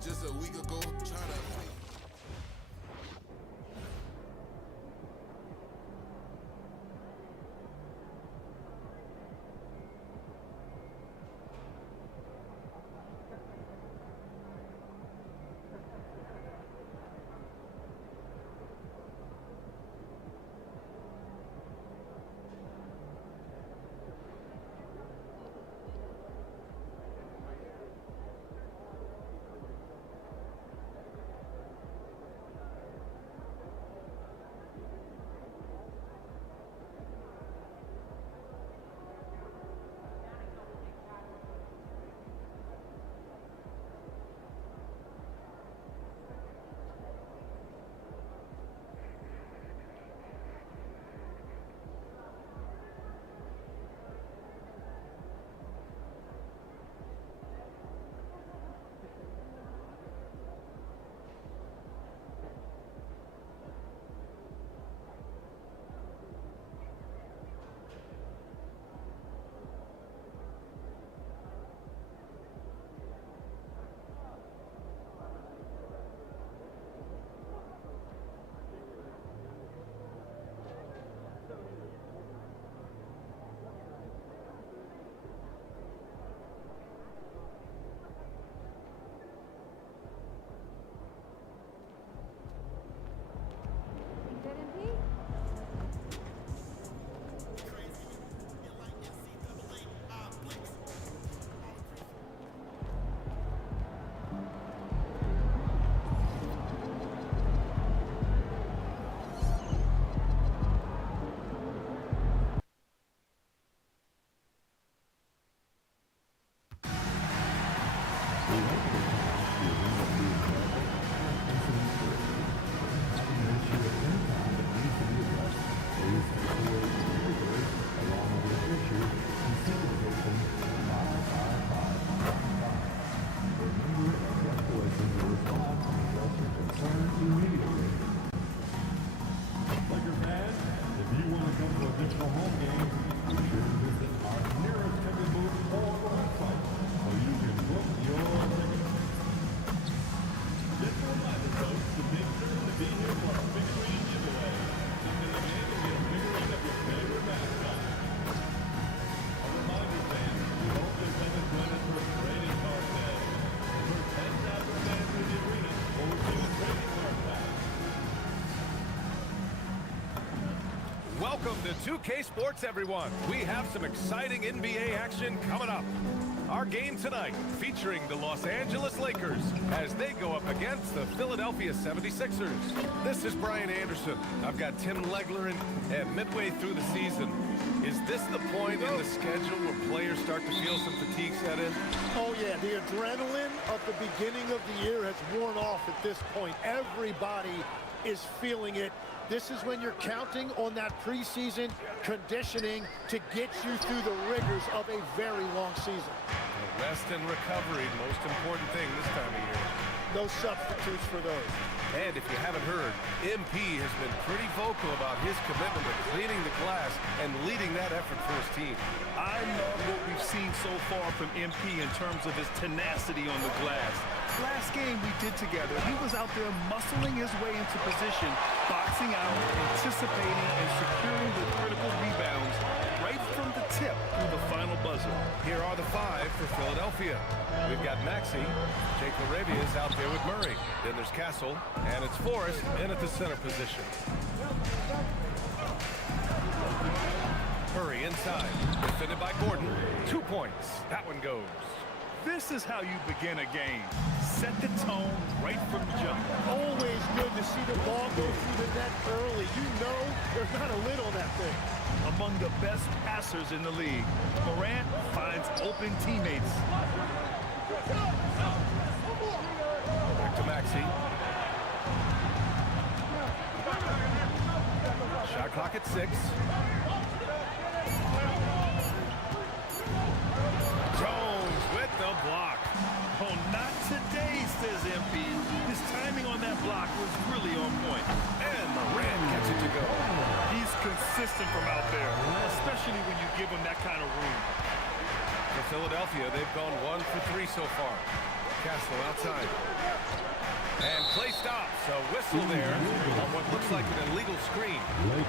just a week ago, trying to play. Welcome to 2K Sports, everyone. We have some exciting NBA action coming up. Our game tonight featuring the Los Angeles Lakers as they go up against the Philadelphia 76ers. This is Brian Anderson. I've got Tim Legler in, and midway through the season, is this the point in the schedule where players start to feel some fatigue set in? Oh yeah, the adrenaline of the beginning of the year has worn off at this point. Everybody is feeling it. This is when you're counting on that preseason conditioning to get you through the rigors of a very long season. Rest and recovery, most important thing this time of year. No substitutes for those. And if you haven't heard, MP has been pretty vocal about his commitment to cleaning the glass and leading that effort for his team. I love what we've seen so far from MP in terms of his tenacity on the glass. Last game we did together, he was out there muscling his way into position, boxing out, anticipating, and securing the critical rebounds right from the tip through the final buzzer. Here are the five for Philadelphia. We've got Maxey, Jake LaRavia is out there with Murray. Then there's Castle, and it's Forrest in at the center position. Murray inside, defended by Gordon. 2 points. That one goes. This is how you begin a game. Set the tone right from jump. Always good to see the ball go through the net early. You know there's not a lid on that thing. Among the best passers in the league, Morant finds open teammates. Back to Maxey. Shot clock at 6. Jones with the block. Oh, not today, says MP. His timing on that block was really on point. And Morant gets it to go. He's consistent from out there, especially when you give him that kind of room. For Philadelphia, they've gone 1 for 3 so far. Castle outside. And play stops. A whistle there on what looks like an illegal screen.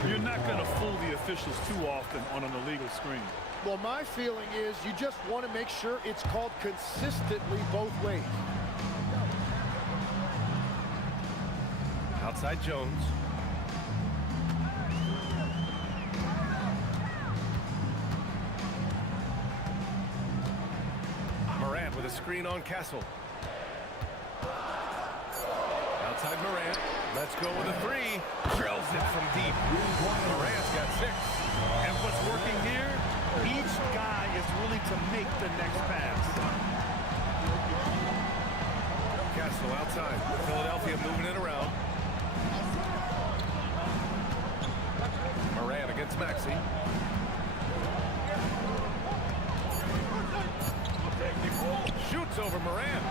You're not going to fool the officials too often on an illegal screen. Well, my feeling is you just want to make sure it's called consistently both ways. Outside Jones. Morant with a screen on Castle. Outside Morant. Let's go with a three. Drills it from deep. Morant's got 6. And what's working here, each guy is willing to make the next pass. Castle outside. Philadelphia moving it around. Morant against Maxey. Shoots over Morant.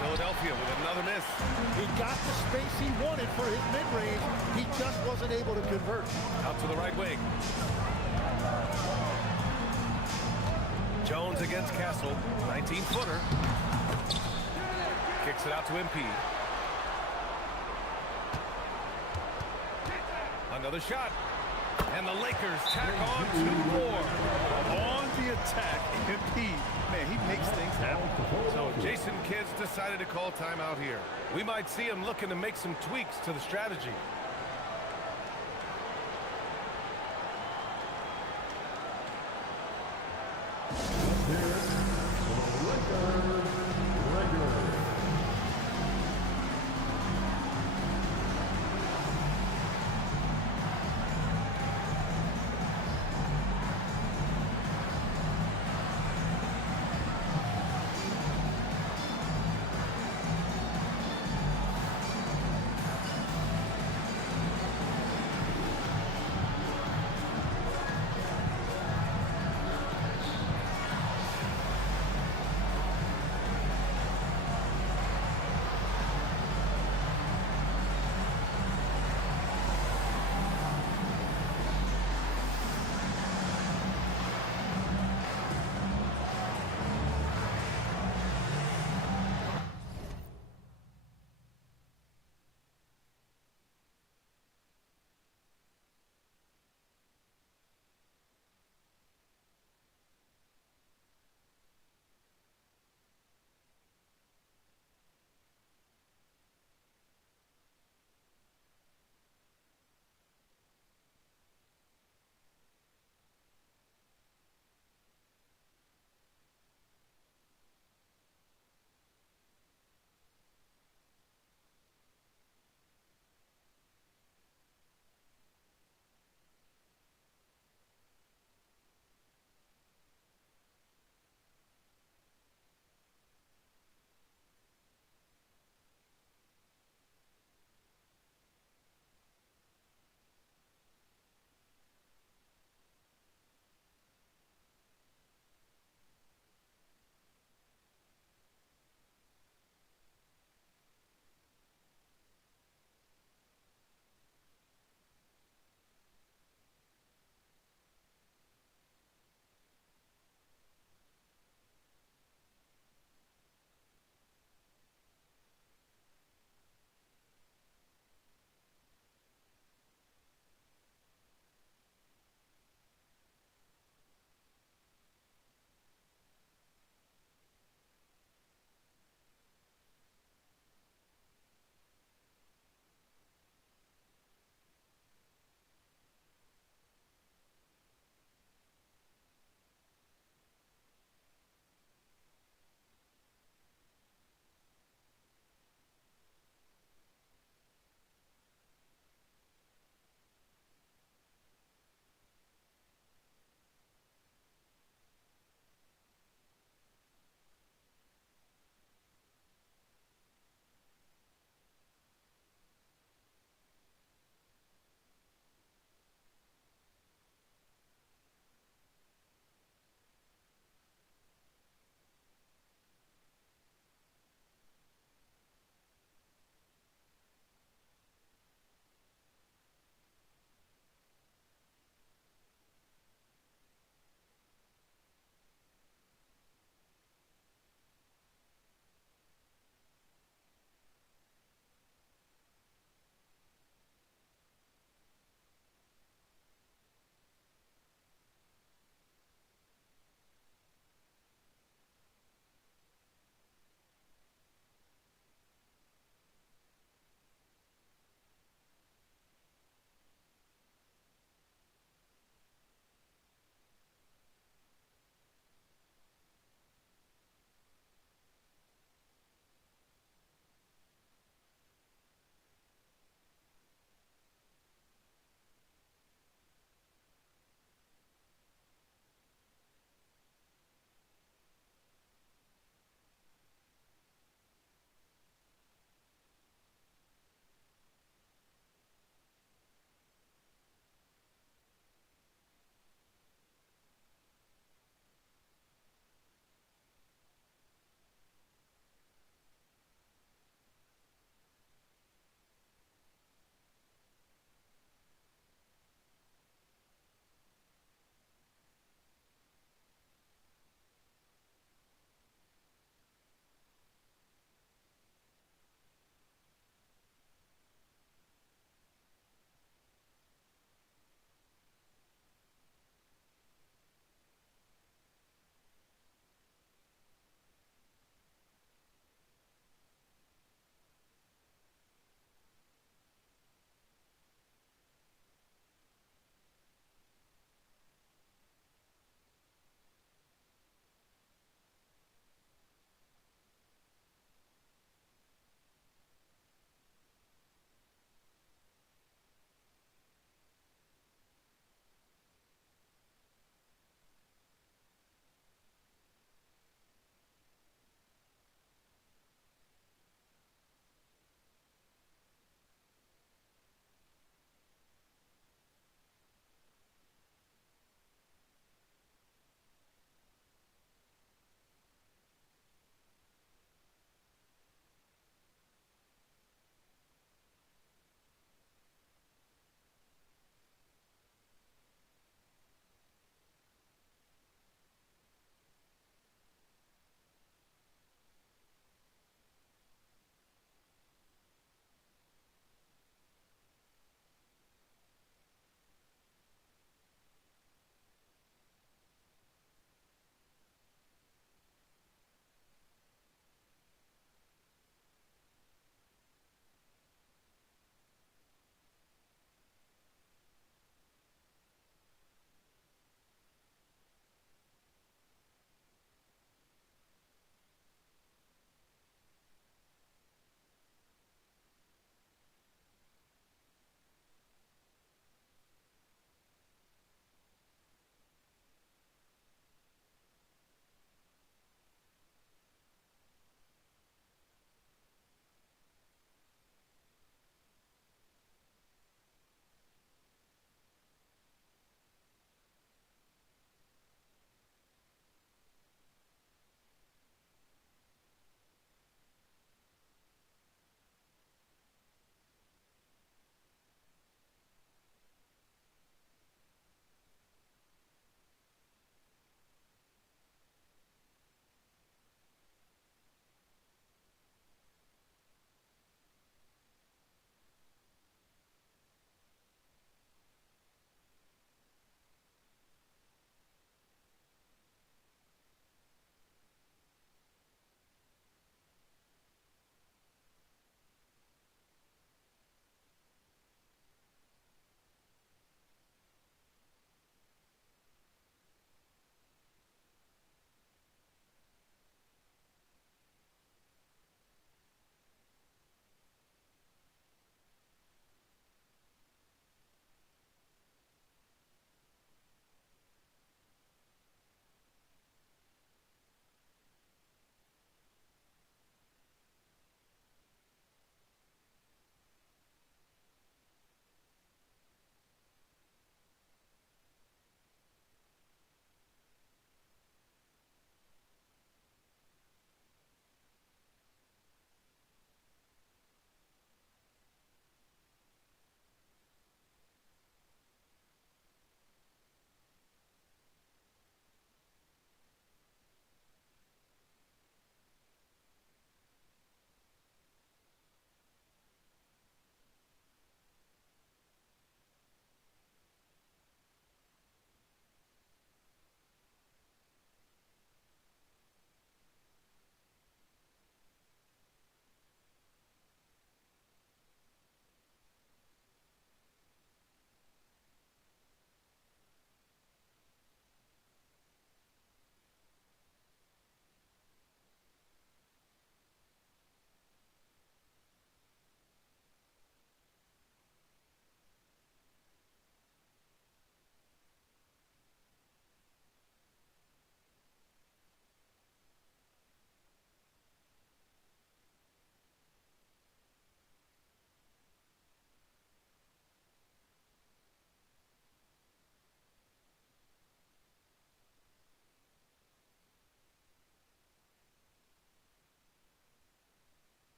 Philadelphia with another miss. He got the space he wanted for his mid-range. He just wasn't able to convert. Out to the right wing. Jones against Castle. 19-footer. Kicks it out to MP. Another shot. And the Lakers tack on 2 more. On the attack, MP, man, he makes things happen. So Jason Kidd's decided to call timeout here. We might see him looking to make some tweaks to the strategy.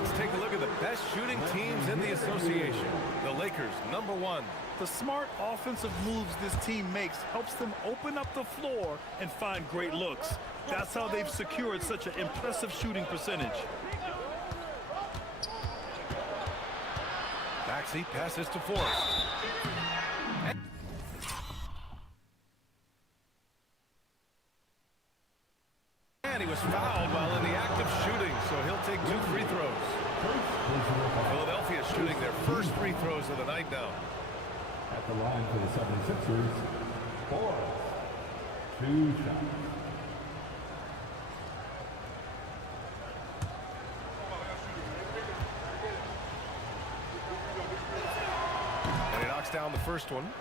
let's take a look at the best shooting teams in the association. The Lakers, #1. The smart offensive moves this team makes helps them open up the floor and find great looks. That's how they've secured such an impressive shooting percentage. Maxey passes to Forrest. And he was fouled while in the act of shooting, so he'll take 2 free throws. Philadelphia is shooting their first free throws of the night now. At the line for the 76ers, Forrest, 2 shots. And he knocks down the first one.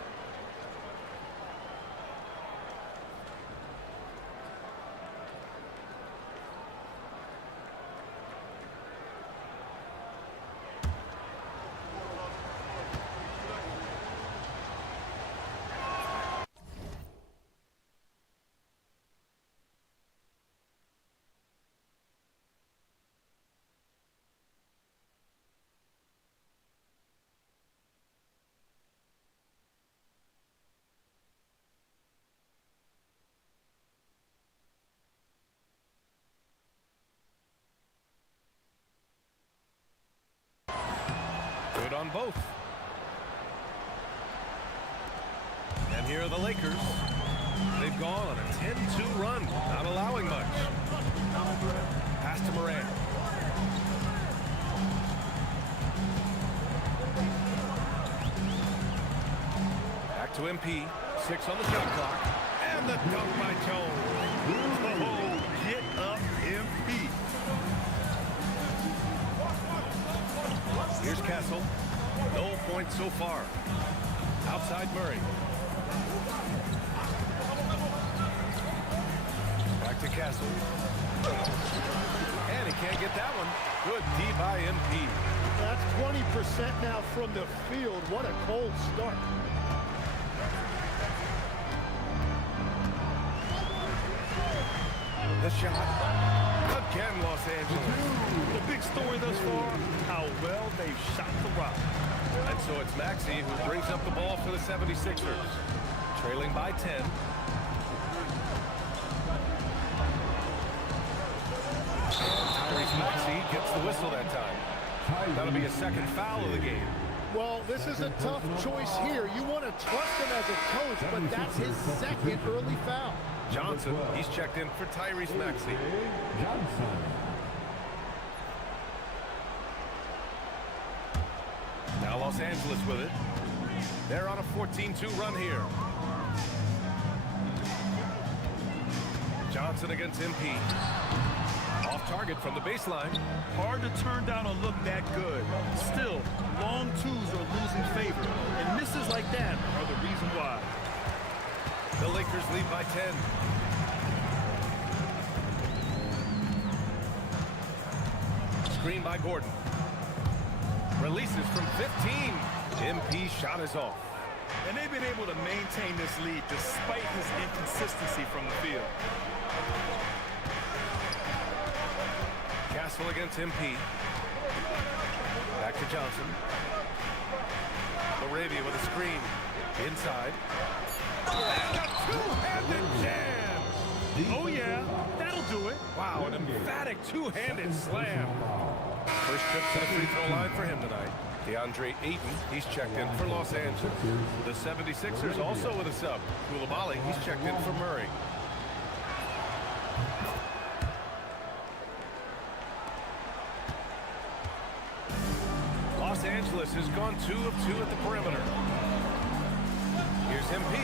Good on both. And here are the Lakers. They've gone on a 10-2 run, not allowing much. Pass to Morant. Back to MP. 6 on the shot clock. And the dunk by Jones. Oh, get up, MP. Here's Castle. No points so far. Outside Murray. Back to Castle. And he can't get that one. Good D by MP. That's 20% now from the field. What a cold start. The shot. Again, Los Angeles. The big story thus far, how well they've shot the rock. And so it's Maxey who brings up the ball for the 76ers. Trailing by 10. Tyrese Maxey gets the whistle that time. That'll be a second foul of the game. Well, this is a tough choice here. You want to trust him as a coach, but that's his second early foul. Johnson, he's checked in for Tyrese Maxey. Johnson. Now Los Angeles with it. They're on a 14-2 run here. Johnson against MP. Off target from the baseline. Hard to turn down a look that good. Still, long twos are losing favor, and misses like that are the reason why. The Lakers lead by 10. Screen by Gordon. Releases from 15. MP's shot is off. And they've been able to maintain this lead despite his inconsistency from the field. Castle against MP. Back to Johnson. Laravia with a screen. Inside. And a two-handed jam! Oh yeah, that'll do it. Wow, an emphatic two-handed slam. First trip to the free throw line for him tonight. DeAndre Ayton, he's checked in for Los Angeles. The 76ers also with a sub. Koulibaly, he's checked in for Murray. Los Angeles has gone 2 of 2 at the perimeter. Here's MP.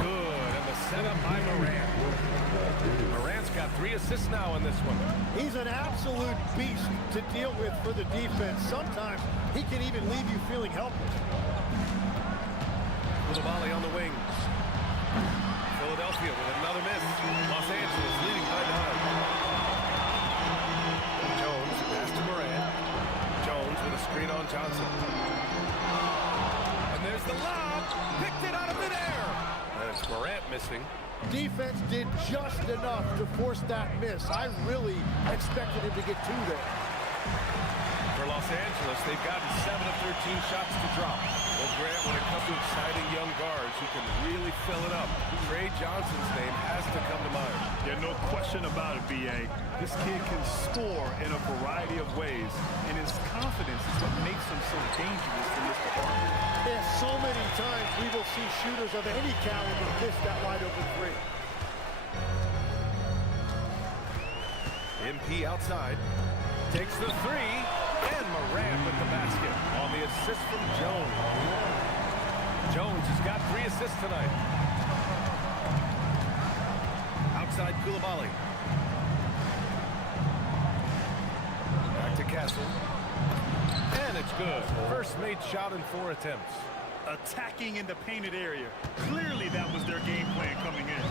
Good, and the setup by Morant. Morant's got 3 assists now in this one. He's an absolute beast to deal with for the defense. Sometimes he can even leave you feeling helpless. Koulibaly on the wing. Philadelphia with another miss. Los Angeles leading by 9. Jones pass to Morant. Jones with a screen on Johnson. And there's the lob. Picked it out of midair. And it's Morant missing. Defense did just enough to force that miss. I really expected him to get 2 there. For Los Angeles, they've gotten 7 of 13 shots to drop. Well, Grant, when it comes to exciting young guards who can really fill it up, Trey Johnson's name has to come to mind. Yeah, no question about it, B.A. This kid can score in a variety of ways, and his confidence is what makes him so dangerous in this department. Yeah, so many times we will see shooters of any caliber miss that wide open three. MP outside, takes the three, and Moran with the basket on the assist from Jones. Jones has got 3 assists tonight. Outside Koulibaly. Back to Castle. And it's good. First made shot in 4 attempts. Attacking in the painted area. Clearly that was their game plan coming in.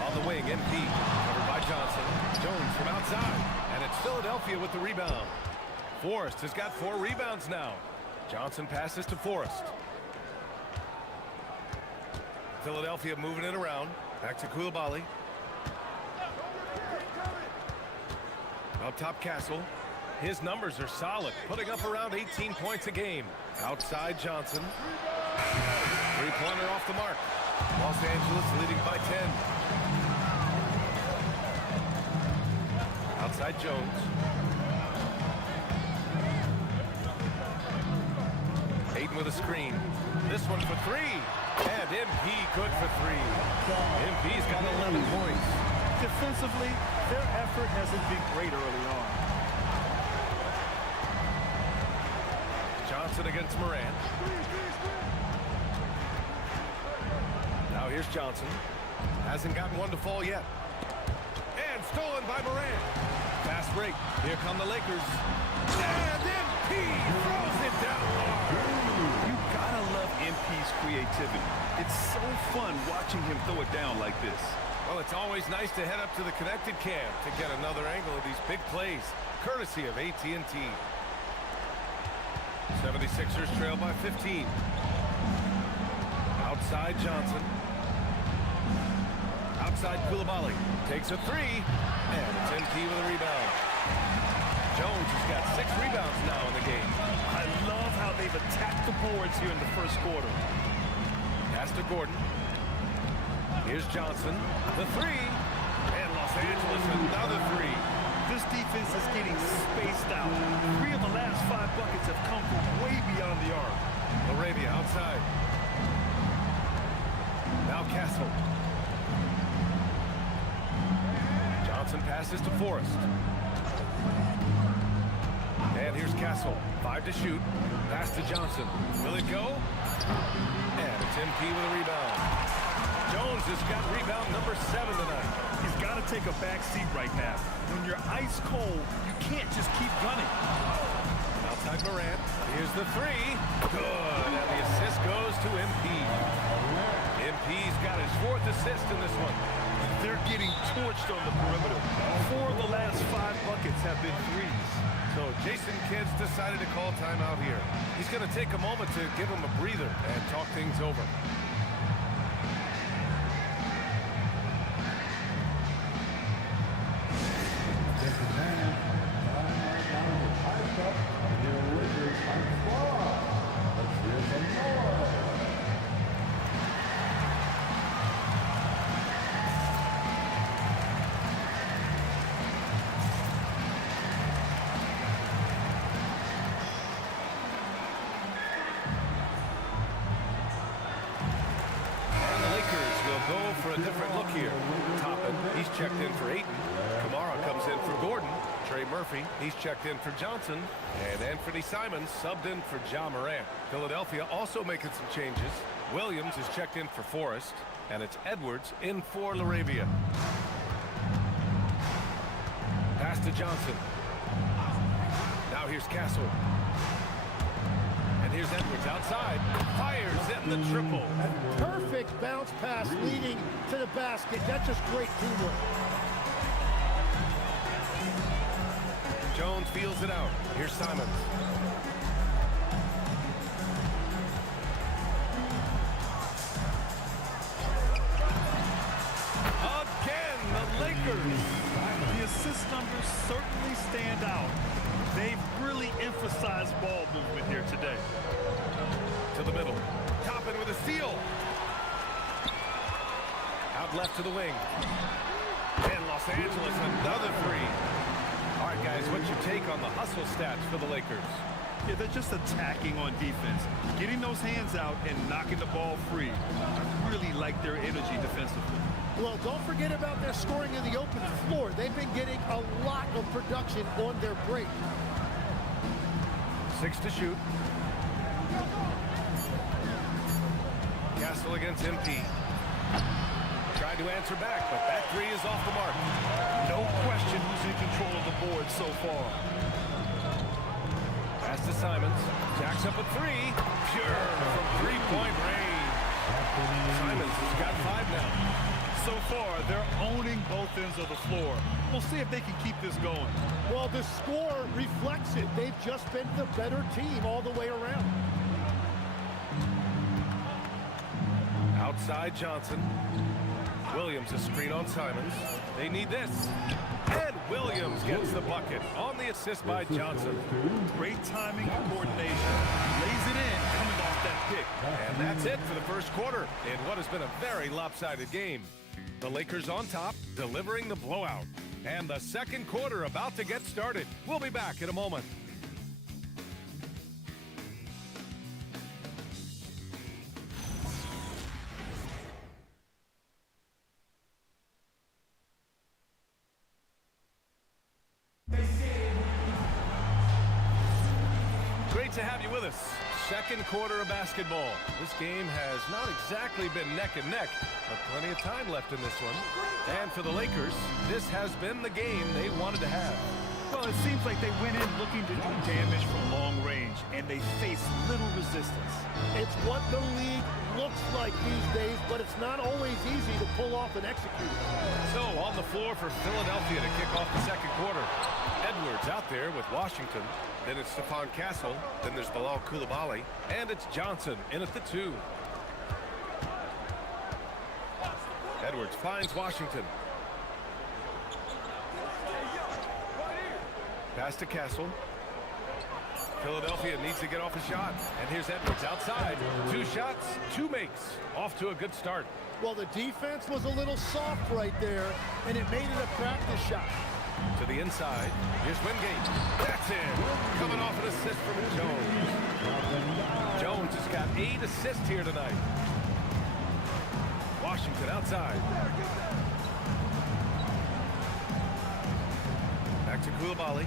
On the wing, MP, covered by Johnson. Jones from outside, and it's Philadelphia with the rebound. Forrest has got 4 rebounds now. Johnson passes to Forrest. Philadelphia moving it around. Back to Koulibaly. Up top, Castle. His numbers are solid, putting up around 18 points a game. Outside, Johnson. Three-pointer off the mark. Los Angeles leading by 10. Outside Jones. Ayton with a screen. This one for 3. And MP good for 3. MP's got 11 points. Defensively, their effort hasn't been great early on. Johnson against Moran. Now here's Johnson. Hasn't gotten one to fall yet. And stolen by Moran. Fast break. Here come the Lakers. And MP throws it down hard. You gotta love MP's creativity. It's so fun watching him throw it down like this. Well, it's always nice to head up to the connected cam to get another angle of these big plays, courtesy of AT&T. 76ers trail by 15. Outside Johnson. Outside Koulibaly. Takes a 3. And it's MP with a rebound. Jones has got 6 rebounds now in the game. I love how they've attacked the boards here in the first quarter. Pass to Gordon. Here's Johnson. The 3. And Los Angeles another 3. This defense is getting spaced out. 3 of the last 5 buckets have come from way beyond the arc. Laravia outside. Now Castle. Johnson passes to Forrest. And here's Castle. 5 to shoot. Pass to Johnson. Will it go? And it's MP with a rebound. Jones has got rebound number 7 tonight. He's got to take a back seat right now. When you're ice cold, you can't just keep running. Outside Morant. Here's the 3. Good. And the assist goes to MP. MP's got his 4th assist in this one. They're getting torched on the perimeter. 4 of the last 5 buckets have been threes. So Jason Kidd's decided to call timeout here. He's going to take a moment to give him a breather and talk things over. For a different look here. Toppin, he's checked in for Ayton. Kamara comes in for Gordon. Trey Murphy, he's checked in for Johnson. And Anthony Simons subbed in for Ja Morant. Philadelphia also making some changes. Williams is checked in for Forrest. And it's Edwards in for Laravia. Pass to Johnson. Now here's Castle. And here's Edwards outside. Fires in the triple. Perfect bounce pass leading to the basket. That's just great teamwork. Jones feels it out. Here's Simons. Again, the Lakers. The assist numbers certainly stand out. They've really emphasized ball movement here today. To the middle. Toppin with a steal. Out left to the wing. And Los Angeles, another three. All right, guys, what's your take on the hustle stats for the Lakers? Yeah, they're just attacking on defense. Getting those hands out and knocking the ball free. I really like their energy defensively. Well, don't forget about their scoring in the open floor. They've been getting a lot of production on their break. 6 to shoot. Castle against MP. Tried to answer back, but that three is off the mark. No question who's in control of the board so far. Pass to Simons. Jacks up a three. Pure from three-point range. Simons has got 5 now. So far, they're owning both ends of the floor. We'll see if they can keep this going. Well, the score reflects it. They've just been the better team all the way around. Outside Johnson. Williams a screen on Simons. They need this. And Williams gets the bucket on the assist by Johnson. Great timing and coordination. Lays it in, coming off that pick. And that's it for the first quarter in what has been a very lopsided game. The Lakers on top, delivering the blowout. And the second quarter about to get started. We'll be back in a moment. Great to have you with us. Second quarter of basketball. This game has not exactly been neck and neck, but plenty of time left in this one. And for the Lakers, this has been the game they wanted to have. Well, it seems like they went in looking to do damage from long range, and they faced little resistance. It's what the league looks like these days, but it's not always easy to pull off and execute. So on the floor for Philadelphia to kick off the second quarter. Edwards out there with Washington. Then it's Stephon Castle. Then there's Bilal Coulibaly. And it's Johnson in at the 2. Edwards finds Washington. Pass to Castle. Philadelphia needs to get off a shot. And here's Edwards outside. 2 shots, 2 makes. Off to a good start. Well, the defense was a little soft right there, and it made it a practice shot. To the inside. Here's Wingate. That's in. Coming off an assist from Jones. Jones has got 8 assists here tonight. Washington outside. Back to Coulibaly.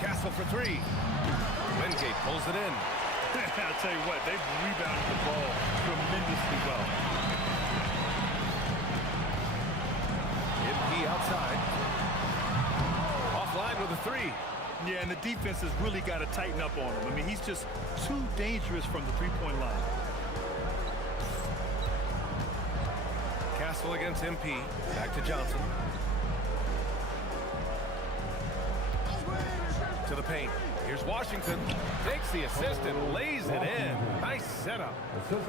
Castle for 3. Wingate pulls it in. I'll tell you what, they've rebounded the ball tremendously well. MP outside. Offline with a 3. Yeah, and the defense has really got to tighten up on him. I mean, he's just too dangerous from the three-point line. Castle against MP. Back to Johnson. To the paint. Here's Washington. Takes the assist and lays it in. Nice setup.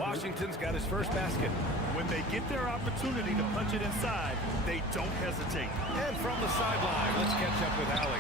Washington's got his first basket. When they get their opportunity to punch it inside, they don't hesitate. And from the sideline, let's catch up with Allie.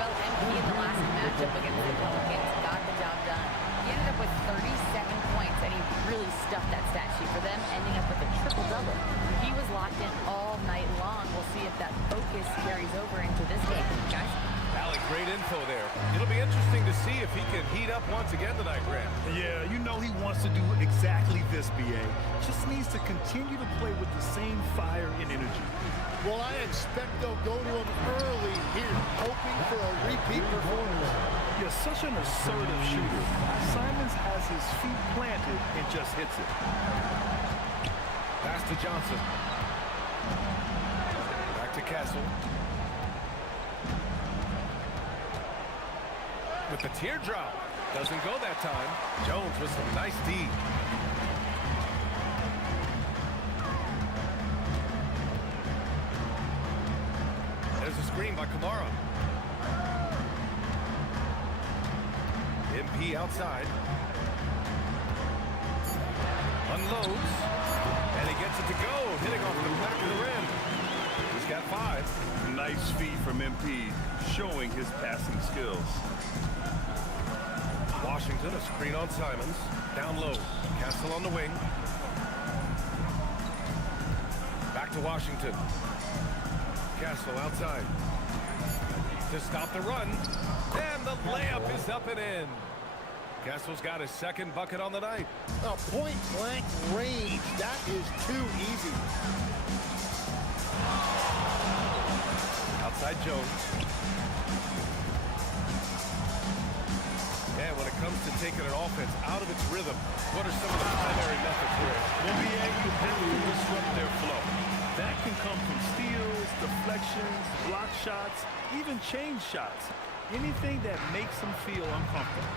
Well, MP in the last matchup against the Pelicans got the job done. He ended up with 37 points, and he really stuffed that stat sheet for them, ending up with a triple-double. He was locked in all night long. We'll see if that focus carries over into this game. Guys? Allie, great info there. It'll be interesting to see if he can heat up once again tonight, Graham. Yeah, you know he wants to do exactly this, B.A. Just needs to continue to play with the same fire and energy. Well, I expect they'll go to him early here, hoping for a repeat performance. You're such an assertive shooter. Simons has his feet planted and just hits it. Pass to Johnson. Back to Castle. With the teardrop. Doesn't go that time. Jones with some nice D. There's a screen by Kamara. MP outside. Unloads. And he gets it to go. Hitting off the back of the rim. got 5. Nice feed from MP, showing his passing skills. Washington, a screen on Simons. Down low. Castle on the wing. Back to Washington. Castle outside. To stop the run. And the layup is up and in. Castle's got his second bucket on the night. A point-blank range. That is too easy. Outside Jones. And when it comes to taking an offense out of its rhythm, what are some of the primary methods here? We'll be able to disrupt their flow. That can come from steals, deflections, block shots, even change shots. Anything that makes them feel uncomfortable.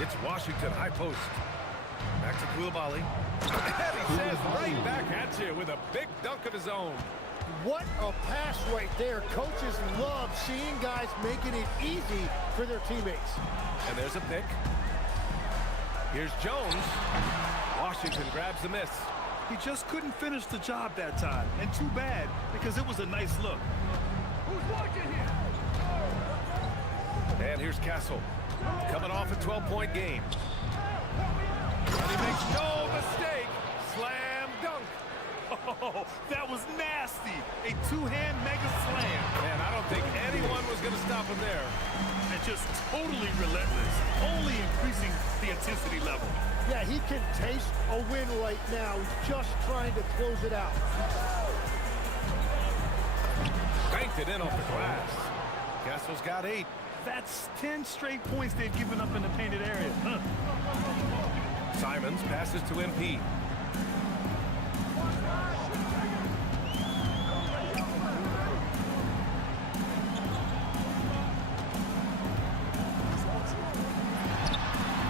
It's Washington, high post. Back to Koulibaly. And he says right back at you with a big dunk of his own. What a pass right there. Coaches love seeing guys making it easy for their teammates. And there's a pick. Here's Jones. Washington grabs the miss. He just couldn't finish the job that time. And too bad, because it was a nice look. Who's watching here? And here's Castle. Coming off a 12-point game. And he makes no mistake. Slam dunk. Oh, that was nasty. A two-hand mega slam. Man, I don't think anyone was going to stop him there. And just totally relentless, only increasing the intensity level. Yeah, he can taste a win right now. He's just trying to close it out. Banked it in off the glass. Castle's got 8. That's 10 straight points they've given up in the painted area. Simons passes to MP.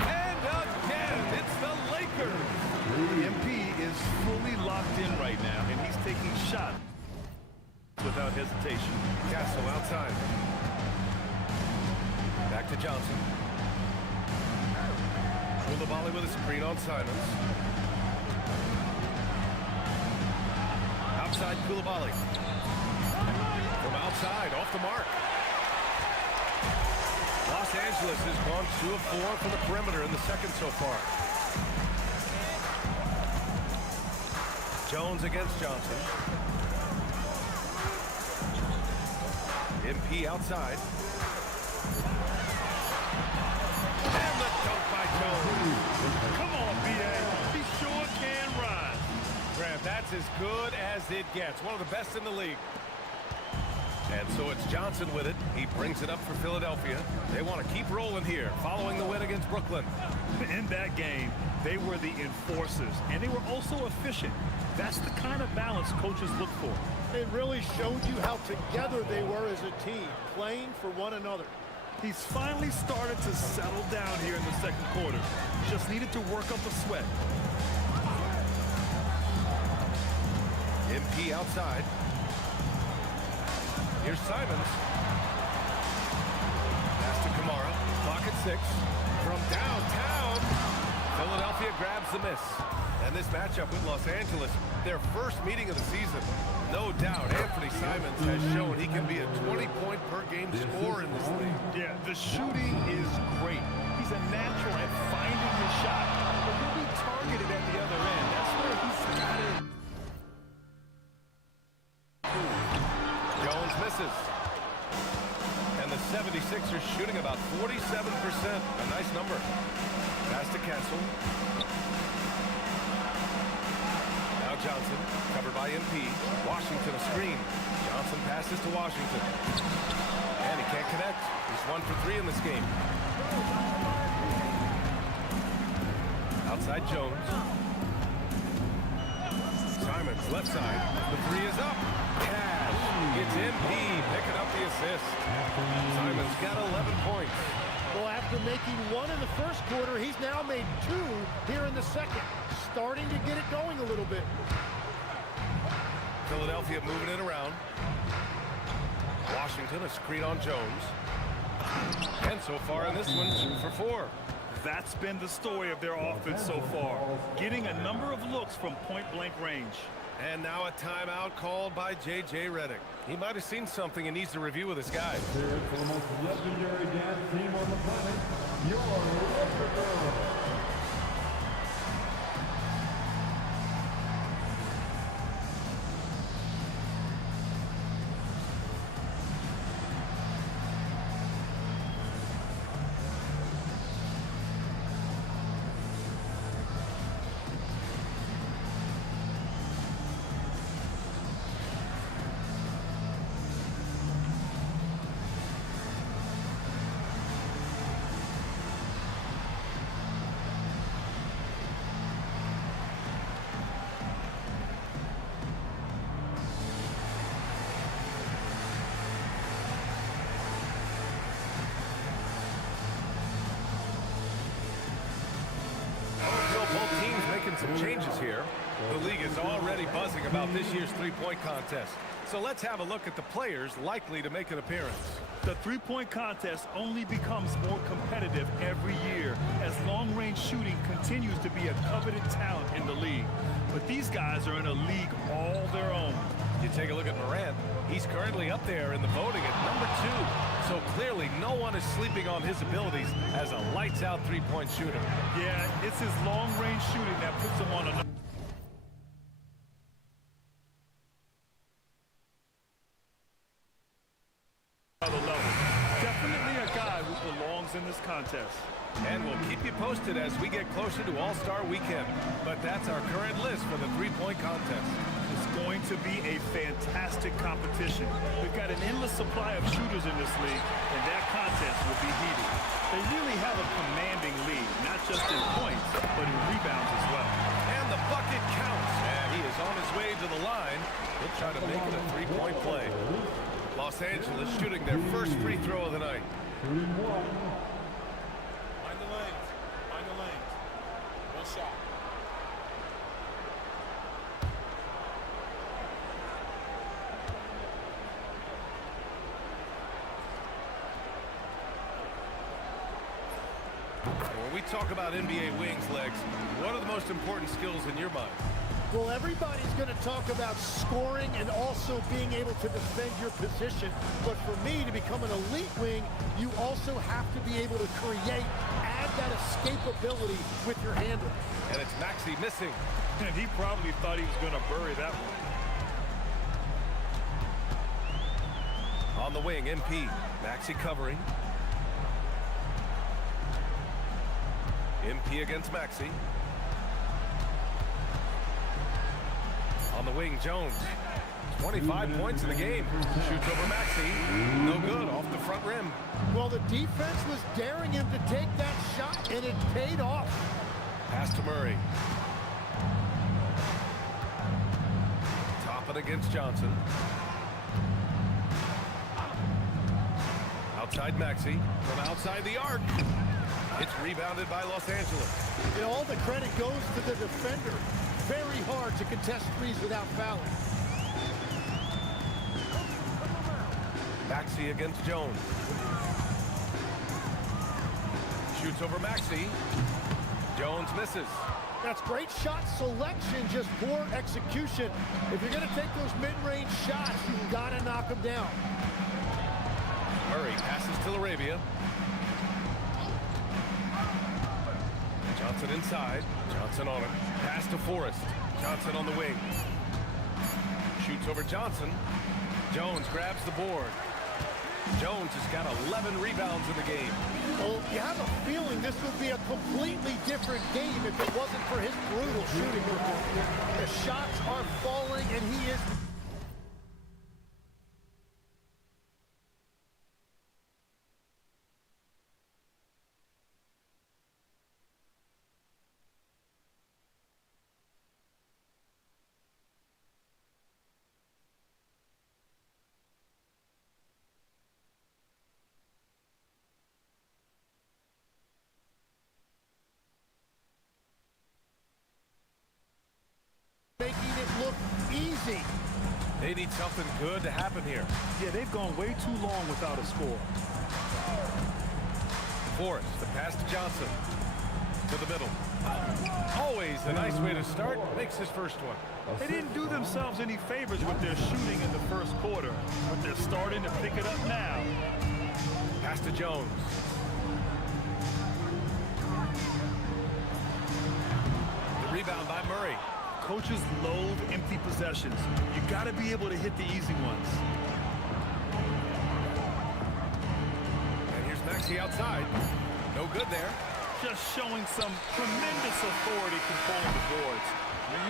And again, it's the Lakers. MP is fully locked in right now, and he's taking shots without hesitation. Castle outside. Back to Johnson. Koulibaly with a screen on Simons. Outside Koulibaly. From outside, off the mark. Los Angeles has gone 2 of 4 from the perimeter in the second so far. Jones against Johnson. MP outside. And the dunk by Jones. Come on, B.A. He sure can run. Graham, that's as good as it gets. One of the best in the league. And so it's Johnson with it. He brings it up for Philadelphia. They want to keep rolling here, following the win against Brooklyn. In that game, they were the enforcers, and they were also efficient. That's the kind of balance coaches look for. It really showed you how together they were as a team, playing for one another. He's finally started to settle down here in the second quarter. Just needed to work up a sweat. MP outside. Here's Simons. Pass to Kamara. Clock at 6. From downtown, Philadelphia grabs the miss. And this matchup with Los Angeles, their first meeting of the season. No doubt, Anthony Simons has shown he can be a 20-point-per-game scorer in this league. Yeah, the shooting is great. He's a natural at finding his shot, but he'll be targeted at the other end. That's where he's got it. Jones misses. And the 76ers shooting about 47%. A nice number. Pass to Castle. Now Johnson, covered by MP. Washington a screen. Johnson passes to Washington. And he can't connect. He's 1 for 3 in this game. Outside Jones. Simons, left side. The 3 is up. Cash. It's MP picking up the assist. Simons got 11 points. Well, after making 1 in the first quarter, he's now made 2 here in the second. Starting to get it going a little bit. Philadelphia moving it around. Washington, a screen on Jones. And so far in this one, 2 for 4. That's been the story of their offense so far, getting a number of looks from point-blank range. And now a timeout called by J.J. Redick. He might have seen something and needs to review with his guys. Here for the most legendary dance team on the planet, your Laker Girls. Some changes here. The league is already buzzing about this year's three-point contest. So let's have a look at the players likely to make an appearance. The three-point contest only becomes more competitive every year as long-range shooting continues to be a coveted talent in the league. But these guys are in a league all their own. You take a look at Morant. He's currently up there in the voting at #2. So clearly no one is sleeping on his abilities as a lights-out three-point shooter. Yeah, it's his long-range shooting that puts him on another level. Definitely a guy who belongs in this contest. And we'll keep you posted as we get closer to All-Star Weekend. But that's our current list for the three-point contest. It's going to be a fantastic competition. We've got an endless supply of shooters in this league, and that contest will be heated. They really have a commanding lead, not just in points, but in rebounds as well. And the bucket counts. And he is on his way to the line. He'll try to make it a three-point play. Los Angeles shooting their first free throw of the night. Find the lanes. Find the lanes. One shot. When we talk about NBA wings, Legs, what are the most important skills in your mind? Well, everybody's going to talk about scoring and also being able to defend your position. But for me, to become an elite wing, you also have to be able to create, add that escapability with your handle. And it's Maxey missing. And he probably thought he was going to bury that one. On the wing, MP. Maxey covering. MP against Maxey. On the wing, Jones. 25 points in the game. Shoots over Maxey. No good, off the front rim. Well, the defense was daring him to take that shot, and it paid off. Pass to Murray. Top it against Johnson. Outside Maxey. From outside the arc. It's rebounded by Los Angeles. And all the credit goes to the defender. Very hard to contest threes without fouling. Maxey against Jones. Shoots over Maxey. Jones misses. That's great shot selection, just poor execution. If you're going to take those mid-range shots, you've got to knock them down. Murray passes to Arabia. Johnson inside. Johnson on it. Pass to Forrest. Johnson on the wing. Shoots over Johnson. Jones grabs the board. Jones has got 11 rebounds in the game. Well, you have a feeling this would be a completely different game if it wasn't for his brutal shooting. The shots are falling, and he is... making it look easy. They need something good to happen here. Yeah, they've gone way too long without a score. Forrest, the pass to Johnson. to the middle. Always a nice way to start. Makes his first one. They didn't do themselves any favors with their shooting in the first quarter, but they're starting to pick it up now. Pass to Jones. The rebound by Murray. Coaches loathe empty possessions. You got to be able to hit the easy ones. And here's Maxey outside. No good there. Just showing some tremendous authority controlling the boards.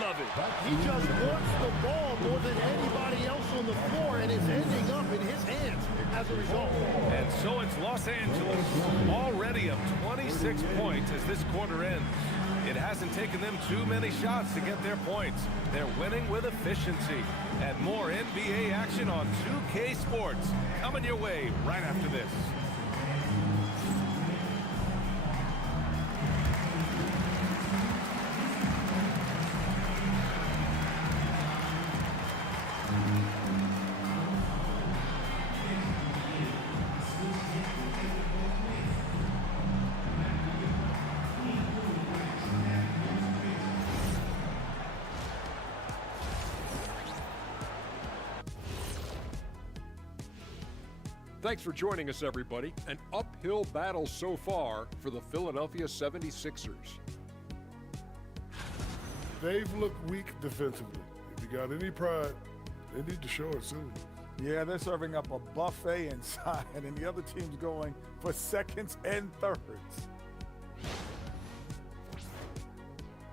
Love it. He just wants the ball more than anybody else on the floor, and it's ending up in his hands as a result. And so it's Los Angeles, already up 26 points as this quarter ends. It hasn't taken them too many shots to get their points. They're winning with efficiency. And more NBA action on 2K Sports coming your way right after this. Thanks for joining us, everybody. An uphill battle so far for the Philadelphia 76ers. They've looked weak defensively. If you got any pride, they need to show it soon. Yeah, they're serving up a buffet inside, and the other team's going for seconds and thirds.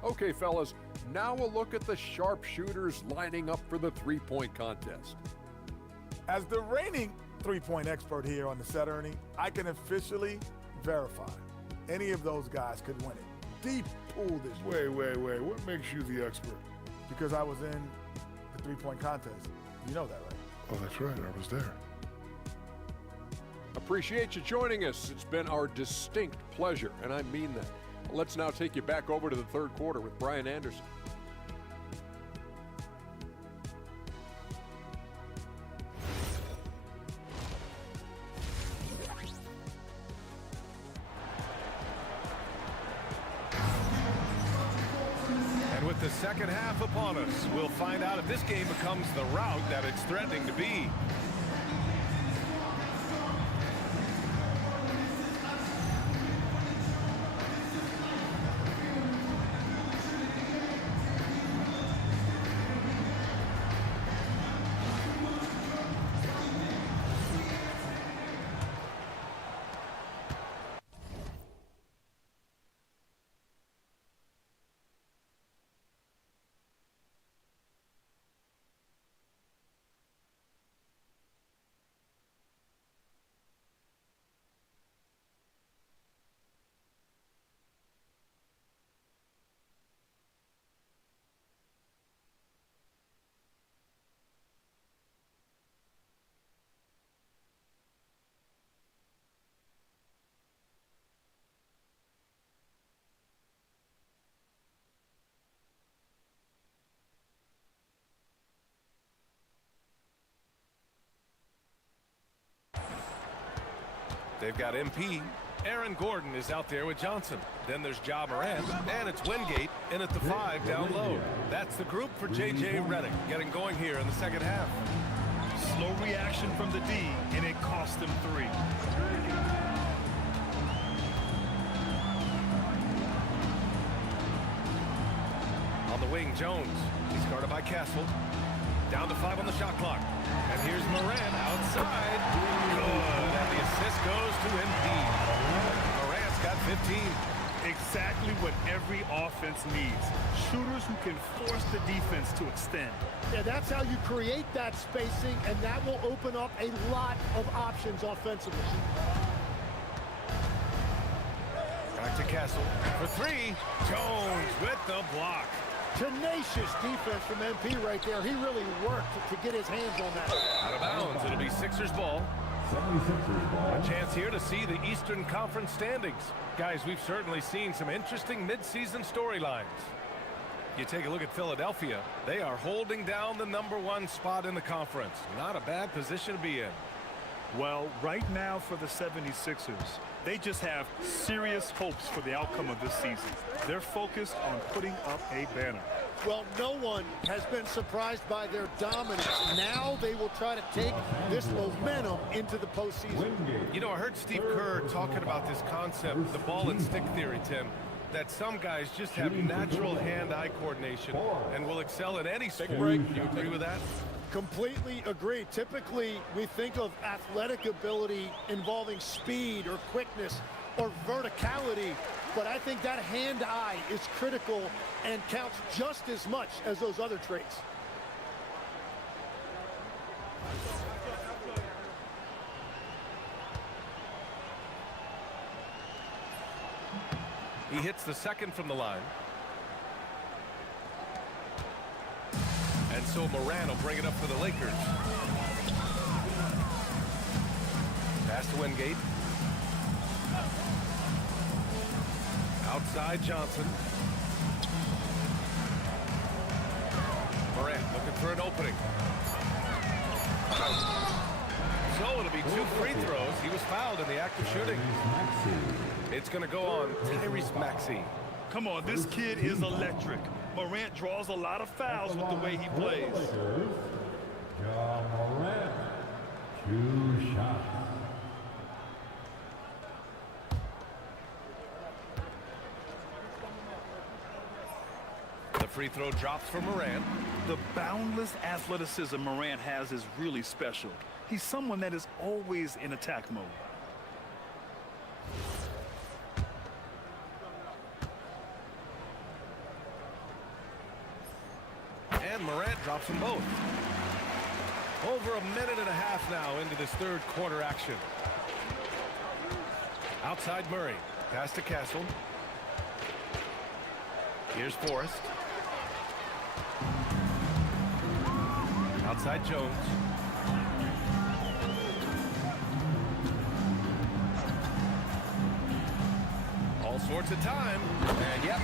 Okay, fellas, now a look at the sharpshooters lining up for the three-point contest. As the reigning three-point expert here on the set, Ernie, I can officially verify any of those guys could win it. Deep pool this year. Wait. What makes you the expert? Because I was in the three-point contest. You know that, right? Oh, that's right. I was there. Appreciate you joining us. It's been our distinct pleasure, and I mean that. Let's now take you back over to the third quarter with Brian Anderson. And with the second half upon us, we'll find out if this game becomes the rout that it's threatening to be. They've got MP. Aaron Gordon is out there with Johnson. Then there's Ja Morant, and it's Wingate in at the 5 down low. That's the group for J.J. Redick getting going here in the second half. Slow reaction from the D, and it cost them 3. On the wing, Jones. He's guarded by Castle. Down to 5 on the shot clock. And here's Morant outside. Good. And the assist goes to MP. Morant's got 15. Exactly what every offense needs. Shooters who can force the defense to extend. Yeah, that's how you create that spacing, and that will open up a lot of options offensively. Back to Castle for 3. Jones with the block. Tenacious defense from MP right there. He really worked to get his hands on that. Out of bounds. It'll be Sixers ball. 76ers ball. A chance here to see the Eastern Conference standings. Guys, we've certainly seen some interesting midseason storylines. You take a look at Philadelphia. They are holding down the #1 spot in the conference. Not a bad position to be in. Well, right now for the 76ers, they just have serious hopes for the outcome of this season. They're focused on putting up a banner. Well, no one has been surprised by their dominance. Now they will try to take this momentum into the postseason. You know, I heard Steve Kerr talking about this concept, the ball and stick theory, Tim, that some guys just have natural hand-eye coordination and will excel at any sport. Do you agree with that? Completely agree. Typically, we think of athletic ability involving speed or quickness or verticality, but I think that hand-eye is critical and counts just as much as those other traits. He hits the second from the line. And so Moran will bring it up for the Lakers. Pass to Wingate. Outside Johnson. Moran looking for an opening. So it'll be 2 free throws. He was fouled in the act of shooting. It's going to go on Tyrese Maxey. Come on, this kid is electric. Morant draws a lot of fouls with the way he plays. Ja Morant, 2 shots. The free throw drops for Morant. The boundless athleticism Morant has is really special. He's someone that is always in attack mode. And Morant drops them both. Over a minute and a half now into this third quarter action. Outside Murray. Pass to Castle. Here's Forrest. Outside Jones. All sorts of time. And yep.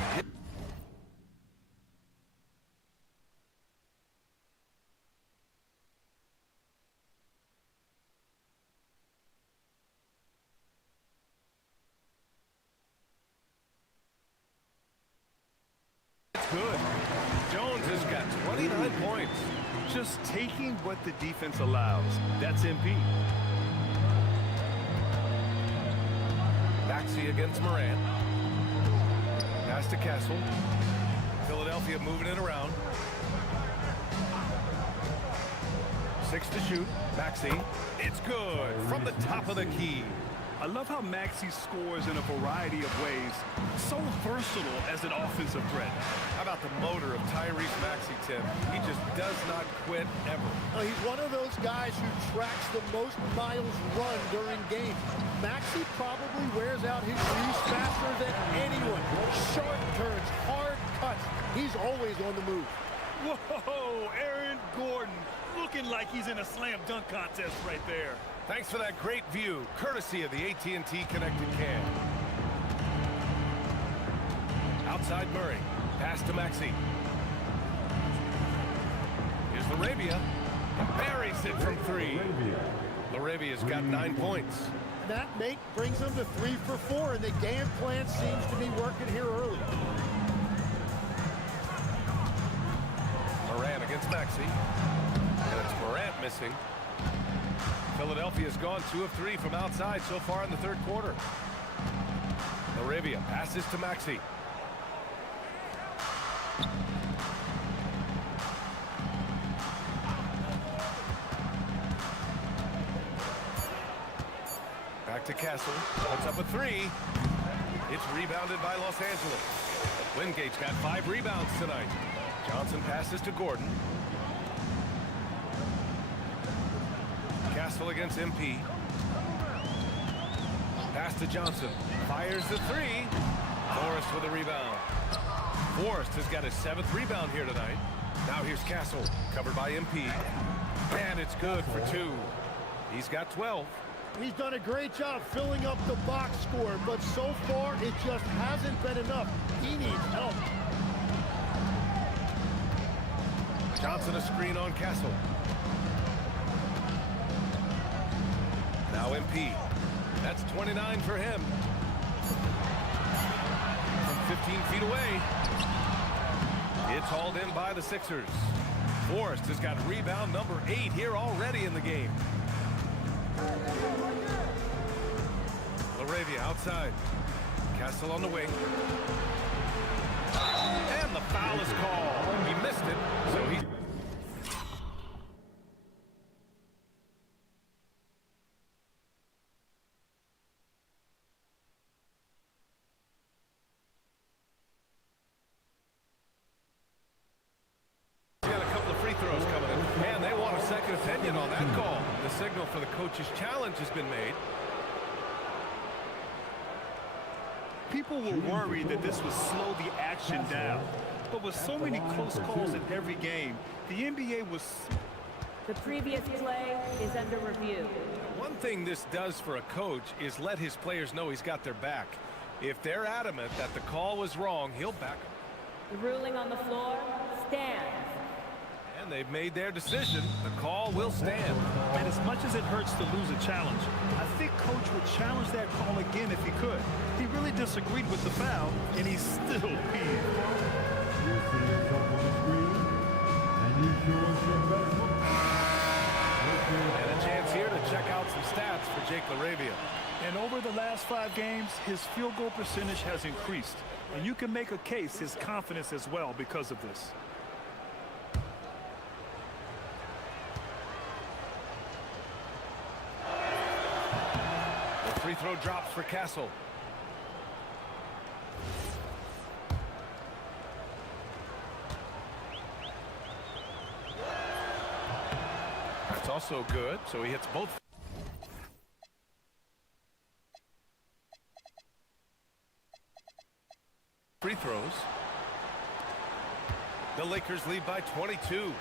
Good. Jones has got 29 points. Just taking what the defense allows. That's MP. Maxey against Morant. Pass to Castle. Philadelphia moving it around. 6 to shoot. Maxey. It's good from the top of the key. I love how Maxey scores in a variety of ways. So versatile as an offensive threat. How about the motor of Tyrese Maxey, Tim? He just does not quit ever. He's one of those guys who tracks the most miles run during games. Maxey probably wears out his shoes faster than anyone. Sharp turns, hard cuts. He's always on the move. Whoa, Aaron Gordon looking like he's in a slam dunk contest right there. Thanks for that great view, courtesy of the AT&T Connected Cam. Outside Murray. Pass to Maxey. Here's Laravia. Buries it from 3. Laravia's got 9 points. That make brings them to 3 for 4, and the game plan seems to be working here early. Morant against Maxey. And it's Morant missing. Philadelphia's gone 2 of 3 from outside so far in the third quarter. Laravia passes to Maxey. Back to Castle. Puts up a 3. It's rebounded by Los Angeles. Wingate's got 5 rebounds tonight. Johnson passes to Gordon. Castle against MP. Pass to Johnson. Fires the 3. Forrest with a rebound. Forrest has got his 7th rebound here tonight. Now here's Castle, covered by MP. And it's good for 2. He's got 12. He's done a great job filling up the box score, but so far it just hasn't been enough. He needs help. Johnson a screen on Castle. Now MP. That's 29 for him. From 15 feet away. It's hauled in by the Sixers. Forrest has got rebound number 8 here already in the game. Laravia outside. Castle on the wing. And the foul is called. He missed it, so he... throws coming in. And they want a second opinion on that call. The signal for the coach's challenge has been made. People were worried that this would slow the action down. But with so many close calls in every game, the NBA was... The previous play is under review. One thing this does for a coach is let his players know he's got their back. If they're adamant that the call was wrong, he'll back them. The ruling on the floor stands. And they've made their decision. The call will stand. And as much as it hurts to lose a challenge, I think Coach would challenge that call again if he could. He really disagreed with the foul, and he's still peeved. You see yourself on the screen, and you show us your best look. And a chance here to check out some stats for Jake Laravia. And over the last 5 games, his field goal percentage has increased. And you can make a case his confidence as well because of this. Free throw drops for Castle. That's also good, so he hits both. Free throws. The Lakers lead by 22.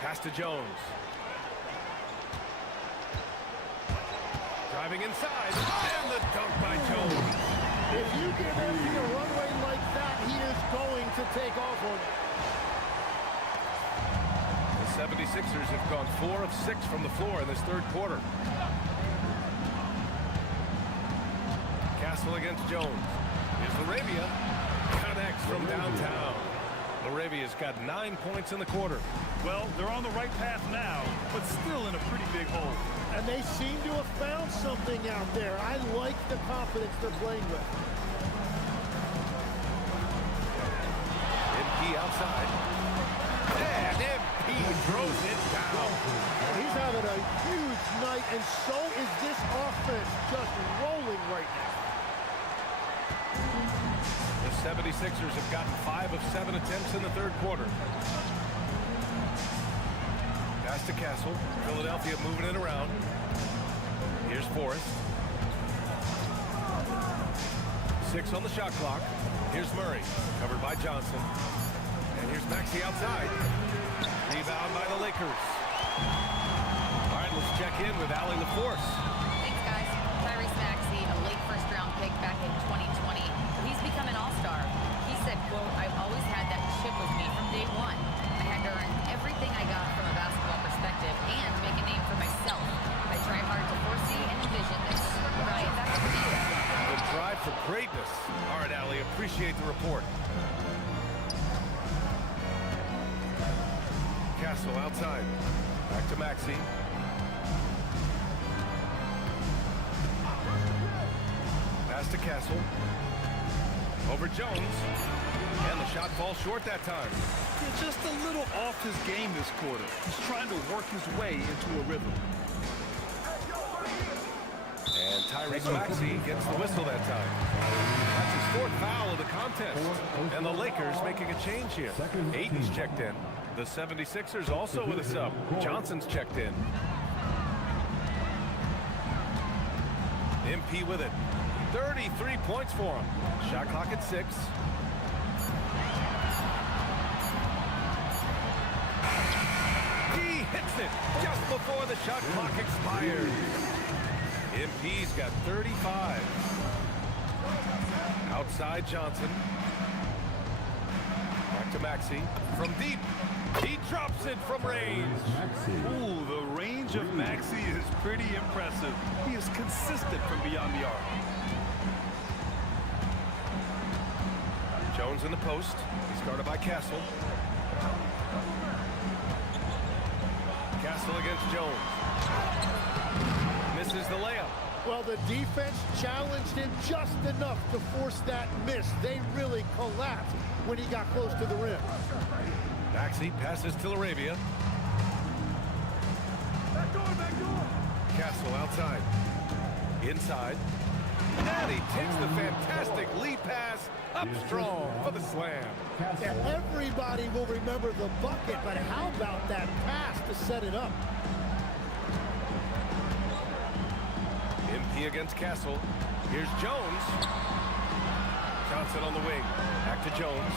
Pass to Jones. Driving inside, and the dunk by Jones. If you give MP a runway like that, he is going to take off on it. The 76ers have gone 4 of 6 from the floor in this third quarter. Castle against Jones. Here's Laravia. Connects from downtown. Laravia's got 9 points in the quarter. Well, they're on the right path now, but still in a pretty big hole. And they seem to have found something out there. I like the confidence they're playing with. MP outside. And MP throws it down. He's having a huge night, and so is this offense, just rolling right now. The 76ers have gotten 5 of 7 attempts in the third quarter. Pass to Castle. Philadelphia moving it around. Here's Forrest. 6 on the shot clock. Here's Murray. Covered by Johnson. And here's Maxey outside. Rebound by the Lakers. All right, let's check in with Allie LaForce. Thanks, guys. Tyrese Maxey, a late first-round pick back in 2020. He's become an all-star. He said, quote, "I've always had that chip with me from day one. I had to earn everything I got from a basketball perspective and make a name for myself. I try hard to foresee and envision this. Ryan, back to you." The drive for greatness. All right, Allie, appreciate the report. Castle outside. Back to Maxey. Pass to Castle. Over Jones. And the shot falls short that time. Yeah, just a little off his game this quarter. He's trying to work his way into a rhythm. And Tyrese Maxey gets the whistle that time. That's his 4th foul of the contest. And the Lakers making a change here. Ayton's checked in. The 76ers also with a sub. Johnson's checked in. MP with it. 33 points for him. Shot clock at 6. He hits it just before the shot clock expires. MP's got 35. Outside Johnson. Back to Maxey. From deep, he drops it from range. Ooh, the range of Maxey is pretty impressive. He is consistent from beyond the arc. Jones in the post. He's guarded by Castle. Castle against Jones. Misses the layup. Well, the defense challenged him just enough to force that miss. They really collapsed when he got close to the rim. Maxey passes to Laravia. Castle outside. Inside. And he takes the fantastic lead pass up strong for the slam. Yeah, everybody will remember the bucket, but how about that pass to set it up? MP against Castle. Here's Jones. Johnson on the wing. Back to Jones.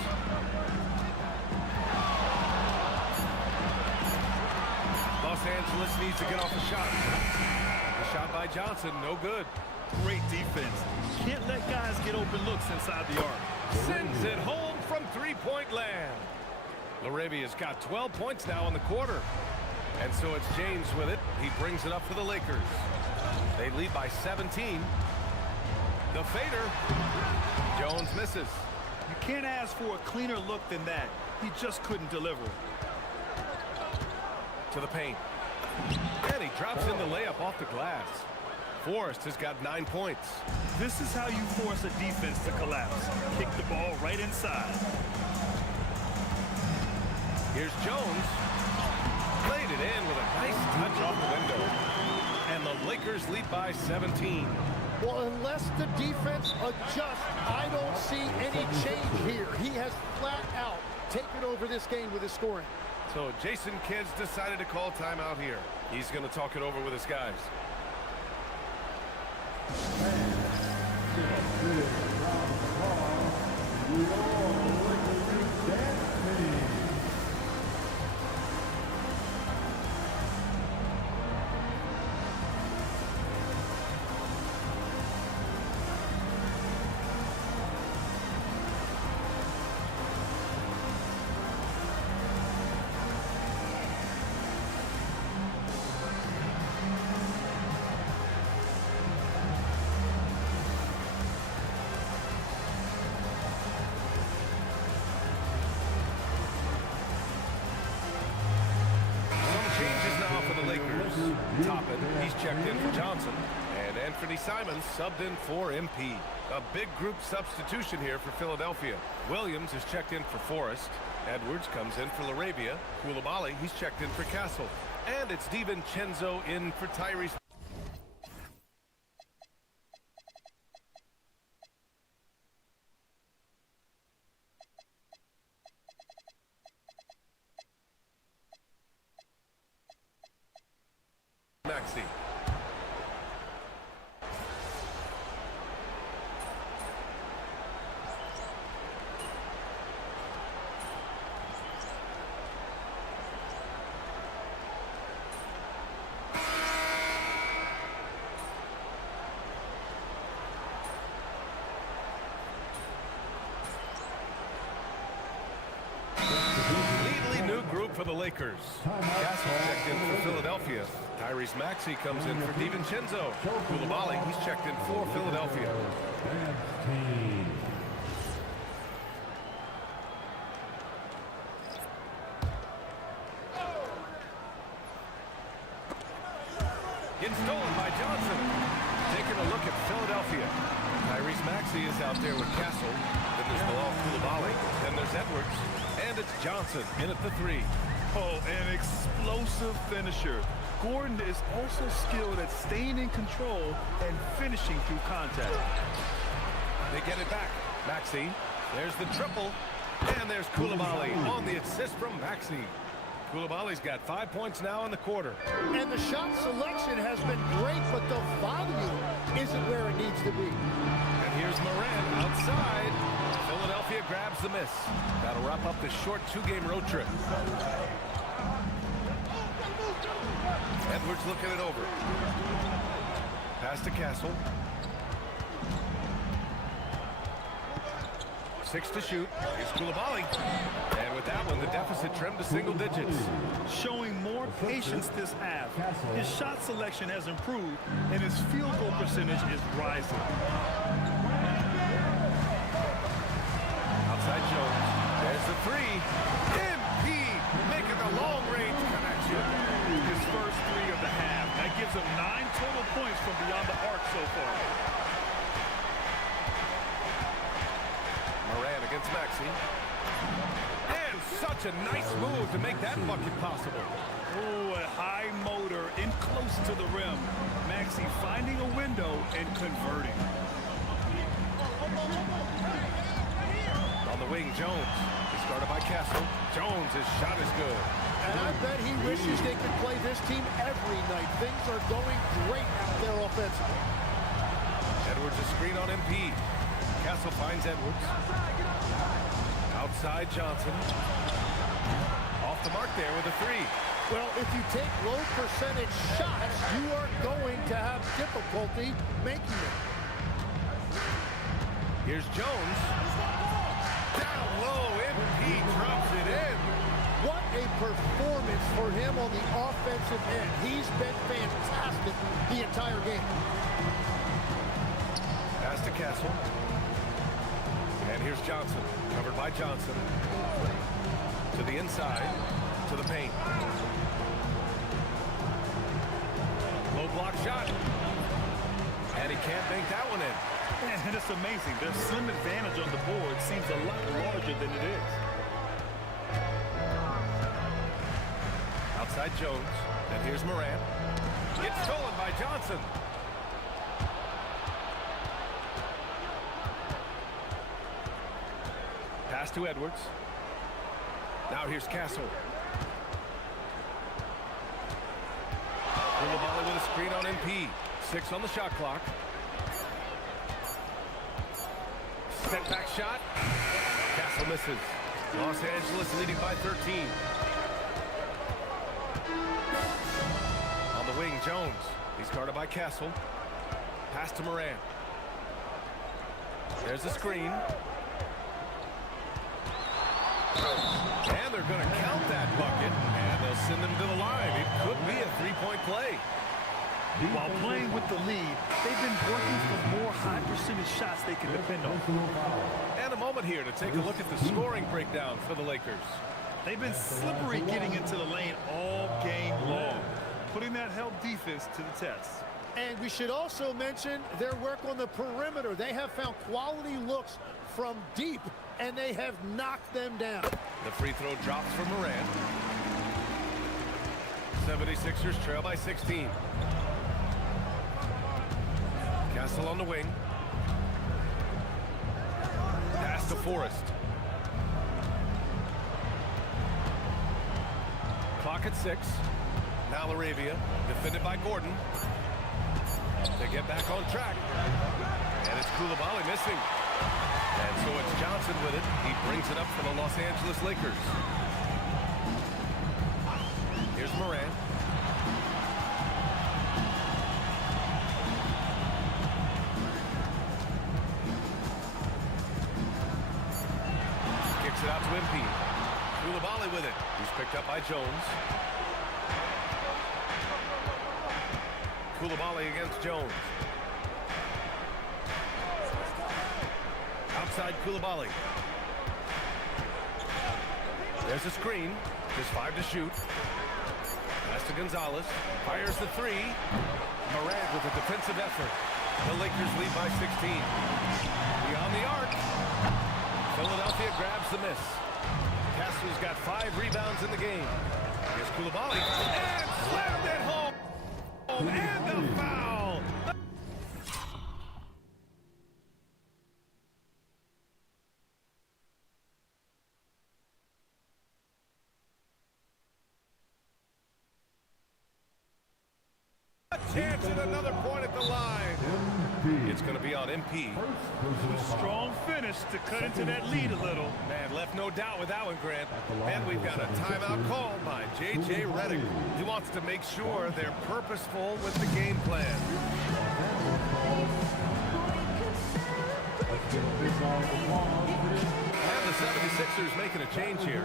Los Angeles needs to get off a shot. The shot by Johnson, no good. Great defense. Can't let guys get open looks inside the arc. Sends it home from three-point land. Laravia's got 12 points now in the quarter. And so it's James with it. He brings it up for the Lakers. They lead by 17. The fader. Jones misses. You can't ask for a cleaner look than that. He just couldn't deliver. To the paint. And he drops in the layup off the glass. Forrest has got 9 points. This is how you force a defense to collapse. Kick the ball right inside. Here's Jones. Played it in with a nice touch off the window. And the Lakers lead by 17. Well, unless the defense adjusts, I don't see any change here. He has flat out taken over this game with his scoring. So Jason Kidd's decided to call timeout here. He's going to talk it over with his guys. Toppin, he's checked in for Johnson. And Anthony Simons subbed in for MP. A big group substitution here for Philadelphia. Williams is checked in for Forrest. Edwards comes in for Laravia. Koulibaly, he's checked in for Castle. And it's DiVincenzo in for Tyrese. Maxey. Completely new group for the Lakers. Castle checked in for Philadelphia. Tyrese Maxey comes in for DiVincenzo. Koulibaly, he's checked in for Philadelphia. Gets stolen by Johnson. Taking a look at Philadelphia. Tyrese Maxey is out there with Castle. Then there's Bilal Koulibaly. Then there's Edwards. And it's Johnson in at the three. Oh, an explosive finisher. Gordon is also skilled at staying in control and finishing through contact. They get it back. Maxey. There's the triple. And there's Koulibaly on the assist from Maxey. Koulibaly's got 5 points now in the quarter. And the shot selection has been great, but the volume isn't where it needs to be. And here's Moran outside. Philadelphia grabs the miss. That'll wrap up the short two-game road trip. Edwards looking it over. Pass to Castle. 6 to shoot. Here's Koulibaly. And with that one, the deficit trimmed to single digits. Showing more patience this half. His shot selection has improved, and his field goal percentage is rising. Outside Jones. There's the three. MP making the long-range connection. His first 3 of the half. That gives him 9 total points from beyond the arc so far. Moran against Maxey. And such a nice move to make that bucket possible. Oh, a high motor in close to the rim. Maxey finding a window and converting. On the wing, Jones. He's guarded by Castle. Jones, his shot is good. And I bet he wishes they could play this team every night. Things are going great out there offensively. Edwards a screen on MP. Castle finds Edwards. Outside Johnson. Off the mark there with a 3. Well, if you take low percentage shots, you are going to have difficulty making them. Here's Jones. Down low, MP drops it in. What a performance for him on the offensive end. He's been fantastic the entire game. Pass to Castle. And here's Johnson, covered by Johnson. To the inside, to the paint. Low block shot. And he can't bank that one in. And it's amazing. Their slim advantage on the board seems a lot larger than it is. Outside Jones. And here's Moran. It's stolen by Johnson. Pass to Edwards. Now here's Castle. Koulibaly with a screen on MP. 6 on the shot clock. Step back shot. Castle misses. Los Angeles leading by 13. On the wing, Jones. He's guarded by Castle. Pass to Moran. There's the screen. And they're going to count that bucket, and they'll send him to the line. It could be a 3-point play. While playing with the lead, they've been working for more high percentage shots they can depend on. And a moment here to take a look at the scoring breakdown for the Lakers. They've been slippery getting into the lane all game long, putting that help defense to the test. And we should also mention their work on the perimeter. They have found quality looks from deep, and they have knocked them down. The free throw drops for Moran. 76ers trail by 16. Castle on the wing. Pass to Forrest. Clock at 6. Now Laravia, defended by Gordon. They get back on track. And it's Koulibaly missing. And so it's Johnson with it. He brings it up for the Los Angeles Lakers. Here's Moran. Kicks it out to MP. Koulibaly with it. He's picked up by Jones. Koulibaly against Jones. Outside Koulibaly. There's a screen. Just 5 to shoot. Pass to Gonzalez. Fires the 3. Morant with a defensive effort. The Lakers lead by 16. Beyond the arc. Philadelphia grabs the miss. Castle's got 5 rebounds in the game. Here's Koulibaly. And slammed it home. And the foul. Chance at another point at the line. It's going to be on MP. Strong finish to cut into that lead a little. Man, left no doubt with that one, Grant. And we've got a timeout called by J.J. Redick. He wants to make sure they're purposeful with the game plan. Let's give a big round of applause for this Sixers making a change here.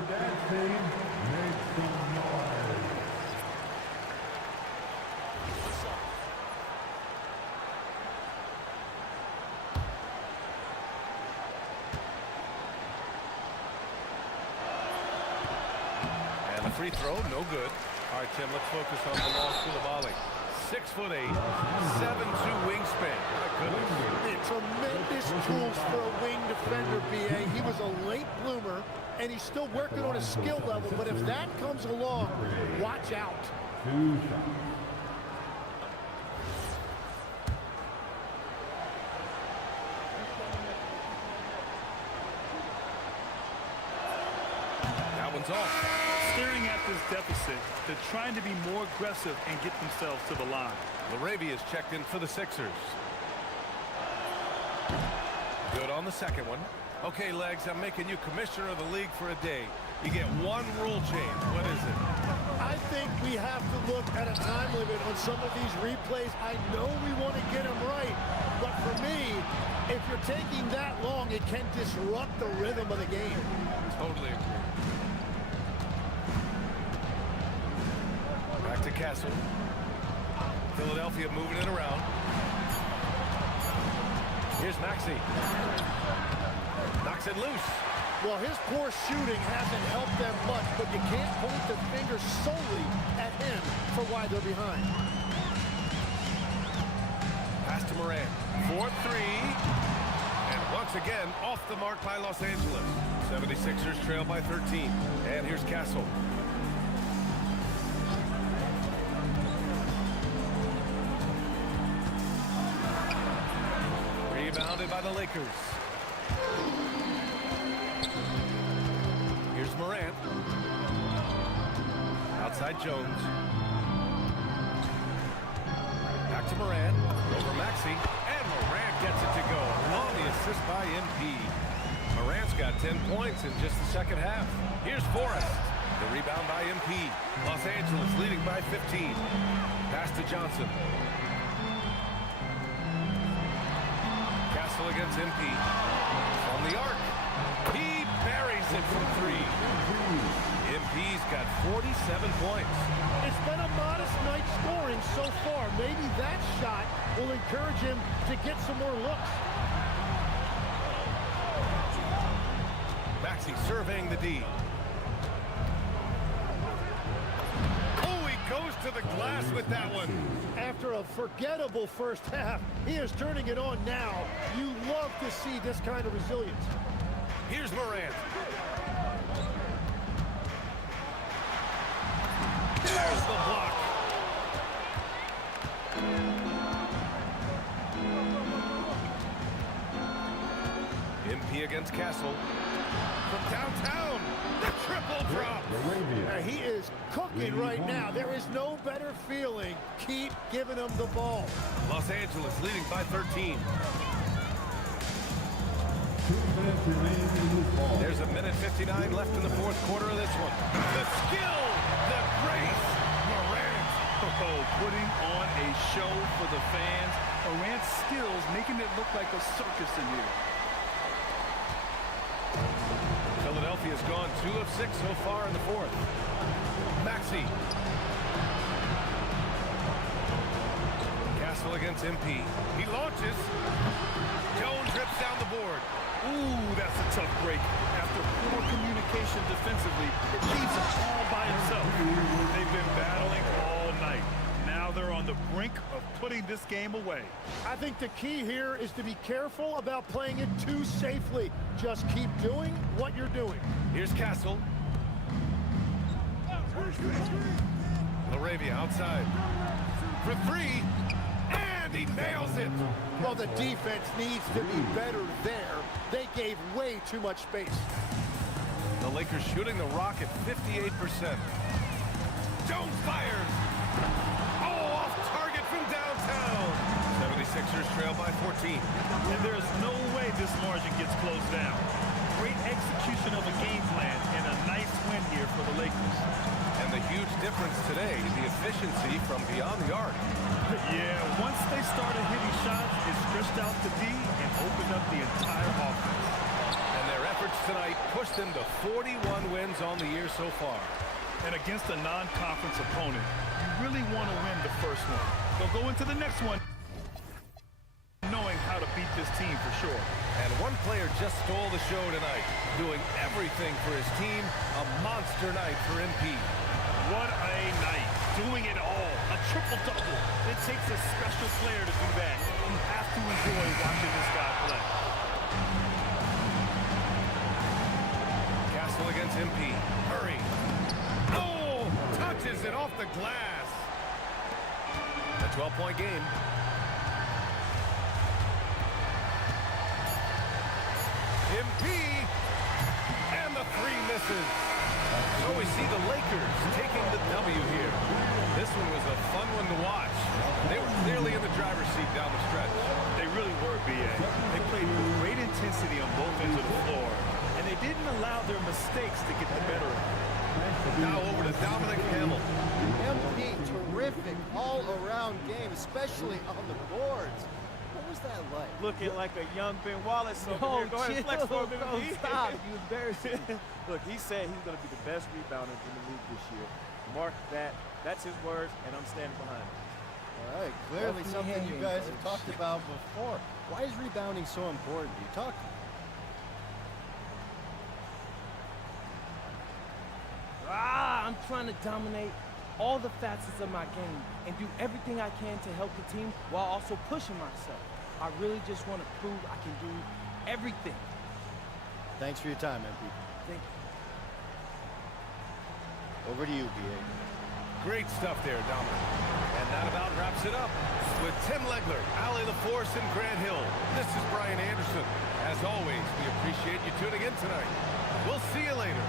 And the free throw, no good. All right, Tim, let's focus on Bilal Coulibaly. 6'8", 7'2" wingspan. My goodness. Tremendous tools for a wing defender, B.A. He was a late bloomer, and he's still working on his skill level, but if that comes along, watch out. 2 shots. That one's off. Staring at this deficit, they're trying to be more aggressive and get themselves to the line. Laravia's checked in for the Sixers. Good on the second one. Okay, Legs, I'm making you commissioner of the league for a day. You get one rule change. What is it? I think we have to look at a time limit on some of these replays. I know we want to get them right, but for me, if you're taking that long, it can disrupt the rhythm of the game. Totally agree. Back to Castle. Philadelphia moving it around. Here's Maxey. Knocks it loose. Well, his poor shooting hasn't helped them much, but you can't point the finger solely at him for why they're behind. Pass to Morant. 4-3. And once again, off the mark by Los Angeles. 76ers trail by 13. And here's Castle. Rebounded by the Lakers. Here's Morant. Outside Jones. Back to Morant. Over Maxey. And Morant gets it to go. On the assist by MP. Morant's got 10 points in just the second half. Here's Forrest. The rebound by MP. Los Angeles leading by 15. Pass to Johnson. Castle against MP. From the arc. He buries it from 3. MP's got 47 points. It's been a modest night scoring so far. Maybe that shot will encourage him to get some more looks. Maxey surveying the D. Oh, he goes to the glass with that one. After a forgettable first half, he is turning it on now. You love to see this kind of resilience. Here's Morant. There's the block. MP against Castle. From downtown, the triple drop. He is cooking right now. There is no better feeling. Keep giving him the ball. Los Angeles leading by 13. 2 minutes remaining in this ball. There's a minute 59 left in the fourth quarter of this one. The skill, the grace, Morant. Oh, putting on a show for the fans. Morant's skills making it look like a circus in here. Philadelphia's gone 2 of 6 so far in the fourth. Maxey. Castle against MP. He launches. Jones rips down the board. Ooh, that's a tough break. After poor communication defensively, it leaves him all by himself. They've been battling all night. Now they're on the brink of putting this game away. I think the key here is to be careful about playing it too safely. Just keep doing what you're doing. Here's Castle. Laravia outside. For 3. And he nails it. Well, the defense needs to be better there. They gave way too much space. The Lakers shooting the rock at 58%. Jones fires. Oh, off target from downtown. 76ers trail by 14. And there's no way this margin gets closed down. Great execution of a game plan and a nice win here for the Lakers. And the huge difference today, the efficiency from beyond the arc. Yeah, once they started hitting shots, it stretched out the D and opened up the entire offense. And their efforts tonight pushed them to 41 wins on the year so far. And against a non-conference opponent, you really want to win the first one. So go into the next one knowing how to beat this team for sure. And one player just stole the show tonight, doing everything for his team. A monster night for MP. What a night. Doing it all. A triple-double. It takes a special player to do that. You have to enjoy watching this guy play. Castle against MP. Hurry. Oh! Touches it off the glass. A 12-point game. MP. And the three misses. So we see the Lakers taking the W here. This one was a fun one to watch. They were clearly in the driver's seat down the stretch. They really were, B.A. They played with great intensity on both ends of the floor, and they didn't allow their mistakes to get the better of them. Now over to Dominic Hamill. MP, terrific all-around game, especially on the boards. What was that like? Looking like a young Ben Wallace over here. Go ahead and flex for him, MP. Stop, you embarrassing. Look, he said he's going to be the best rebounder in the league this year. Mark that. That's his words, and I'm standing behind him. All right, clearly something you guys have talked about before. Why is rebounding so important? You talk to me. I'm trying to dominate all the facets of my game and do everything I can to help the team while also pushing myself. I really just want to prove I can do everything. Thanks for your time, MP. Thank you. Over to you, B.A. Great stuff there, Dominic. And that about wraps it up. With Tim Legler, Allie LaForce, and Grant Hill, this is Brian Anderson. As always, we appreciate you tuning in tonight. We'll see you later.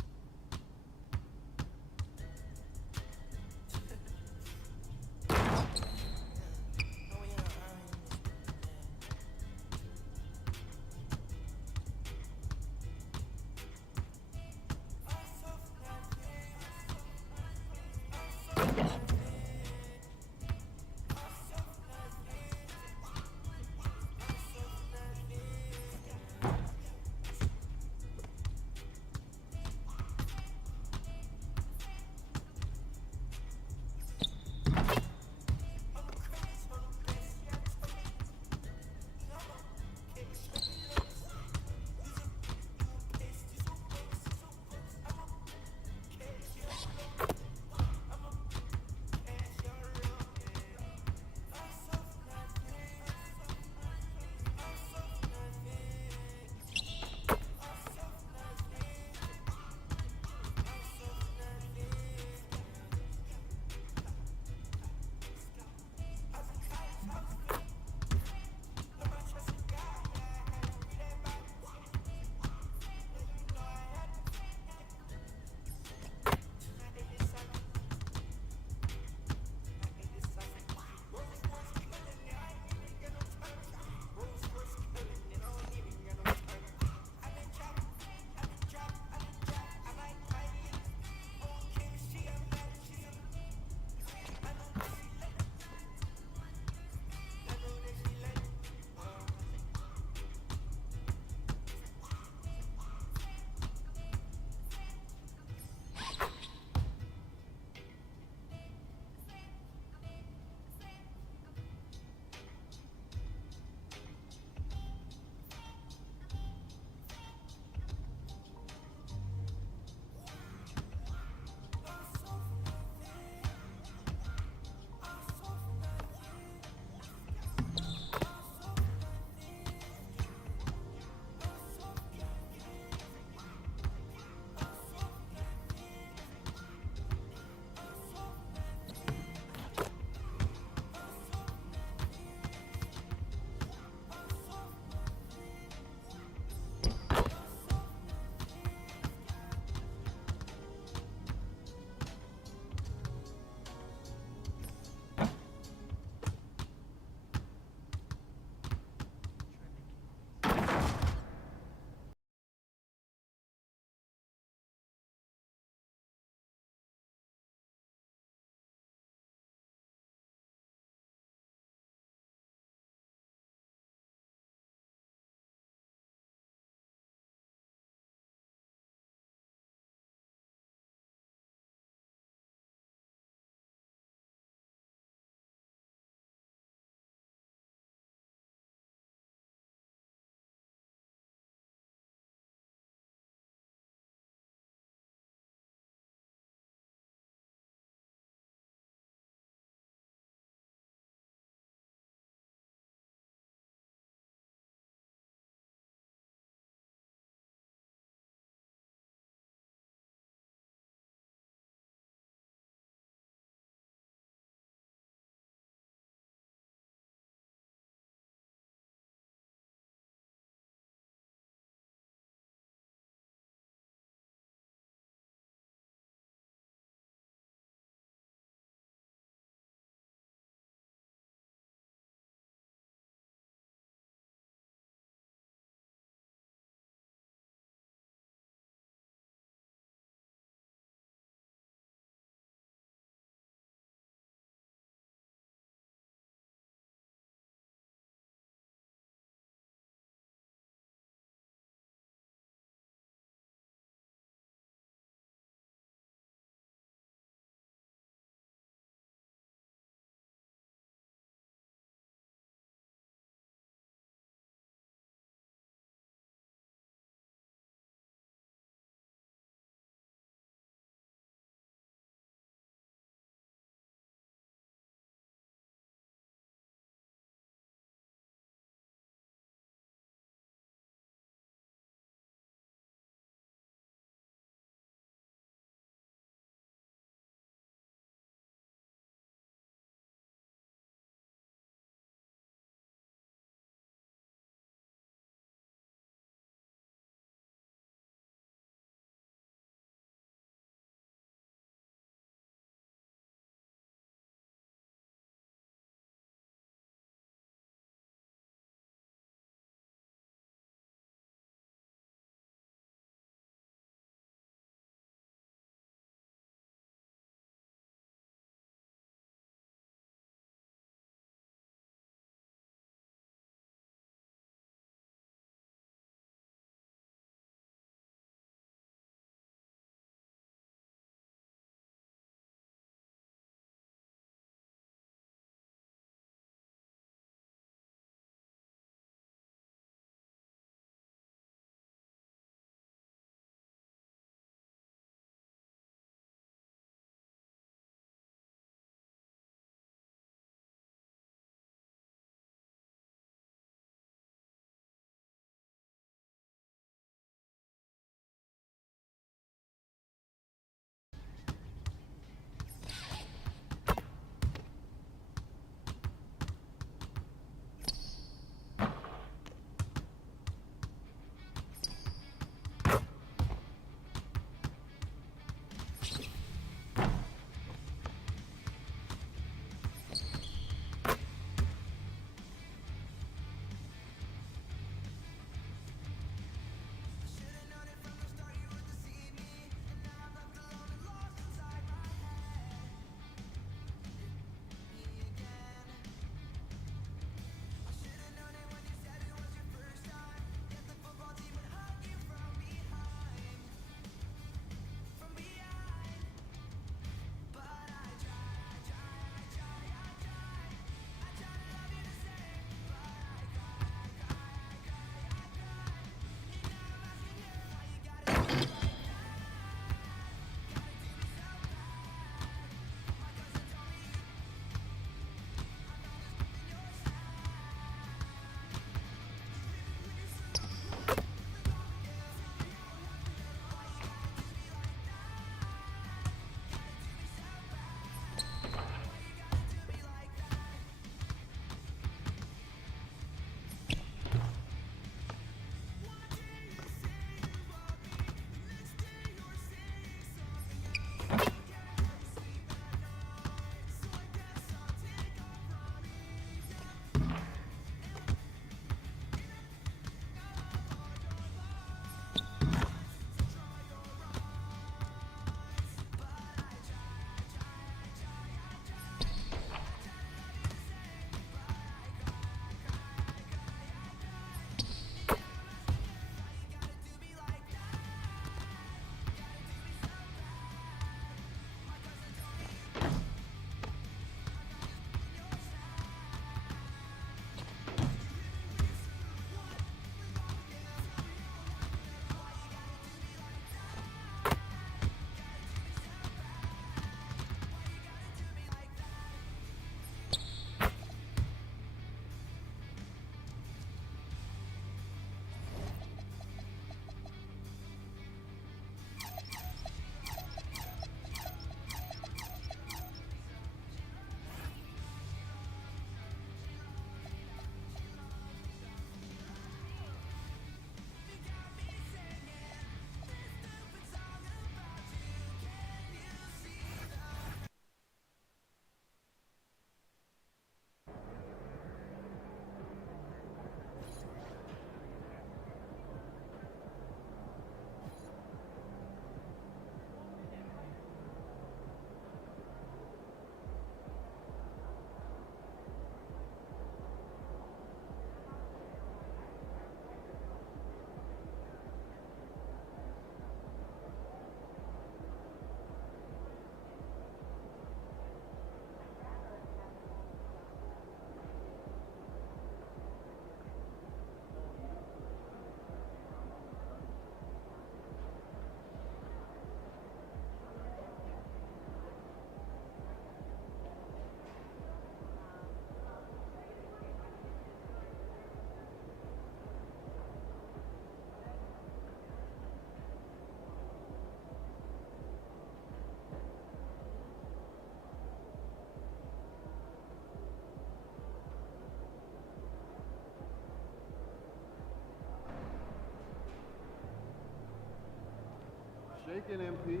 thinking, MP?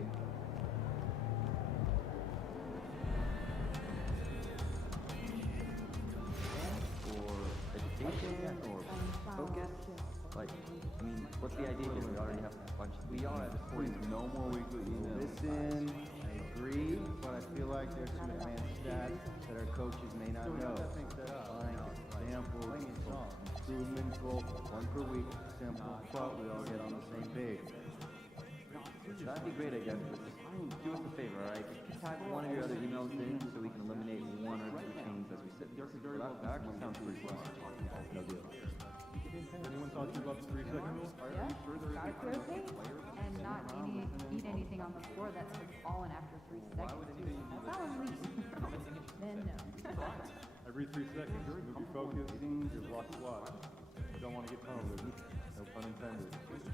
Or education, or focus? Like, I mean, what's the idea here? We already have a bunch. We all have No more weekly emails. Listen, I agree, but I feel like there's some advanced stats that our coaches may not know. Like examples, improvement goal, 1 per week, simple, but we all get on the same page. That'd be great, I guess, but just do us a favor, all right? Just type one of your other emails in so we can eliminate 1 or 2 chains as we sit. That actually sounds pretty fun. No deal. Anyone talk to you about the 3-second rule? Start rotate and not eat anything on the floor that's fallen after 3 seconds. That's how I'm leaving. Then no. Every 3 seconds, move your focus, your block squat. You don't want to get tunnel vision. No pun intended.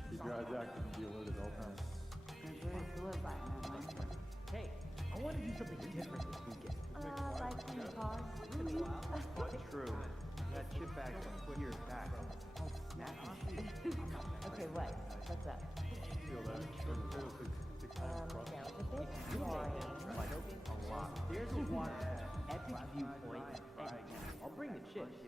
Keep your eyes active and be alert at all times. Hey, I want to do something different this weekend. Like in the car. True. That chip bag put your back. Oh, snap. Okay, what? What's up? Feel that. Down with it. Like a lot. There's a water epic viewpoint. Hey, I'll bring the chips.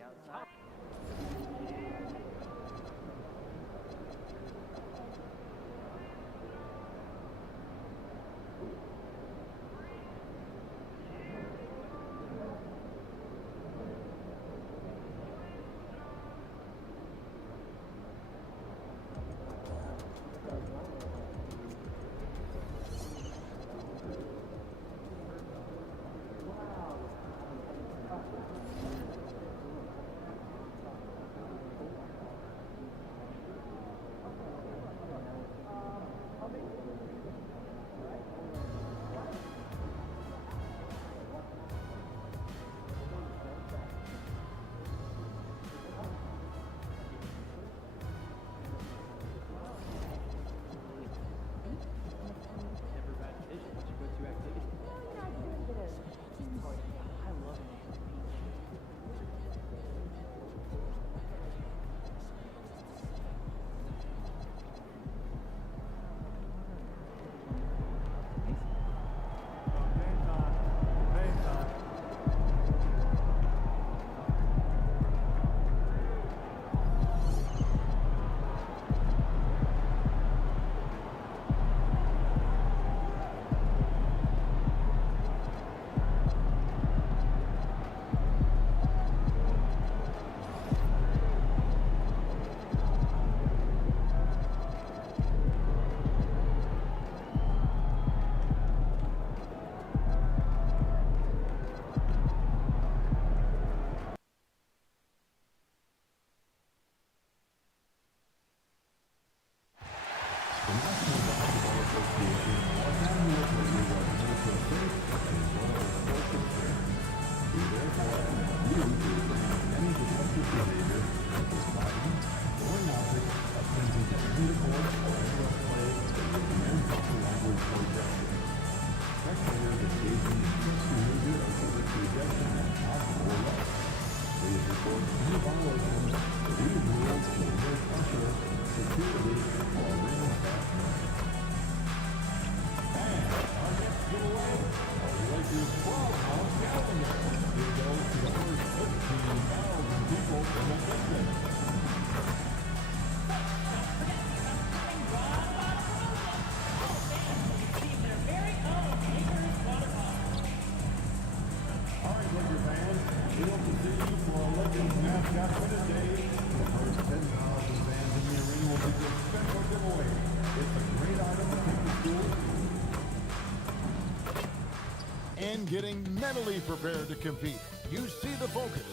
And getting mentally prepared to compete. You see the focus.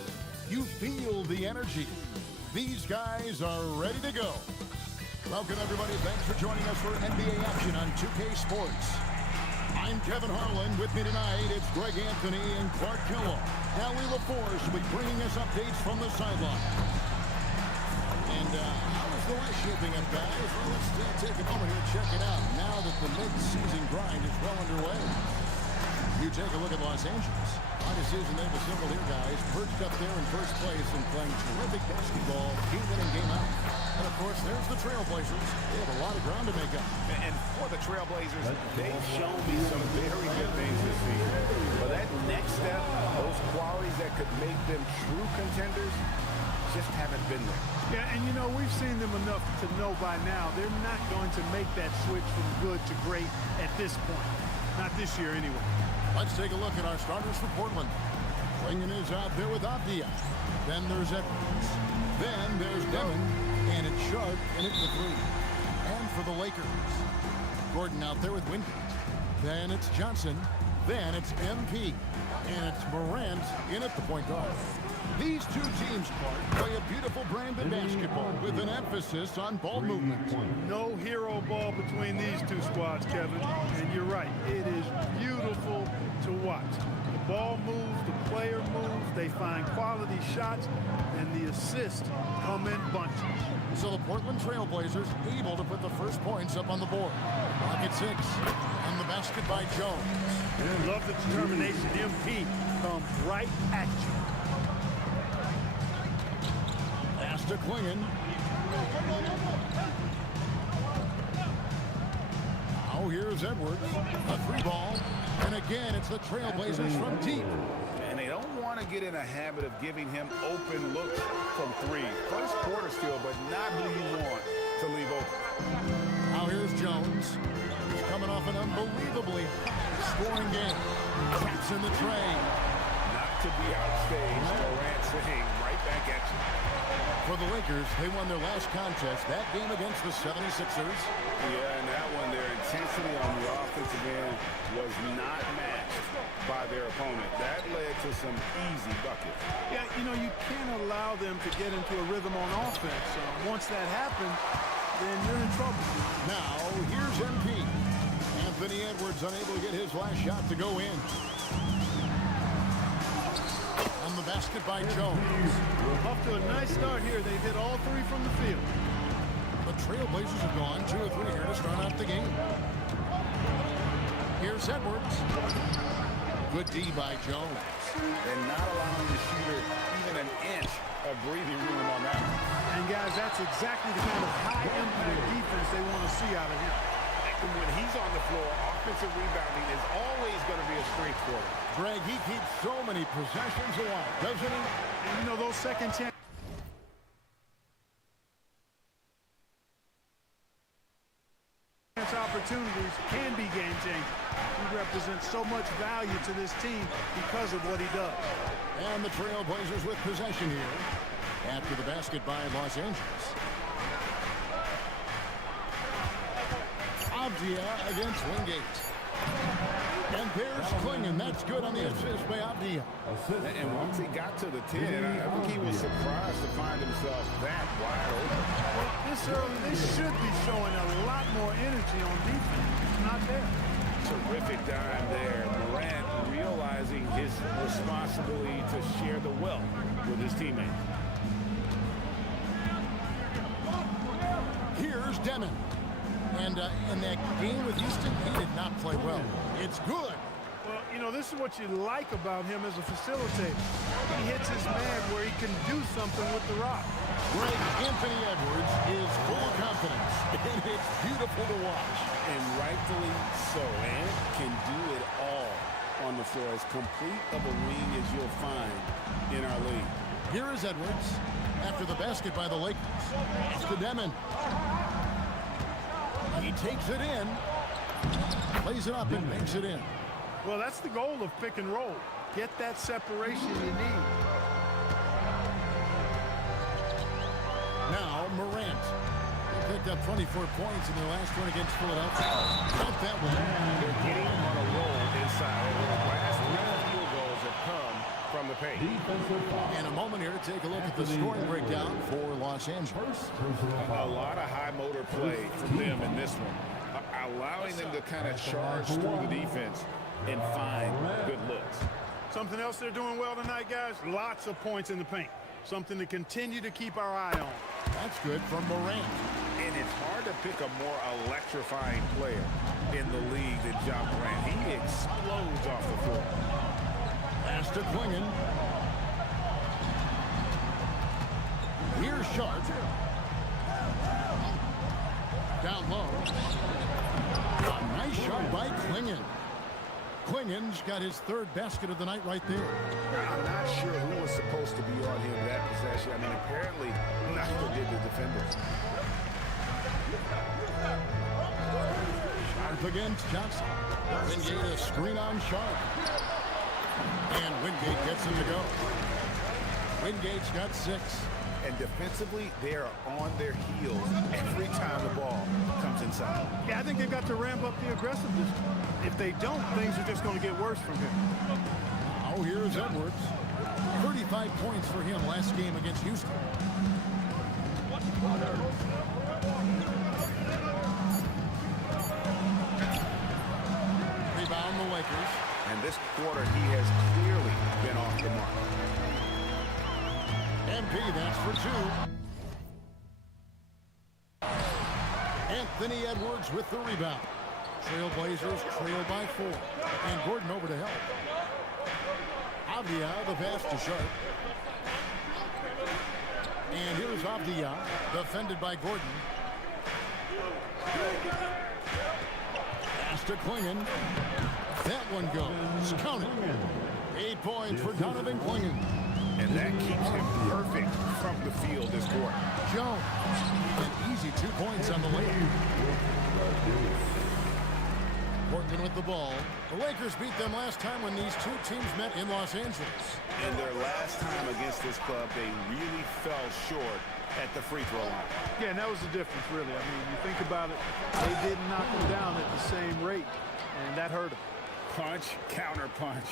You feel the energy. These guys are ready to go. Welcome, everybody. Thanks for joining us for NBA action on 2K Sports. I'm Kevin Harlan. With me tonight, it's Greg Anthony and Clark Kellogg. Allie LaForce will be bringing us updates from the sideline. And how is the West shaping up, guys? Well, let's take a moment here and check it out now that the mid-season grind is well underway. You take a look at Los Angeles. Our decision they've assembled here, guys, perched up there in first place and playing terrific basketball, game in and game out. And, of course, there's the Trailblazers. They have a lot of ground to make up. And for the Trailblazers, they've shown me some very good things this season. But that next step, those qualities that could make them true contenders, just haven't been there. Yeah, and you know, we've seen them enough to know by now they're not going to make that switch from good to great at this point. Not this year, anyway. Let's take a look at our starters for Portland. Klingon is out there with Avdia. Then there's Edwards. Then there's Demon. And it's Sharp in it the three. And for the Lakers, Gordon out there with Wingate. Then it's Johnson. Then it's MP. And it's Morant in at the point guard. These two teams, Clark, play a beautiful brand of basketball with an emphasis on ball movement. No hero ball between these two squads, Kevin. And you're right, it is beautiful to watch. The ball moves, the player moves, they find quality shots, and the assists come in bunches. So the Portland Trailblazers able to put the first points up on the board. Clock at 6, and the basket by Jones. Love the determination. MP comes right at you. Pass to Klingon. Now here's Edwards. A three ball. And again, it's the Trailblazers from deep. And they don't want to get in a habit of giving him open looks from three. First quarter still, but not who you want to leave open. Now here's Jones. He's coming off an unbelievably scoring game. Taps in the tray. Not to be outstaged, Morant saying right back at you. For the Lakers, they won their last contest, that game against the 76ers. Yeah, and that one, their intensity on the offensive end was not matched by their opponent. That led to some easy buckets. Yeah, you know, you can't allow them to get into a rhythm on offense. Once that happens, then you're in trouble. Now, here's MP. Anthony Edwards unable to get his last shot to go in. On the basket by Jones. Off to a nice start here. They've hit all three from the field. The Trailblazers have gone 2 or 3 here to start out the game. Here's Edwards. Good D by Jones. And not allowing the shooter even an inch of breathing room on that one. And guys, that's exactly the kind of high-impact defense they want to see out of him. And when he's on the floor, offensive rebounding is always going to be a strength for him. Greg, he keeps so many possessions alive, doesn't he? And you know, those second chance opportunities can be game-changing. He represents so much value to this team because of what he does. And the Trailblazers with possession here after the basket by Los Angeles. Avdia against Wingate. And there's Klingon. That's good on the assist by Avdia. And once he got to the 10, I think he was surprised to find himself that wide open. Well, this early, they should be showing a lot more energy on defense. It's not there. Terrific dime there. Morant realizing his responsibility to share the wealth with his teammates. Here's Demon. And in that game with Houston, he did not play well. It's good. Well, you know, this is what you like about him as a facilitator. He hits his man where he can do something with the rock. Greg, Anthony Edwards is full of confidence, and it's beautiful to watch. And rightfully so. And can do it all on the floor. As complete of a wing as you'll find in our league. Here is Edwards after the basket by the Lakers. It's to Demon. He takes it in, plays it up, and makes it in. Well, that's the goal of pick and roll. Get that separation you need. Now, Morant. He picked up 24 points in their last one against Philadelphia. Count that one. They're getting on a roll inside. The last 3 field goals have come from the paint. In a moment here, take a look at the scoring breakdown for Los Angeles. A lot of high motor play from them in this one. Allowing them to kind of charge through the defense and find good looks. Something else they're doing well tonight, guys? Lots of points in the paint. Something to continue to keep our eye on. That's good from Morant. And it's hard to pick a more electrifying player in the league than Ja Morant. He explodes off the floor. Pass to Klingon. Here's Sharp. Down low. A nice shot by Klingon. Klingon's got his third basket of the night right there. I'm not sure who was supposed to be on him that possession. I mean, apparently, neither did the defenders. Sharp against Johnson. Wingate a screen on Sharp. And Wingate gets him to go. Wingate's got 6. And defensively, they are on their heels every time the ball comes inside. Yeah, I think they've got to ramp up the aggressiveness. If they don't, things are just going to get worse from here. Now here's Edwards. 35 points for him last game against Houston. Rebound the Lakers. And this quarter, he has clearly been off the mark. MP, that's for 2. Anthony Edwards with the rebound. Trailblazers trail by 4. And Gordon over to help. Avdia, the pass to Sharp. And here's Avdia, defended by Gordon. Pass to Klingon. That one goes. Count it. 8 points for Donovan Klingon. And that keeps him perfect from the field this quarter. Jones, an easy 2 points on the layup. Portland with the ball. The Lakers beat them last time when these two teams met in Los Angeles. And their last time against this club, they really fell short at the free throw line. Yeah, and that was the difference, really. I mean, you think about it, they didn't knock them down at the same rate, and that hurt them. Punch, counter punch.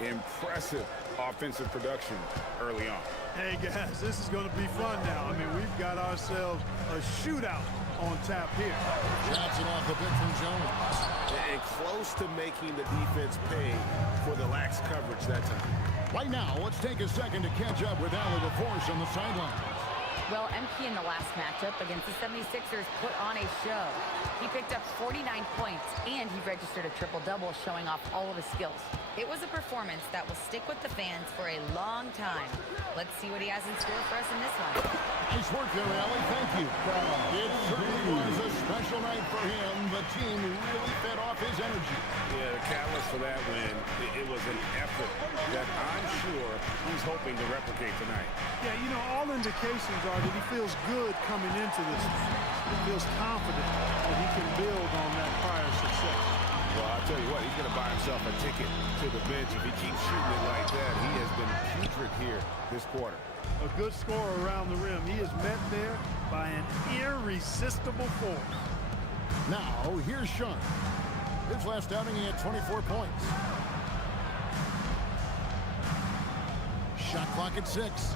Impressive offensive production early on. Hey, guys, this is going to be fun now. I mean, we've got ourselves a shootout on tap here. Johnson off the bench from Jones. And close to making the defense pay for the lax coverage that time. Right now, let's take a second to catch up with Allie LaForce on the sidelines. Well, MP in the last matchup against the 76ers put on a show. He picked up 49 points, and he registered a triple-double, showing off all of his skills. It was a performance that will stick with the fans for a long time. Let's see what he has in store for us in this one. Nice work there, Allie. Thank you. It certainly was a special night for him. The team really fed off his energy. Yeah, the catalyst for that win, it was an effort that I'm sure he's hoping to replicate tonight. Yeah, you know, all indications are that he feels good coming into this. He feels confident that he can build on that prior success. Well, I'll tell you what, he's going to buy himself a ticket to the bench if he keeps shooting it like that. He has been putrid here this quarter. A good scorer around the rim. He is met there by an irresistible force. Now, here's Sean. His last outing, he had 24 points. Shot clock at 6.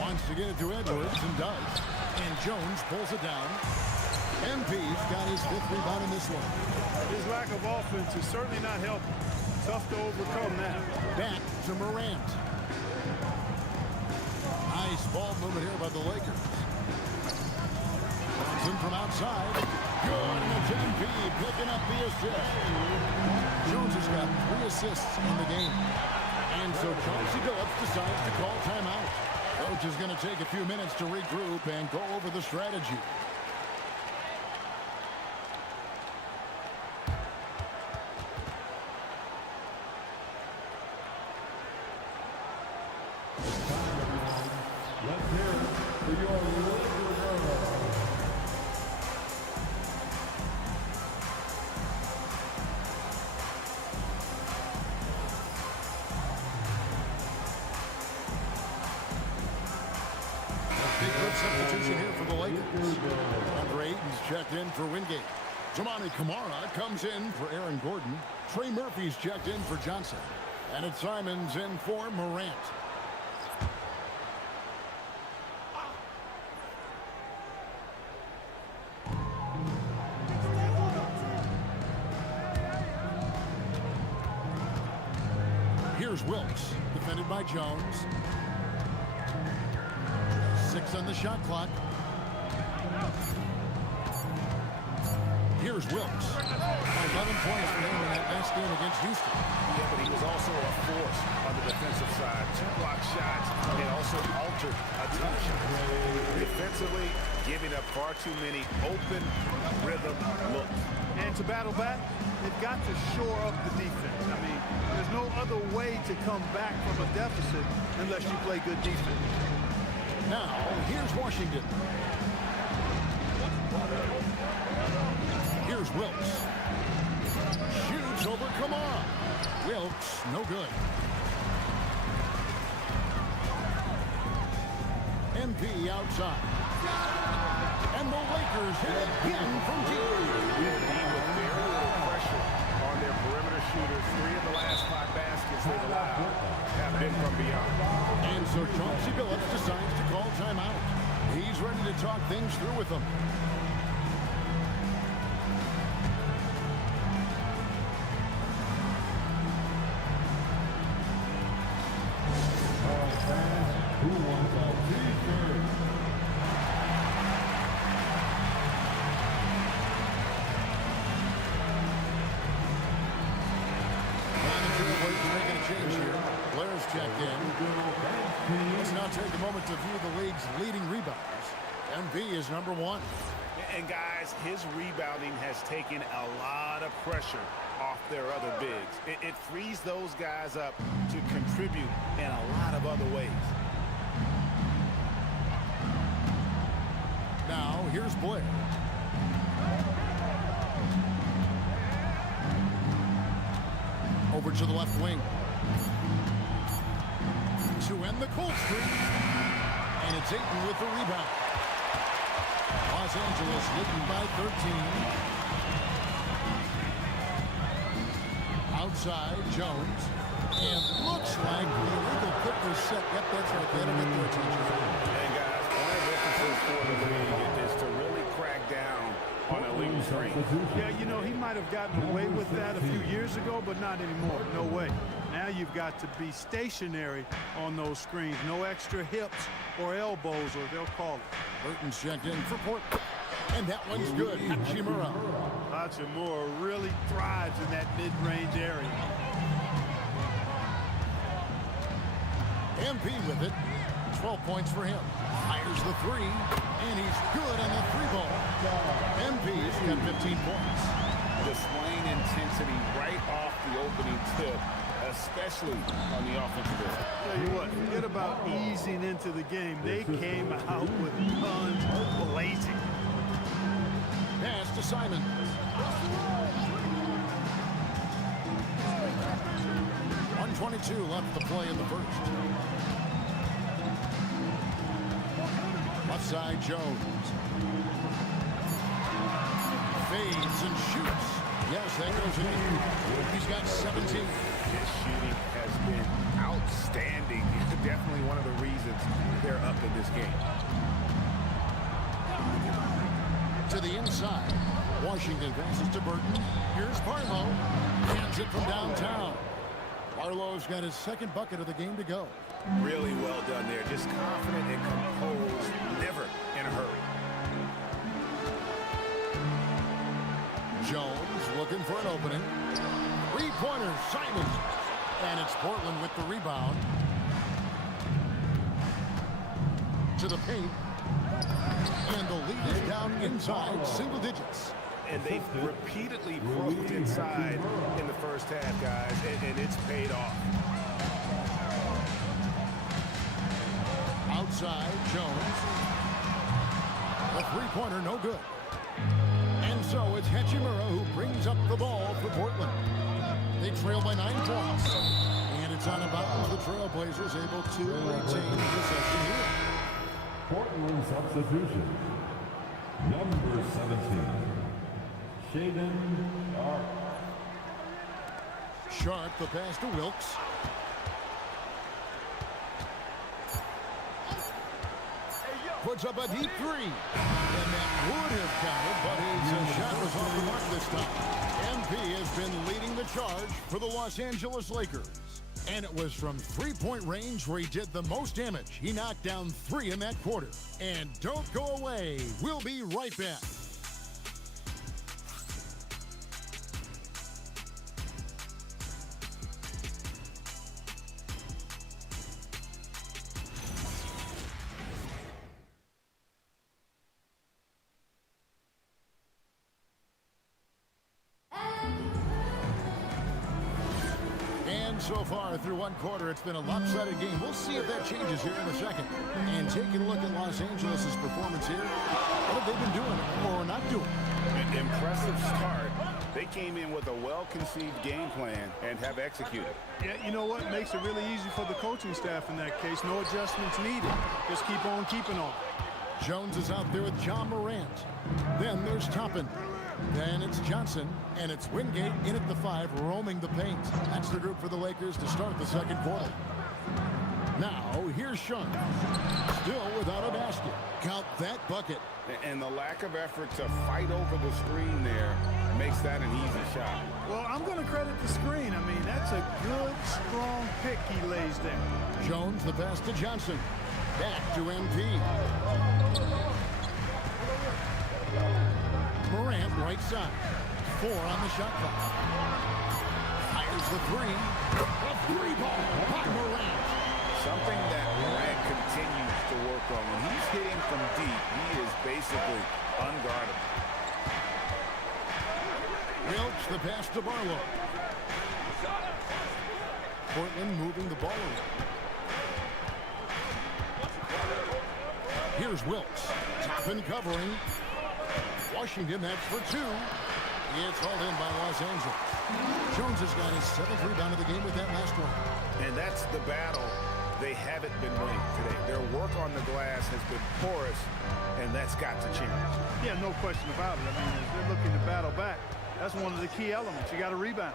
Wants to get it to Edwards and does. And Jones pulls it down. MP's got his 5th rebound in this one. His lack of offense is certainly not helping. Tough to overcome that. Back to Morant. Nice ball movement here by the Lakers. Johnson from outside. Good, and it's MP picking up the assist. Jones has got 3 assists in the game. And so Chauncey Billups decides to call timeout. Coach is going to take a few minutes to regroup and go over the strategy. Let's hear it for your Laker girls. Big good substitution here for the Lakers. Number 8 is checked in for Wingate. Tamani Kamara comes in for Aaron Gordon. Trey Murphy's checked in for Johnson. And it's Simons in for Morant. Here's Wilkes, defended by Jones. 6 on the shot clock. Here's Wilkes. 11 points for him in that last game against Houston. Yeah, but he was also a force on the defensive side. 2 block shots and also altered a ton of shots. Defensively, giving up far too many open rhythm looks. And to battle back, they've got to shore up the defense. I mean, there's no other way to come back from a deficit unless you play good defense. Now, here's Washington. Here's Wilkes. Shoots over, come on. Wilkes, no good. MP outside. And the Lakers hit it again from deep. With very little pressure on their perimeter shooters. 3 of the last 5 baskets they've allowed have been from beyond. And so Chauncey Billups decides to call timeout. He's ready to talk things through with them. Who wants a t-shirt? Making a change here. Blair's checked in. Let's now take a moment to view the league's leading rebounders. MV is number 1. And guys, his rebounding has taken a lot of pressure off their other bigs. It frees those guys up to contribute in a lot of other ways. Now, here's Blair. Over to the left wing. To end the cold streak. And it's Ayton with the rebound. Los Angeles leading by 13. Outside, Jones. And looks like the illegal pick was set. Yep, that's right. They had to get their attention. And guys, one of the emphasis for the league is to really crack down on illegal screens. Yeah, you know, he might have gotten away with that a few years ago, but not anymore. No way. Now you've got to be stationary on those screens. No extra hips or elbows, or they'll call it. Burton's checked in for Portland. And that one's good. Hachimura. Hachimura really thrives in that mid-range area. MP with it. 12 points for him. Fires the 3. And he's good on the 3-ball. MP's got 15 points. Displaying intensity right off the opening tip, especially on the offensive end. Tell you what, forget about easing into the game. They came out with guns blazing. Pass to Simon. .122 left to play in the first. Left side, Jones. Fades and shoots. Yes, that goes in. He's got 17. His shooting has been outstanding. Definitely one of the reasons they're up in this game. To the inside. Washington passes to Burton. Here's Barlow. Hands it from downtown. Barlow's got his second bucket of the game to go. Really well done there. Just confident and composed. Never in a hurry. Jones looking for an opening. 3-pointer, Simon. And it's Portland with the rebound. To the paint. And the lead is down inside single digits. And they've repeatedly broke inside in the first half, guys, and it's paid off. Outside, Jones. A 3-pointer, no good. And so it's Hachimura who brings up the ball for Portland. They trail by 9 points. And it's on about the Trailblazers able to retain possession here. Portland substitution. Number 17. Shaden Sharp. Sharp, the pass to Wilkes. Puts up a deep 3. And that would have counted, but his shot was off the mark this time. MP has been leading the charge for the Los Angeles Lakers. And it was from 3-point range where he did the most damage. He knocked down 3 in that quarter. And don't go away. We'll be right back. And so far through one quarter, it's been a lopsided game. We'll see if that changes here in a second. And taking a look at Los Angeles' performance here, what have they been doing or not doing? An impressive start. They came in with a well-conceived game plan and have executed. Yeah, you know what? Makes it really easy for the coaching staff in that case. No adjustments needed. Just keep on keeping on. Jones is out there with John Morant. Then there's Toppin. Then it's Johnson, and it's Wingate in at the 5, roaming the paint. That's the group for the Lakers to start the second quarter. Now, here's Sean. Still without a basket. Count that bucket. And the lack of effort to fight over the screen there makes that an easy shot. Well, I'm going to credit the screen. I mean, that's a good, strong pick he lays there. Jones, the pass to Johnson. Back to MP. Morant, right side. 4 on the shot clock. Fires the 3. A 3-ball by Morant. Something that Morant continues to work on. When he's hitting from deep, he is basically unguardable. Wilkes, the pass to Barlow. Portland moving the ball around. Here's Wilkes. Toppin covering. Washington, that's for 2. It's hauled in by Los Angeles. Jones has got his 7th rebound of the game with that last one. And that's the battle they haven't been winning today. Their work on the glass has been porous, and that's got to change. Yeah, no question about it. I mean, as they're looking to battle back, that's one of the key elements. You got to rebound.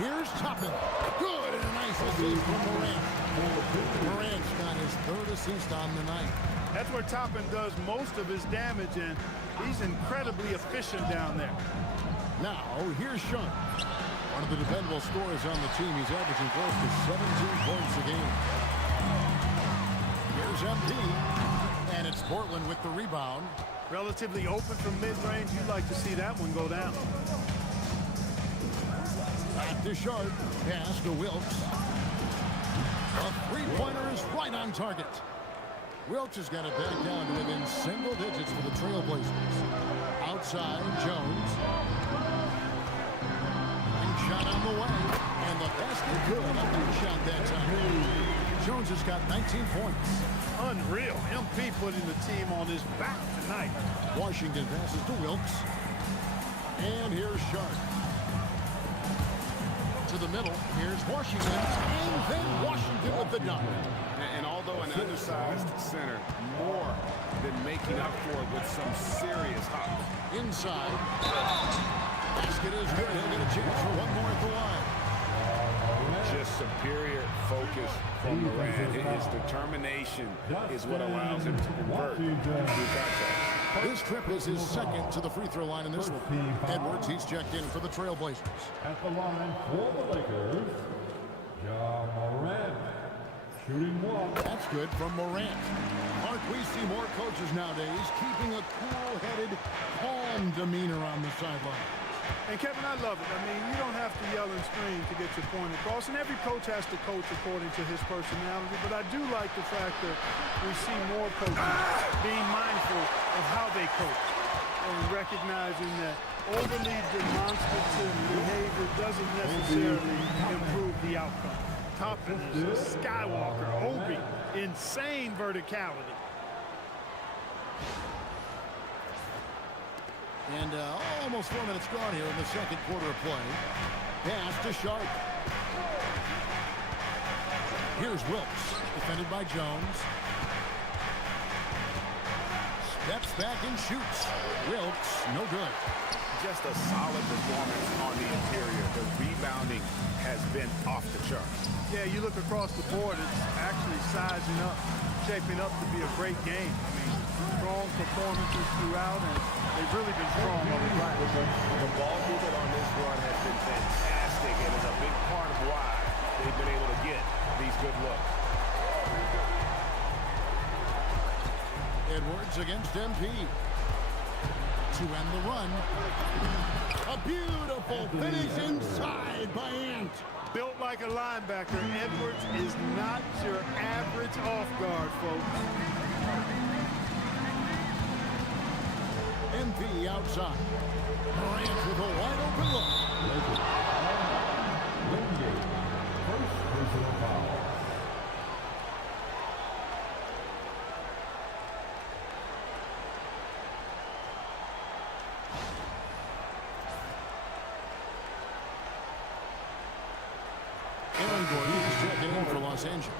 Here's Toppin. Good, and a nice assist from Morant. Morant's got his 3rd assist on the night. That's where Toppin does most of his damage, and he's incredibly efficient down there. Now, here's Sean. One of the dependable scorers on the team. He's averaging close to 17 points a game. Here's MP. And it's Portland with the rebound. Relatively open from mid-range. You'd like to see that one go down. Back to Sharp. Pass to Wilkes. A 3-pointer is right on target. Wilkes has got it back down to within single digits for the Trailblazers. Outside, Jones. And shot on the way. And the basket good. A good shot that time. Jones has got 19 points. Unreal. MP putting the team on his back tonight. Washington passes to Wilkes. And here's Sharp. To the middle. Here's Washington. And then Washington with the dunk. And although an undersized center, more than making up for it with some serious hops. Inside. Basket is good. He'll get a chance for one more at the line. Just superior focus from Morant. His determination is what allows him to convert through contact. This trip is his 2nd to the free throw line in this one. Edwards, he's checked in for the Trailblazers. At the line for the Lakers, John Morant. Shooting 1. That's good from Morant. Mark, we see more coaches nowadays keeping a cool-headed, calm demeanor on the sideline. And Kevin, I love it. I mean, you don't have to yell and scream to get your point across, and every coach has to coach according to his personality, but I do like the fact that we see more coaches being mindful of how they coach and recognizing that overly demonstrative behavior doesn't necessarily improve the outcome. Toppin is a Skywalker, Obi, insane verticality. And almost 4 minutes gone here in the second quarter of play. Pass to Sharp. Here's Wilkes, defended by Jones. Steps back and shoots. Wilkes, no good. Just a solid performance on the interior. The rebounding has been off the charts. Yeah, you look across the board, it's actually sizing up, shaping up to be a great game. I mean, strong performances throughout, and they've really been strong on the glass. The ball movement on this run has been fantastic, and is a big part of why they've been able to get these good looks. Edwards against MP. To end the run. A beautiful finish inside by Ant. Built like a linebacker, Edwards is not your average off guard, folks. MP outside. Morant with a wide open look. personal foul. Aaron Gordon is checking in for Los Angeles.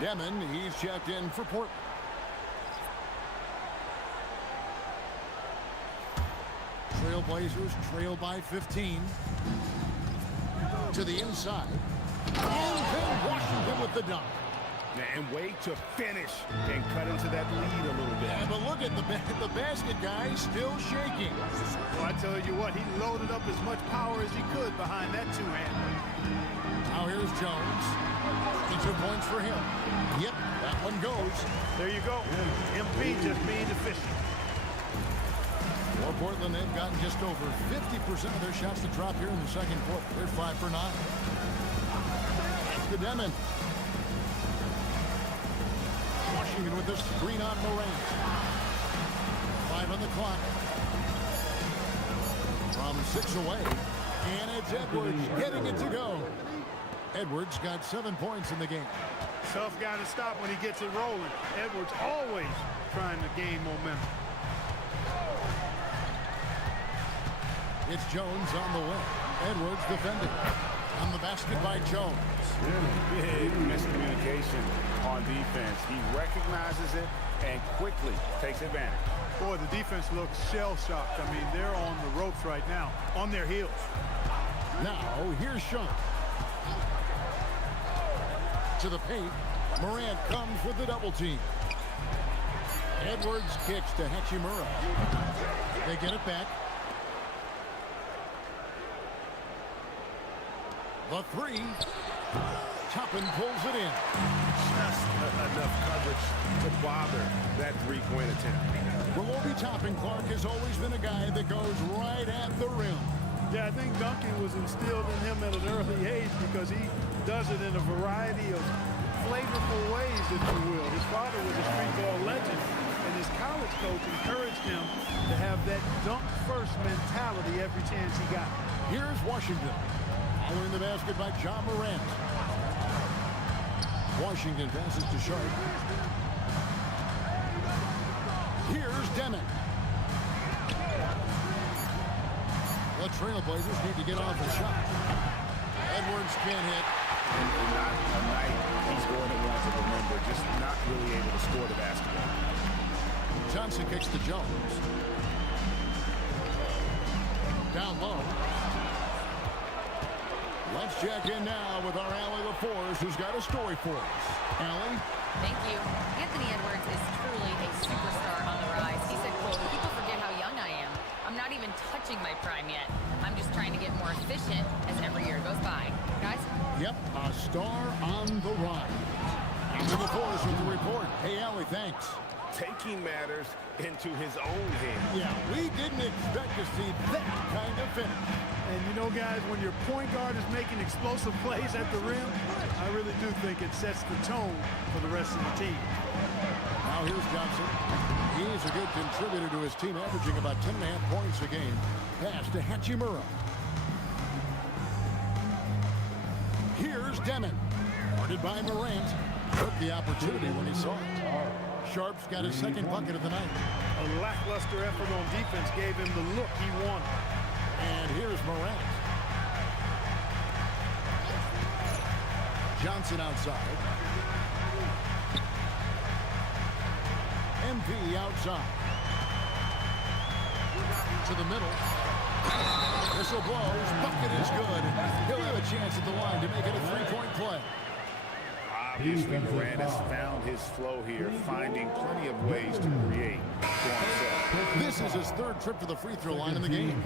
Demon, he's checked in for Portland. Trailblazers trail by 15. To the inside. And then Washington with the dunk. And way to finish and cut into that lead a little bit. Yeah, but look at the basket guy still shaking. Well, I tell you what, he loaded up as much power as he could behind that two-hander. Now here's Jones. 2 points for him. Yep, that one goes. There you go. MP just being efficient. For Portland, they've gotten just over 50% of their shots to drop here in the second quarter. They're 5 for 9. That's the Demon. Washington with the screen on Morant. 5 on the clock. From 6 away. And it's Edwards getting it to go. Edwards got 7 points in the game. Tough guy to stop when he gets it rolling. Edwards always trying to gain momentum. It's Jones on the way. Edwards defending. On the basket by Jones. Big miscommunication on defense. He recognizes it and quickly takes advantage. Boy, the defense looks shell-shocked. I mean, they're on the ropes right now, on their heels. Now, here's Sean. To the paint. Morant comes with the double team. Edwards kicks to Hachimura. They get it back. The three. Toppin pulls it in. Just enough coverage to bother that three-point attempt. Well, Obi Toppin, Clark, has always been a guy that goes right at the rim. Yeah, I think dunking was instilled in him at an early age because he does it in a variety of flavorful ways, if you will. His father was a street ball legend, and his college coach encouraged him to have that dunk-first mentality every chance he got. Here's Washington. Following the basket by John Morant. Washington passes to Sharp. Here's Demon. The Trailblazers need to get off the shot. Edwards can't hit. And not a night he's going to want to remember, just not really able to score the basketball. Johnson kicks to Jones. Down low. Let's check in now with our Allie LaForce, who's got a story for us. Allie? Thank you. Anthony Edwards is truly a superstar on the rise. He said, quote, "People forget how young I am. I'm not even touching my prime yet. I'm just trying to get more efficient as every year goes by." Guys? Yep, a star on the rise. Allie LaForce with the report. Hey, Allie, thanks. Taking matters into his own hands. Yeah, we didn't expect to see that kind of finish. And you know, guys, when your point guard is making explosive plays at the rim, I really do think it sets the tone for the rest of the team. Now here's Johnson. He's a good contributor to his team, averaging about 10.5 points a game. Pass to Hachimura. Here's Demon. Guarded by Morant. Took the opportunity when he saw it. Sharp's got his second bucket of the night. A lackluster effort on defense gave him the look he wanted. And here's Morant. Johnson outside. MP outside. To the middle. Whistle blows. Bucket is good. He'll have a chance at the line to make it a three-point play. Obviously, Morant has found his flow here, finding plenty of ways to create for himself. This is his third trip to the free throw line in the game.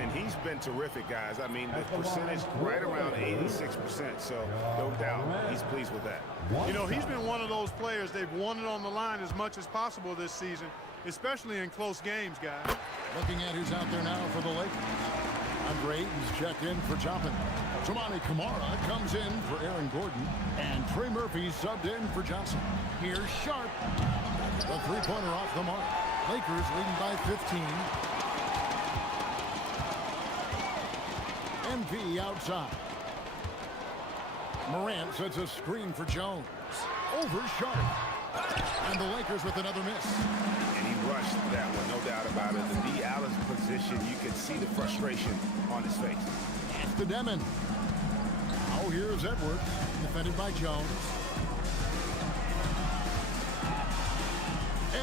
And he's been terrific, guys. I mean, the percentage right around 86%, so no doubt he's pleased with that. You know, he's been one of those players they've wanted on the line as much as possible this season, especially in close games, guys. Looking at who's out there now for the Lakers. Andre Ayton's checked in for Toppin. Toumani Camara comes in for Aaron Gordon. And Trey Murphy subbed in for Johnson. Here's Sharp. The three-pointer off the mark. Lakers leading by 15. MP outside. Morant sets a screen for Jones. Over Sharp. And the Lakers with another miss. And he rushed that one, no doubt about it. The D. Allen's position, you can see the frustration on his face. After Demon. Now here's Edwards, defended by Jones.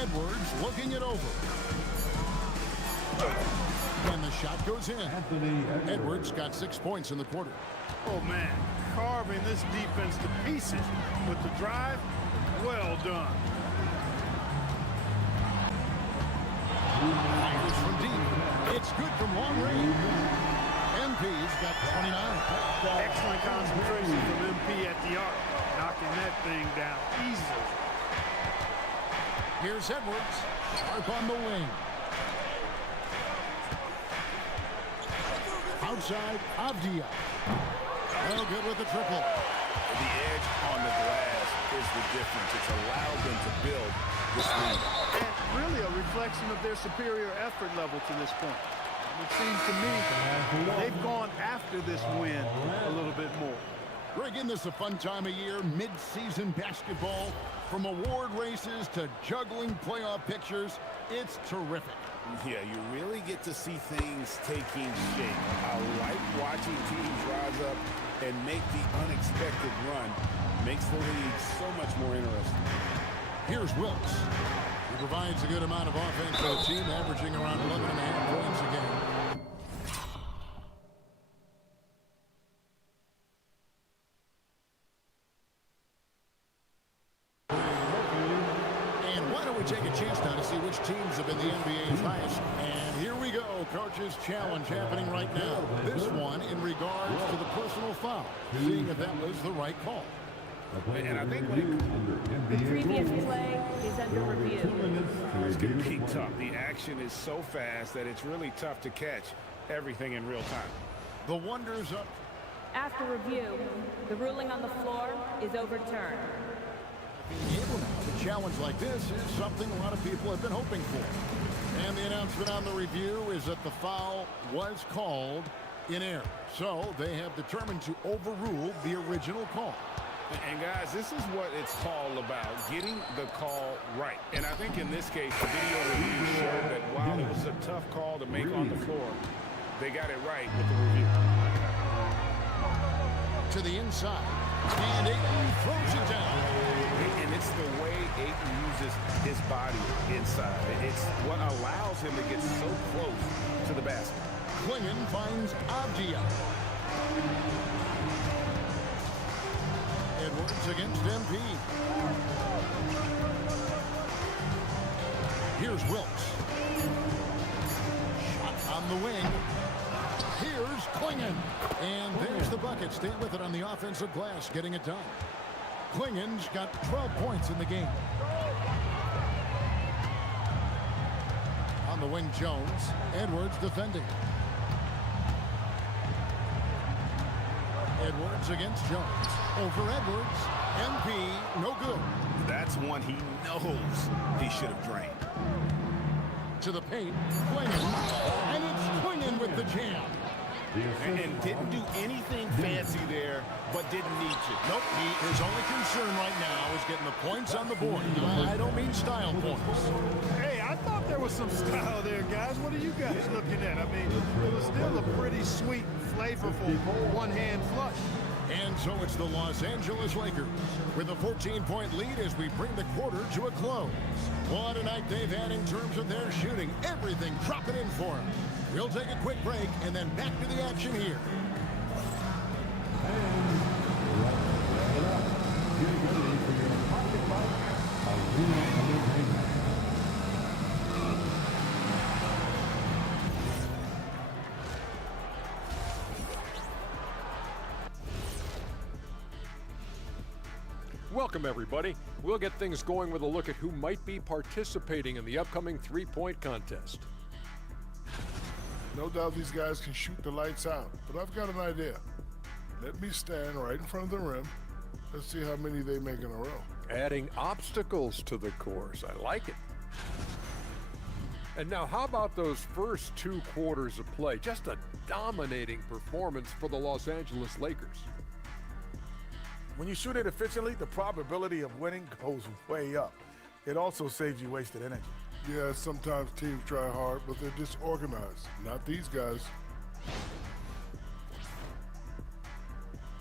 Edwards looking it over. And the shot goes in. Edwards got 6 points in the quarter. Oh, man, carving this defense to pieces with the drive. Well done. Fires from deep. It's good from long range. MP's got 29. Excellent concentration from MP at the arc. Knocking that thing down easily. Here's Edwards. Sharp on the wing. Outside, Avdia. Well, good with the triple. The edge on the glass is the difference. It's allowed them to build this lead. And really a reflection of their superior effort level to this point. It seems to me they've gone after this win a little bit more. Greg, isn't this a fun time of year? Mid-season basketball, from award races to juggling playoff pictures. It's terrific. Yeah, you really get to see things taking shape. I like watching teams rise up and make the unexpected run. Makes the league so much more interesting. Here's Wilkes. He provides a good amount of offense for the team, averaging around 11.5 points a game. Take a chance now to see which teams have been the NBA's highest. And here we go, Coach's Challenge happening right now. This one in regards to the personal foul, seeing if that was the right call. And I think the previous play is under review. It's going to be tough. The action is so fast that it's really tough to catch everything in real time. The wonders up. After review, the ruling on the floor is overturned. Being able now to challenge like this is something a lot of people have been hoping for. And the announcement on the review is that the foul was called in error. So they have determined to overrule the original call. And guys, this is what it's all about, getting the call right. And I think in this case, the video review showed that while it was a tough call to make on the floor, they got it right with the review. To the inside. And Ayton throws it down. And it's the way Ayton uses his body inside. It's what allows him to get so close to the basket. Klingon finds Avdia. Edwards against MP. Here's Wilkes. Shot on the wing. Here's Klingon. And there's the bucket. Stay with it on the offensive glass, getting it done. Klingon's got 12 points in the game. On the wing, Jones. Edwards defending. Edwards against Jones. Over Edwards. MP, no good. That's one he knows he should have drained. To the paint, Klingon. And it's Klingon with the jam. And didn't do anything fancy there, but didn't need to. Nope, his only concern right now is getting the points on the board. I don't mean style points. Hey, I thought there was some style there, guys. What are you guys looking at? I mean, it was still a pretty sweet, flavorful one-hand flush. And so it's the Los Angeles Lakers with a 14-point lead as we bring the quarter to a close. What a night they've had in terms of their shooting. Everything dropping in for them. We'll take a quick break and then back to the action here. Welcome, everybody. We'll get things going with a look at who might be participating in the upcoming three-point contest. No doubt these guys can shoot the lights out, but I've got an idea. Let me stand right in front of the rim. Let's see how many they make in a row. Adding obstacles to the course. I like it. And now, how about those first 2 quarters of play? Just a dominating performance for the Los Angeles Lakers. When you shoot it efficiently, the probability of winning goes way up. It also saves you wasted energy. Yeah, sometimes teams try hard, but they're disorganized. Not these guys.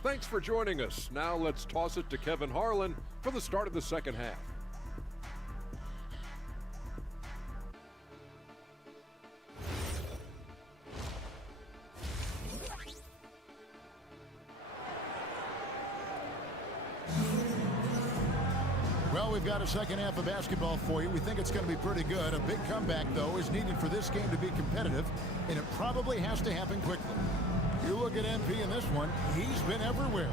Thanks for joining us. Now let's toss it to Kevin Harlan for the start of the second half. Well, we've got a second half of basketball for you. We think it's going to be pretty good. A big comeback, though, is needed for this game to be competitive, and it probably has to happen quickly. You look at MP in this one, he's been everywhere.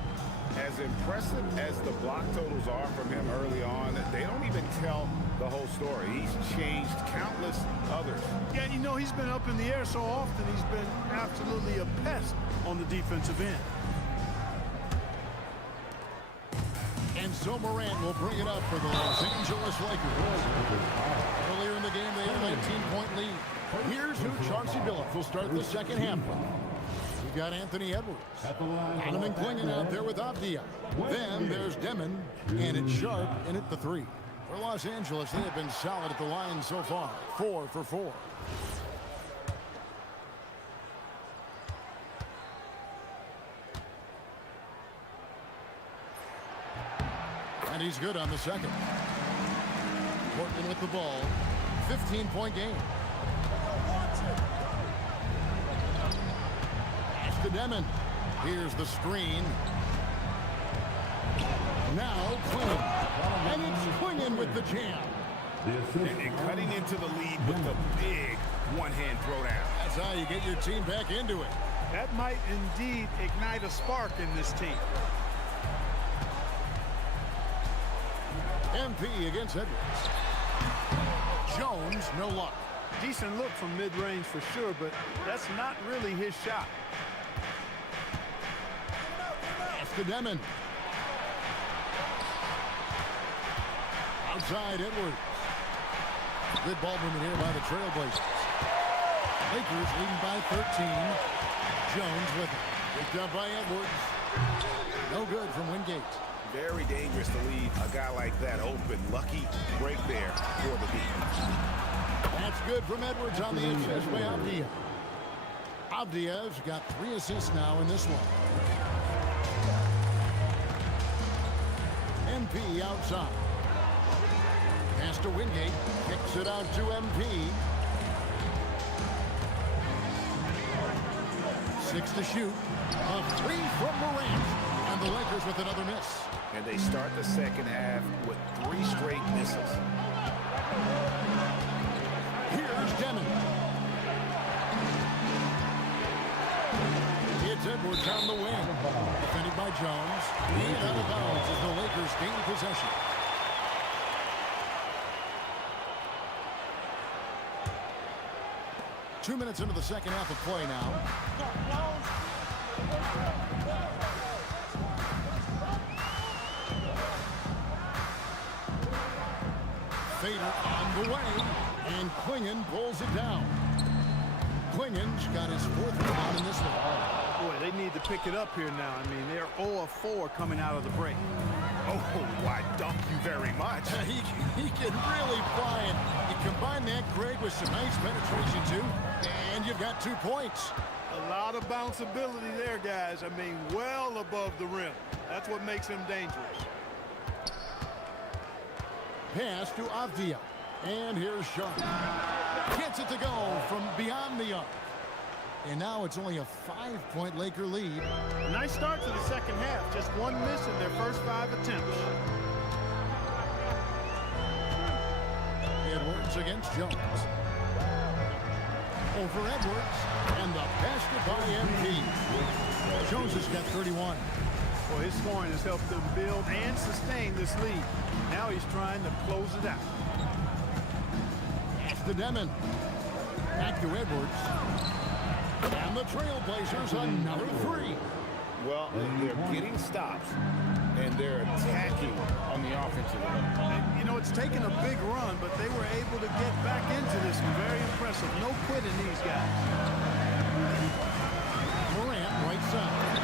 As impressive as the block totals are from him early on, they don't even tell the whole story. He's changed countless others. Yeah, you know, he's been up in the air so often, he's been absolutely a pest on the defensive end. And so Morant will bring it up for the Los Angeles Lakers. Earlier in the game, they had a 19-point lead. Here's who Chauncey Billups will start the second half with. We've got Anthony Edwards. Adam and Klingon out there with Avdia. Then there's Demon, and it's Sharp in at the three. For Los Angeles, they have been solid at the line so far. 4 for 4. And he's good on the second. Portland with the ball. 15-point game. Pass to Demon. Here's the screen. Now Klingon. And it's Klingon with the jam. And cutting into the lead with the big one-hand throwdown. That's how you get your team back into it. That might indeed ignite a spark in this team. MP against Edwards. Jones, no luck. Decent look from mid-range for sure, but that's not really his shot. Pass to Demon. Outside Edwards. Good ball movement here by the Trailblazers. Lakers leading by 13. Jones with it. Picked up by Edwards. No good from Wingate. Very dangerous to leave a guy like that open. Lucky break there for the beat. That's good from Edwards on the assist by Avdia. Avdia's got 3 assists now in this one. MP outside. Pass to Wingate. Kicks it out to MP. 6 to shoot. A 3 from Morant. And the Lakers with another miss. And they start the second half with 3 straight misses. Here's Demon. It's Edwards on the wing. Defended by Jones. And out of bounds as the Lakers gain possession. Two minutes into the second half of play now. Fader on the way, and Klingon pulls it down. Klingon's got his 4th rebound in this one. Boy, they need to pick it up here now. I mean, they're 0 of 4 coming out of the break. Oh, why, thank you very much. He can really fly it. You combine that, Greg, with some nice penetration, too, and you've got 2 points. A lot of bounceability there, guys. I mean, well above the rim. That's what makes him dangerous. Pass to Avdia. And here's Sharp. Gets it to go from beyond the arc. And now it's only a 5-point Laker lead. Nice start to the second half. Just 1 miss in their first 5 attempts. Edwards against Jones. Over Edwards. And the basket by MP. Jones has got 31. Well, his scoring has helped them build and sustain this lead. Now he's trying to close it out. Pass to Demon. Back to Edwards. And the Trailblazers another 3. Well, they're getting stops, and they're attacking on the offensive end. You know, it's taken a big run, but they were able to get back into this. Very impressive. No quitting these guys. Morant right side.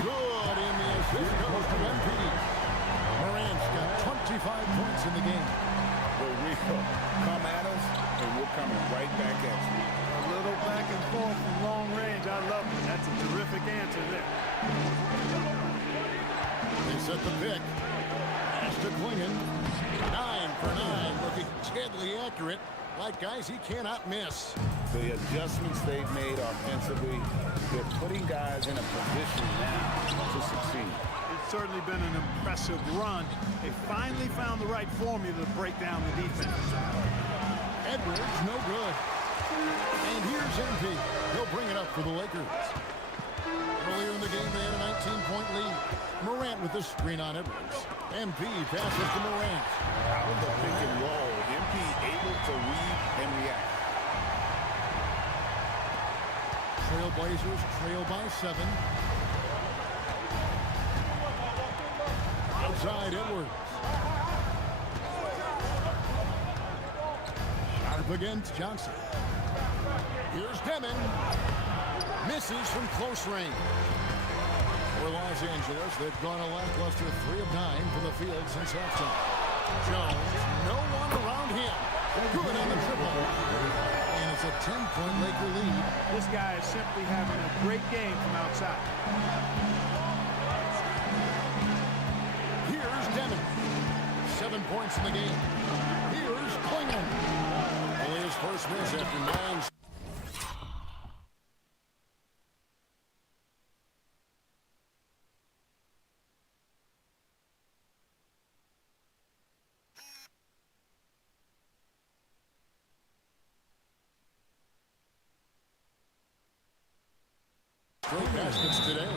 Good in the assist goes to accurate, like guys he cannot miss. The adjustments they've made offensively, they're putting guys in a position now to succeed. It's certainly been an impressive run. They finally found the right formula to break down the defense. Edwards, no good. And here's MP. He'll bring it up for the Lakers. Earlier in the game, they had a 19-point lead. Morant with the screen on Edwards. MP passes to Morant. Out of the pick and roll, MP able to read and react. Trailblazers trail by 7. Outside Edwards. Sharp against Johnson. Here's Demon. Misses from close range. For Los Angeles, they've gone a lackluster 3 of 9 from the field since halftime. Jones, no one around him. Good on the triple. And it's a 10-point Laker lead. This guy is simply having a great game from outside. Here's Demon. 7 points in the game. Here's Klingon. Only his first miss after 9. Straight baskets today.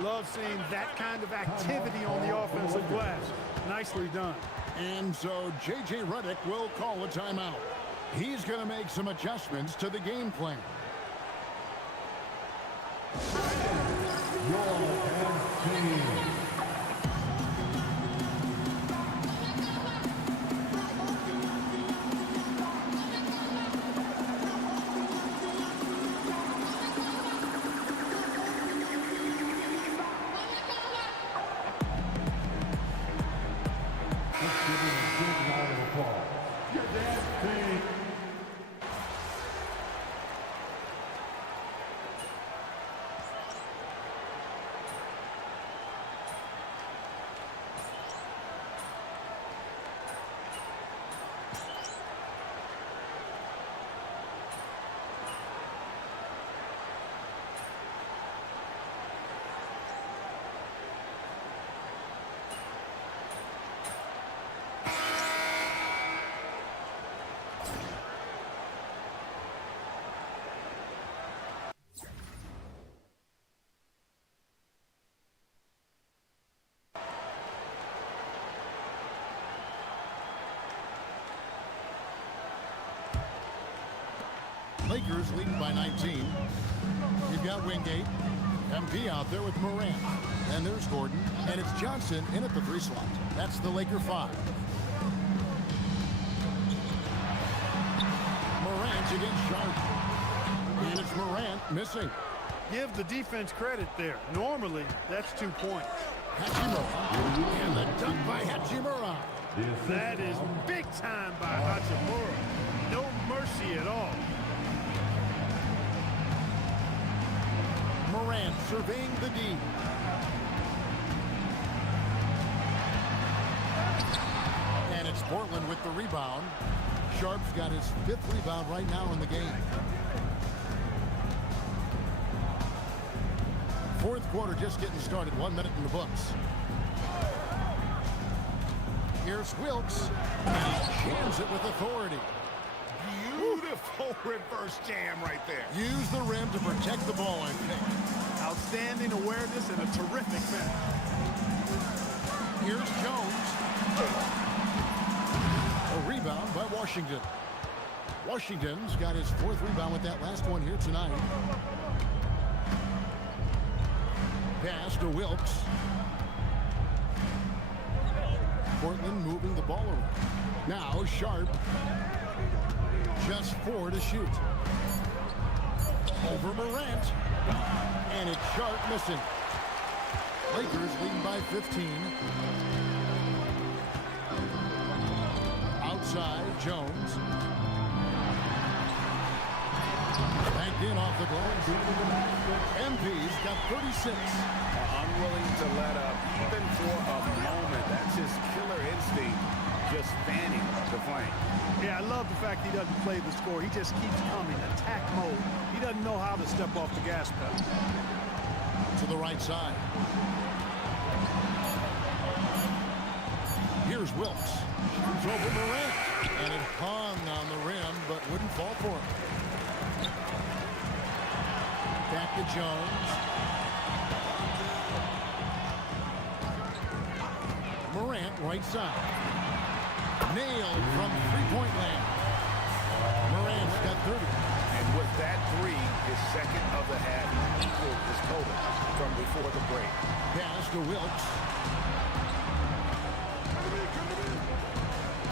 Love seeing that kind of activity on the offensive glass. Nicely done. And so J.J. Redick will call a timeout. He's going to make some adjustments to the game plan. Lakers leading by 19. You've got Wingate. MP out there with Morant. And there's Gordon. And it's Johnson in at the 3 slot. That's the Laker 5. Morant against Sharp. And it's Morant missing. Give the defense credit there. Normally, that's 2 points. Hachimura. And the dunk by Hachimura. That is big time by Hachimura. No mercy at all. Morant surveying the D. And it's Portland with the rebound. Sharp's got his 5th rebound right now in the game. 4th quarter just getting started. 1 minute in the books. Here's Wilkes. And he jams it with authority. Beautiful reverse jam right there. Use the rim to protect the ball, I think. Outstanding awareness and a terrific finish. Here's Jones. A rebound by Washington. Washington's got his 4th rebound with that last one here tonight. Pass to Wilkes. Portland moving the ball around. Now Sharp. Just 4 to shoot. Over Morant. And it's Sharp missing. Lakers leading by 15. Outside, Jones. Banked in off the glass. MP's got 36. Unwilling to let up, even for a moment. That's his killer instinct. just fanning the flame. Yeah, I love the fact he doesn't play the score. He just keeps coming, attack mode. He doesn't know how to step off the gas pedal. To the right side. Here's Wilkes. Shoots over Morant. And it hung on the rim, but wouldn't fall for him. Back to Jones. Morant, right side. Nailed from three-point land. Morant's got 30. And with that three, his second of the half equaled his total from before the break. Pass to Wilkes.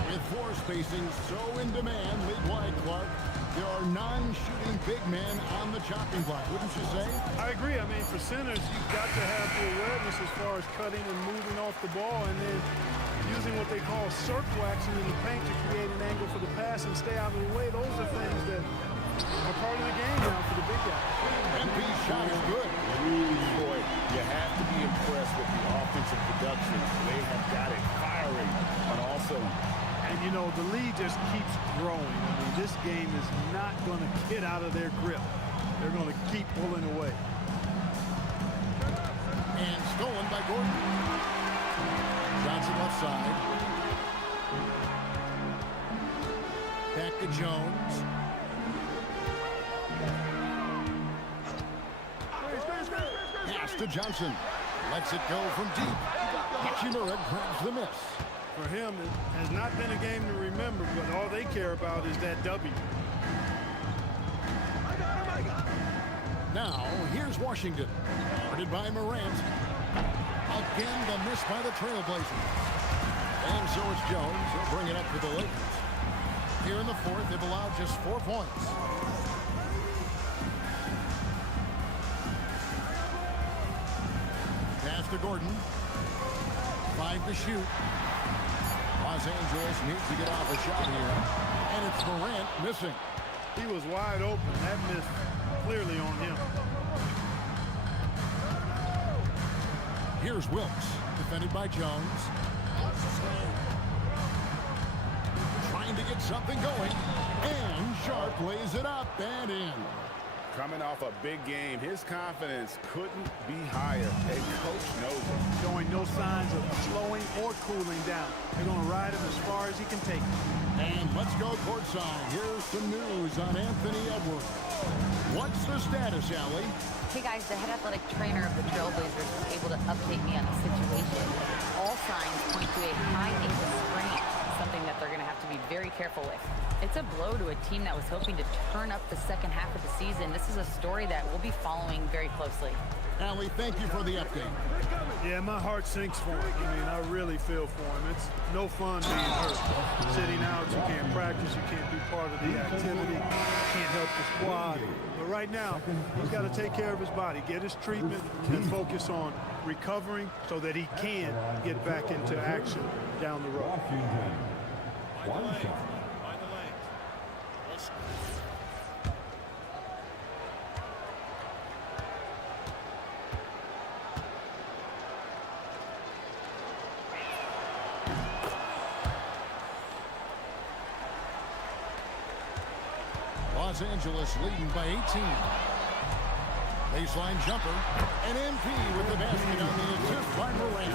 With floor spacing so in demand, league wide, Clark, there are non-shooting big men on the chopping block, wouldn't you say? I agree. I mean, for centers, you've got to have the awareness as far as cutting and moving off the ball, and then using what they call circle action in the paint to create an angle for the pass and stay out of the way. Those are things that are part of the game now for the big guy. MP's shot is good. Boy, you have to be impressed with the offensive production. They have got it firing on all cylinders. And, you know, the lead just keeps growing. I mean, this game is not going to get out of their grip. They're going to keep pulling away. And stolen by Gordon. Johnson left side. Back to Jones. Pass to Johnson. Lets it go from deep. Hachimura grabs the miss. For him, it has not been a game to remember, but all they care about is that W. Now, here's Washington. Guarded by Morant. Again, the miss by the Trailblazers. And so it's Jones. He'll bring it up for the Lakers. Here in the fourth, they've allowed just 4 points. Pass to Gordon. 5 to shoot. Los Angeles needs to get off a shot here. And it's Morant missing. He was wide open. That missed clearly on him. Here's Wilkes, defended by Jones. Trying to get something going. And Sharp lays it up and in. Coming off a big game, his confidence couldn't be higher, and Coach knows it. Showing no signs of slowing or cooling down. They're going to ride him as far as he can take him. And let's go courtside. Here's some news on Anthony Edwards. What's the status, Allie? Hey guys, the head athletic trainer of the Trailblazers was able to update me on the situation. All signs point to a high ankle sprain, something that they're going to have to be very careful with. It's a blow to a team that was hoping to turn up the second half of the season. This is a story that we'll be following very closely. Allie, thank you for the update. Yeah, my heart sinks for him. I mean, I really feel for him. It's no fun being hurt. Sitting out, you can't practice, you can't be part of the activity, you can't help the squad. But right now, he's got to take care of his body, get his treatment, and focus on recovering so that he can get back into action down the road. Los Angeles leading by 18. Baseline jumper. And MP with the basket on the assist by Morant.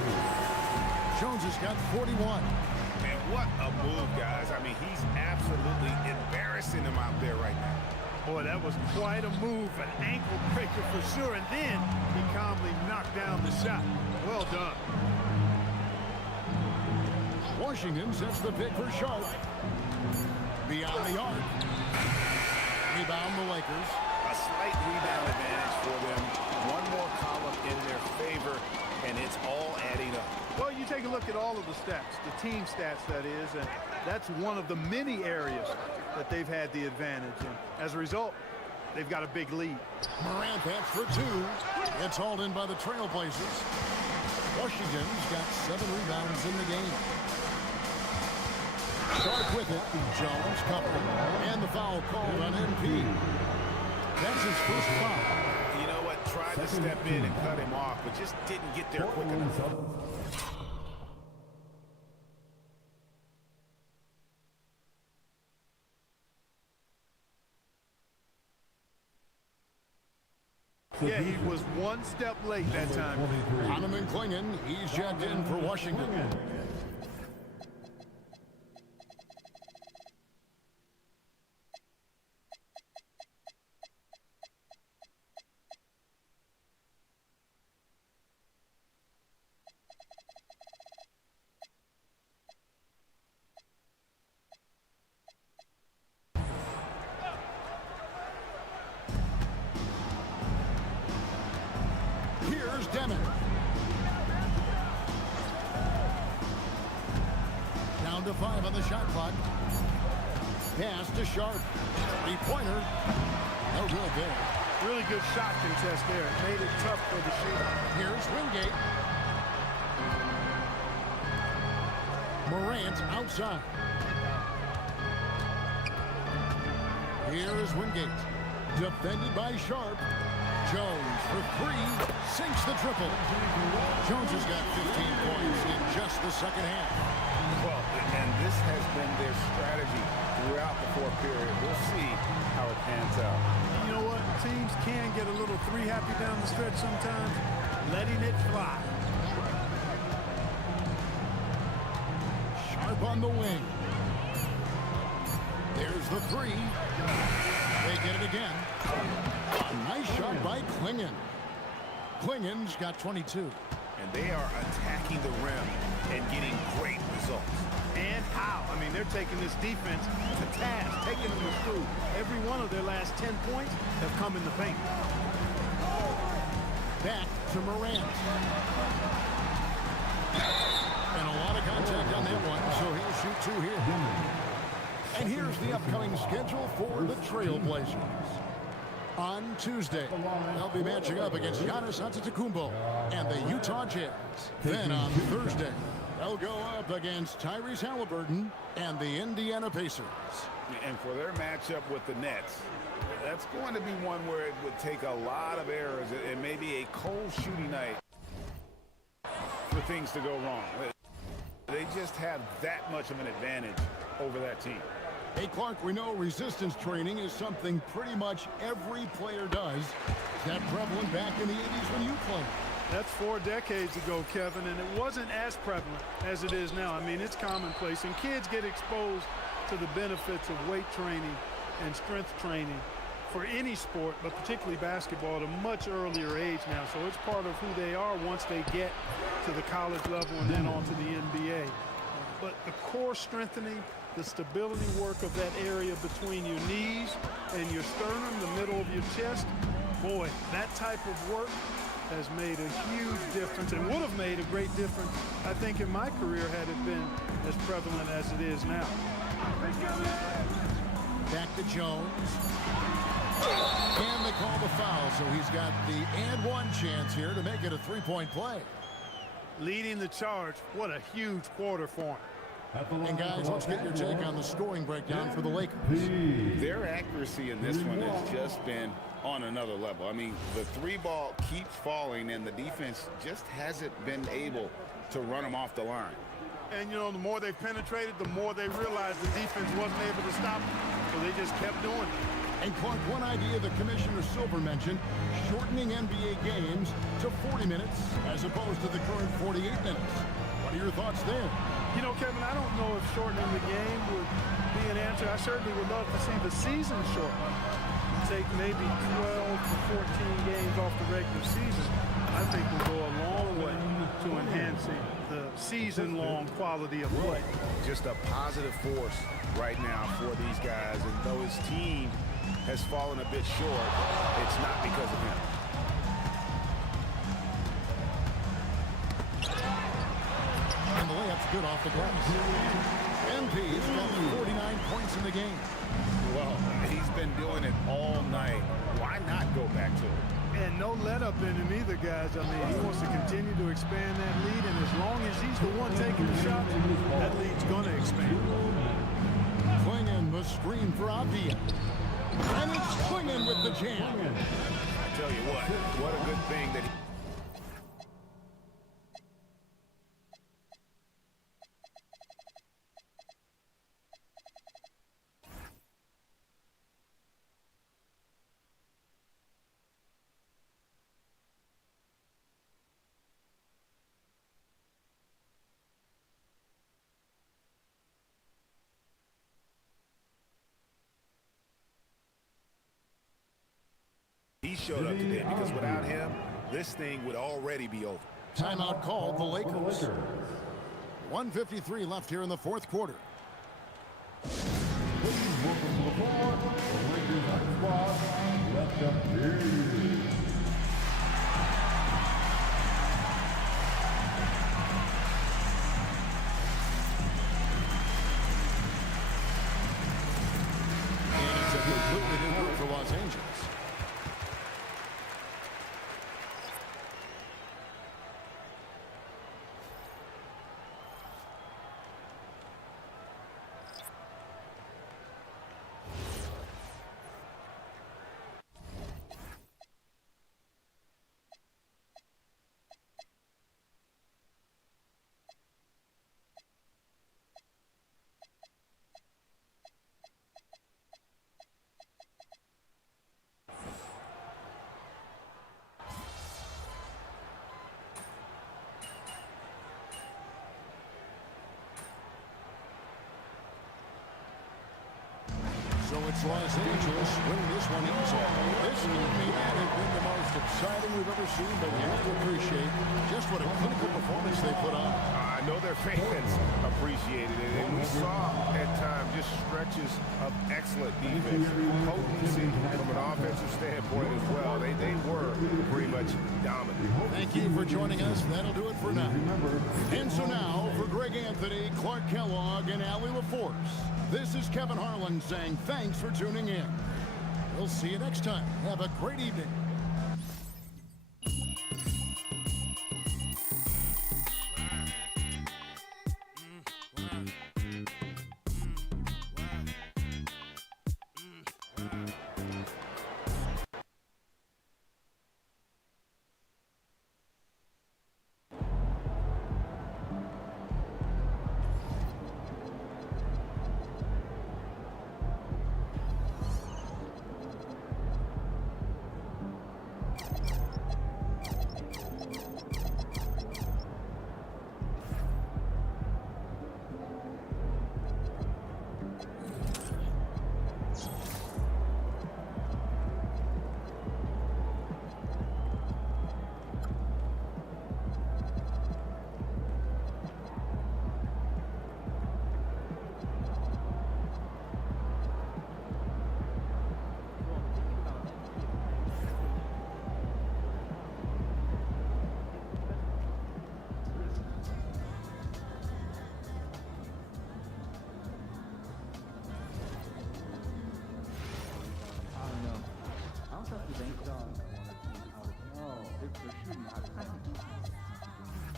Jones has got 41. And what a move, guys. I mean, he's absolutely embarrassing him out there right now. Boy, that was quite a move, an ankle breaker for sure. And then he calmly knocked down the shot. Well done. Washington sets the pick for Sharp. Beyond the arc. Rebound the Lakers. A slight rebound advantage for them. One more column in their favor, and it's all adding up. Well, you take a look at all of the stats, the team stats, that is, and that's one of the many areas that they've had the advantage. And as a result, they've got a big lead. Morant bats for 2. It's hauled in by the Trailblazers. Washington's got 7 rebounds in the game. Sharp with it. Jones covered. And the foul called on MP. That's his first foul. You know what? Tried to step in and cut him off, but just didn't get there quick enough. Yeah, he was one step late that time. Donovan Clingan, he's checked in for Washington. Here's Deming. Down to 5 on the shot clock. Pass to Sharp. Three-pointer. No good there. Really good shot contest there. It made it tough for the shooter. Here's Wingate. Morant outside. Here is Wingate. Defended by Sharp. Jones for 3, sinks the triple. Jones has got 15 points in just the second half. Well, and this has been their strategy throughout the fourth period. We'll see how it pans out. You know what? Teams can get a little three-happy down the stretch sometimes. Letting it fly. Sharp on the wing. There's the 3. They get it again. A nice shot by Clingan. Clingan's got 22. And they are attacking the rim and getting great results. And how? I mean, they're taking this defense to task, taking them to school. Every one of their last 10 points have come in the paint. Back to Morant. And a lot of contact on that one, so he'll shoot 2 here. And here's the upcoming schedule for the Trailblazers. On Tuesday, they'll be matching up against Giannis Antetokounmpo and the Utah Jazz. Then on Thursday, they'll go up against Tyrese Halliburton and the Indiana Pacers. And for their matchup with the Nets, that's going to be one where it would take a lot of errors and maybe a cold shooting night for things to go wrong. They just have that much of an advantage over that team. Hey, Clark, we know resistance training is something pretty much every player does. Is that prevalent back in the 80s when you played? That's 4 decades ago, Kevin, and it wasn't as prevalent as it is now. I mean, it's commonplace, and kids get exposed to the benefits of weight training and strength training for any sport, but particularly basketball, at a much earlier age now. So it's part of who they are once they get to the college level and then on to the NBA. But the core strengthening, the stability work of that area between your knees and your sternum, the middle of your chest, boy, that type of work has made a huge difference and would have made a great difference, I think, in my career had it been as prevalent as it is now. Back to Jones. And they call the foul, so he's got the and one chance here to make it a three-point play. Leading the charge, what a huge quarter for him. And guys, let's get your take on the scoring breakdown for the Lakers. Their accuracy in this one has just been on another level. I mean, the 3-ball keeps falling, and the defense just hasn't been able to run them off the line. And, you know, the more they penetrated, the more they realized the defense wasn't able to stop them. So they just kept doing it. And Clark, one idea that Commissioner Silver mentioned, shortening NBA games to 40 minutes as opposed to the current 48 minutes. What are your thoughts there? You know, Kevin, I don't know if shortening the game would be an answer. I certainly would love to see the season shortened. Take maybe 12 to 14 games off the regular season. I think will go a long way to enhancing the season-long quality of play. Just a positive force right now for these guys. And though his team has fallen a bit short, it's not because of him. And the layup's good off the glass. MP's got 49 points in the game. Well, he's been doing it all night. Why not go back to it? And no let-up in him either, guys. I mean, he wants to continue to expand that lead, and as long as he's the one taking the shot, that lead's going to expand. Clingan the screen for Avdia. And it's Clingan with the jam. I tell you what a good thing that he... showed up today because without him, this thing would already be over. Timeout called the Lakers. 1:53 left here in the fourth quarter. Welcome to the floor, the Lakers Hot Squad. Let them be. And it's a completely new group for Los Angeles. So it's Los Angeles winning this one easy. This may not have been the most exciting we've ever seen, but you have to appreciate just what a clinical performance they put on. I know their fans appreciated it, and we saw at times just stretches of excellent defense, potency from an offensive standpoint as well. They were pretty much dominant. Thank you for joining us. That'll do it for now. And so now, for Greg Anthony, Clark Kellogg, and Allie LaForce, this is Kevin Harlan saying thanks for tuning in. We'll see you next time. Have a great evening.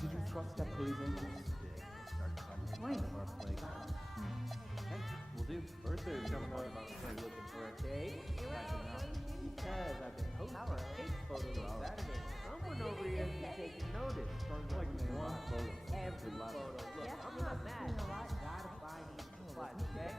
Did you trust that police angel? Wait. We'll do. Birthday is coming up. Looking for a cake? Because I've been posting cake photos on Saturday. Someone over here is taking notice. Like one photo. Every photo. Look, I'm not mad. Gotta buy these supplies, okay?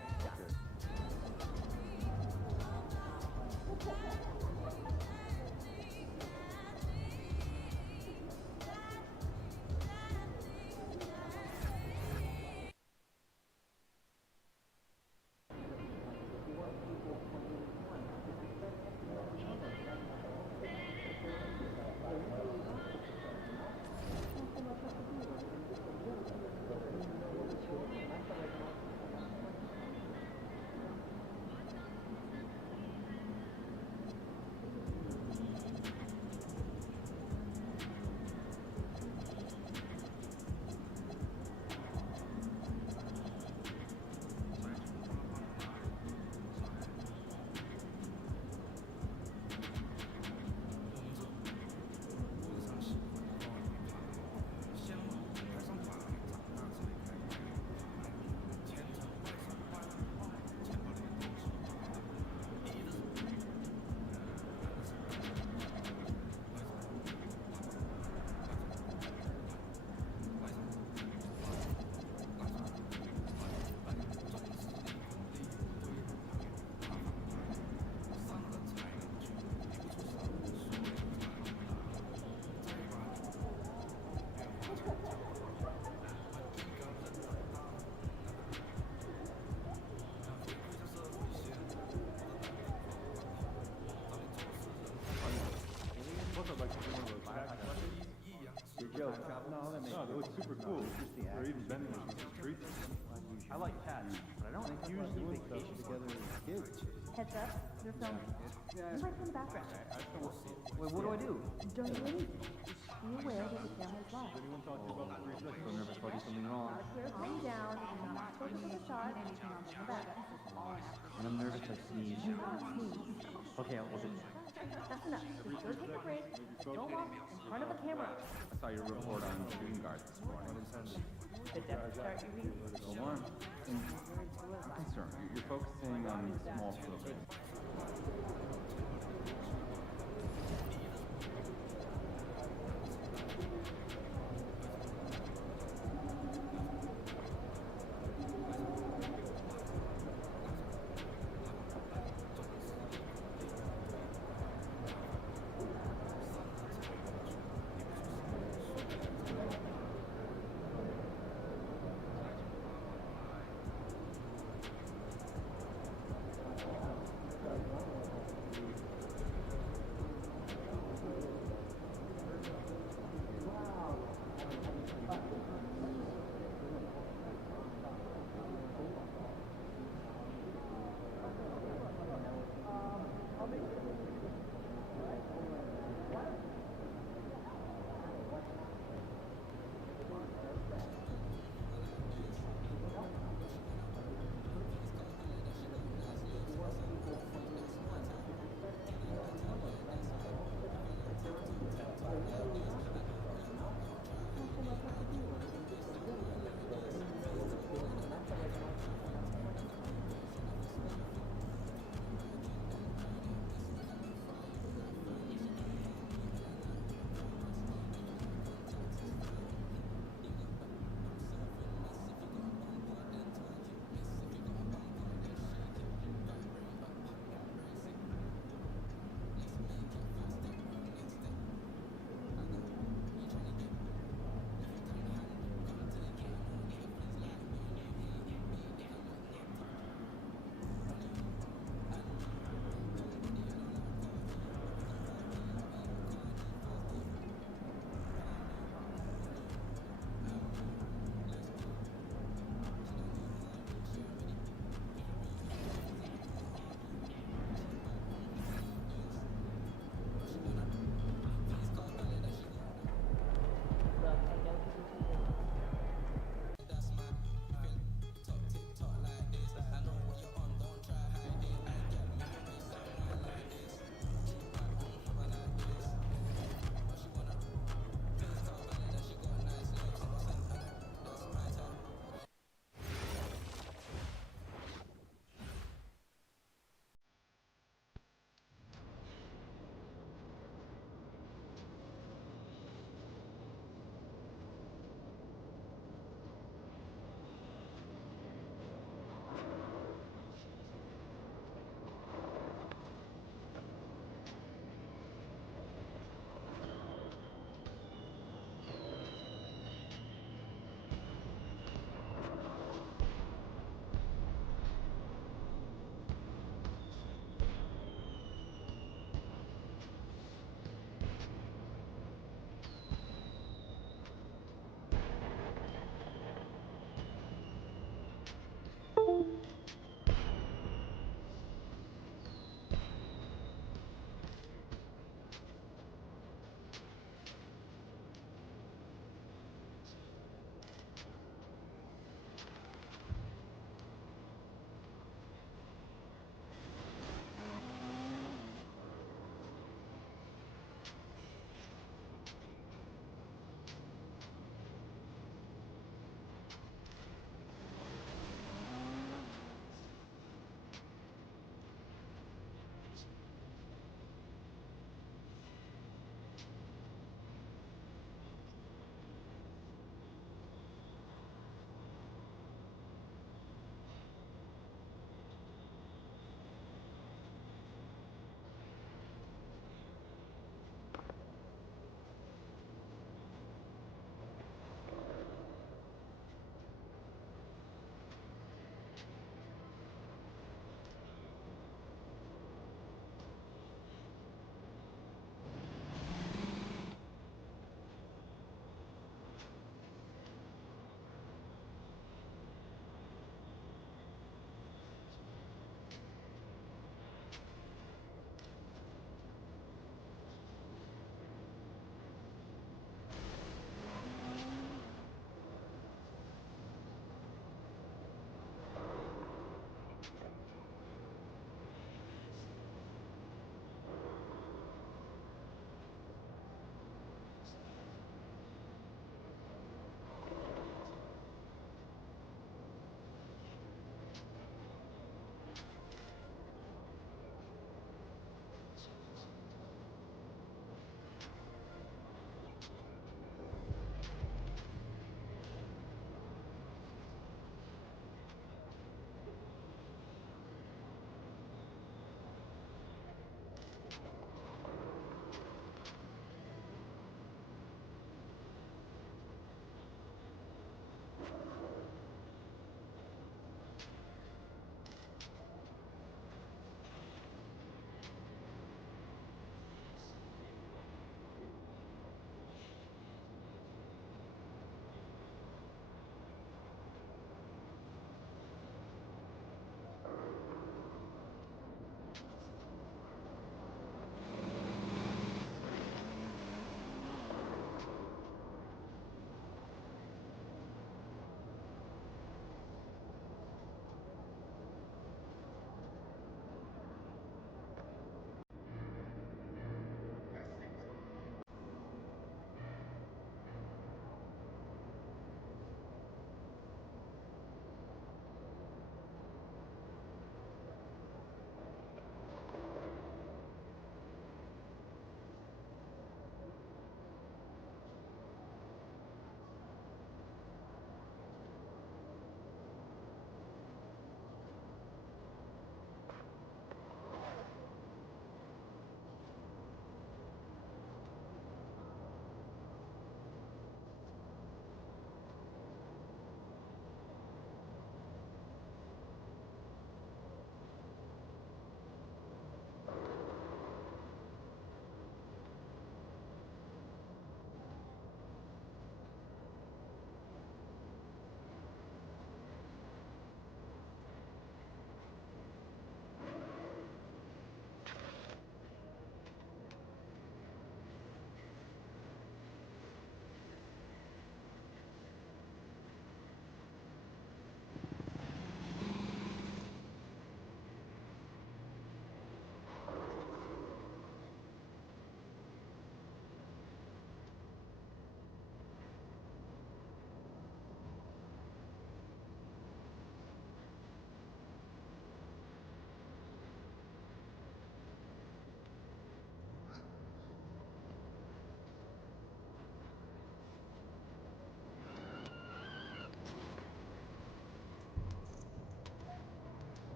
tools, or even vending machines, streets. I like cats, but I don't usually vacation together as kids. Heads up, they're filming. You might be in the background. Wait, what do I do? Don't do anything. Just be aware that the camera's live. Anyone talk to you about the 3 seconds? So nervous if I do something wrong. Calm down. I'm not taking the shot. Anything on the back. When I'm nervous, I sneeze. Do not sneeze. Okay, I'll do it. That's enough. Just go take a break. Don't walk in front of a camera. I saw your report on shooting guards this morning. The depth chart you read. Go on. I'm concerned. You're focusing on small children.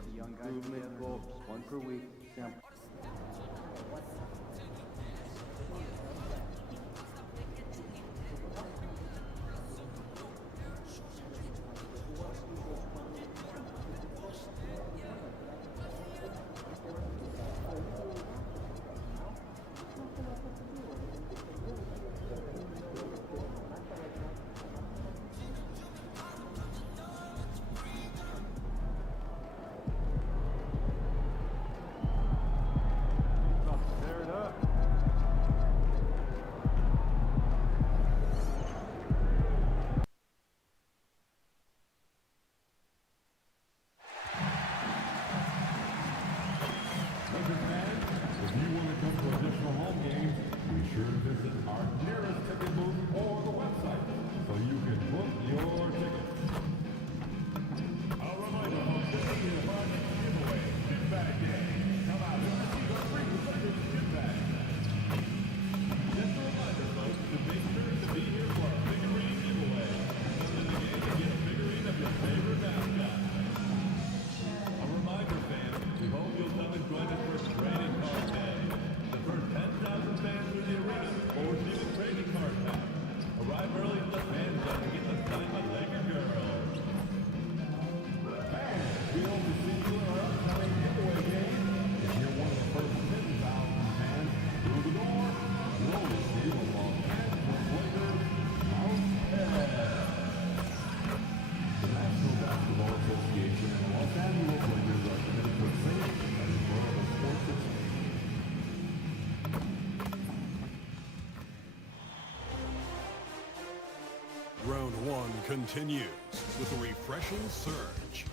get the young guys together, just one per week, simple. If you want to come to additional home games, be sure to visit our nearest ticket booth or the website so you can book your tickets. A reminder of the Indian Abundance giveaway Gift Bag Day. Come out and receive a free Lakers gift bag. Just a reminder, folks, to make sure to be here for our figurine giveaway. Come to the game and get a figurine of your favorite mascot. A reminder, fans, we hope you'll come and join us for trading card day. The first 10,000 fans through the arena will receive a trading card pack. Arrive early in the fan zone to get the signed by Laker girls. Fans, we hope to see you in our upcoming giveaway game. If you're one of the first 10,000 fans through the door, you'll receive a Los Angeles Lakers mouse pad. The National Basketball Association and the Los Angeles Lakers are committed to a safe and enjoyable sports experience. Round one continues with a refreshing surge.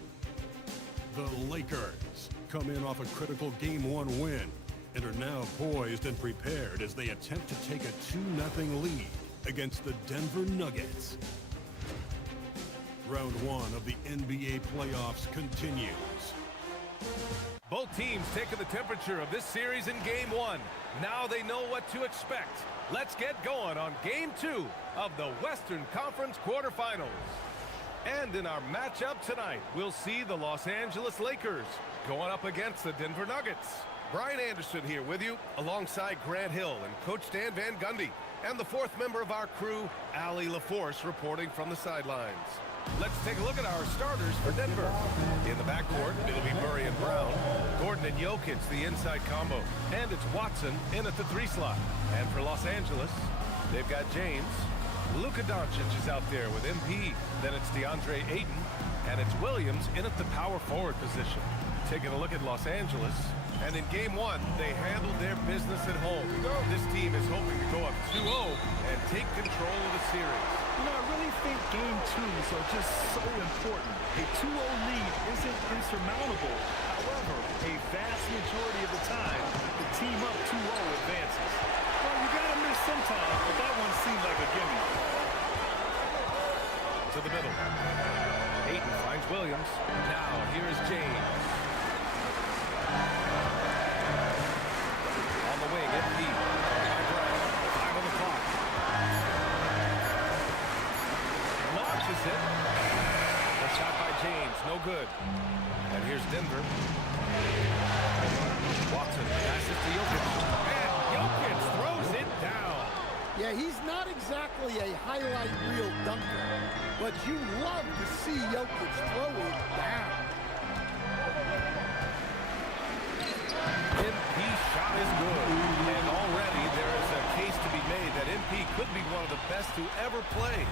The Lakers come in off a critical Game 1 win and are now poised and prepared as they attempt to take a 2-0 lead against the Denver Nuggets. Round one of the NBA playoffs continues. Both teams taking the temperature of this series in Game 1. Now they know what to expect. Let's get going on Game 2 of the Western Conference quarterfinals. And in our matchup tonight, we'll see the Los Angeles Lakers going up against the Denver Nuggets. Brian Anderson here with you, alongside Grant Hill and Coach Dan Van Gundy, and the fourth member of our crew, Allie LaForce, reporting from the sidelines. Let's take a look at our starters for Denver. In the backcourt, it'll be Murray and Brown. Gordon and Jokic, the inside combo. And it's Watson in at the 3 slot. And for Los Angeles, they've got James. Luka Doncic is out there with MP. Then it's DeAndre Ayton. And it's Williams in at the power forward position. Taking a look at Los Angeles. And in Game 1, they handled their business at home. This team is hoping to go up 2-0 and take control of the series. You know, I really think Game 2s are just so important. A 2-0 lead isn't insurmountable. However, a vast majority of the time, the team up 2-0 advances. Well, you gotta miss sometimes, but that one seemed like a gimme. To the middle. Ayton finds Williams. Now, here's James. On the wing, MP. By Brown. 5 on the clock. Launches it. A shot by James. No good. And here's Denver. Watson passes to Jokic. And Jokic throws it down. Yeah, he's not exactly a highlight reel dunker, but you love to see Jokic throw it down. MP's shot is good, and already there is a case to be made that MP could be one of the best to ever play.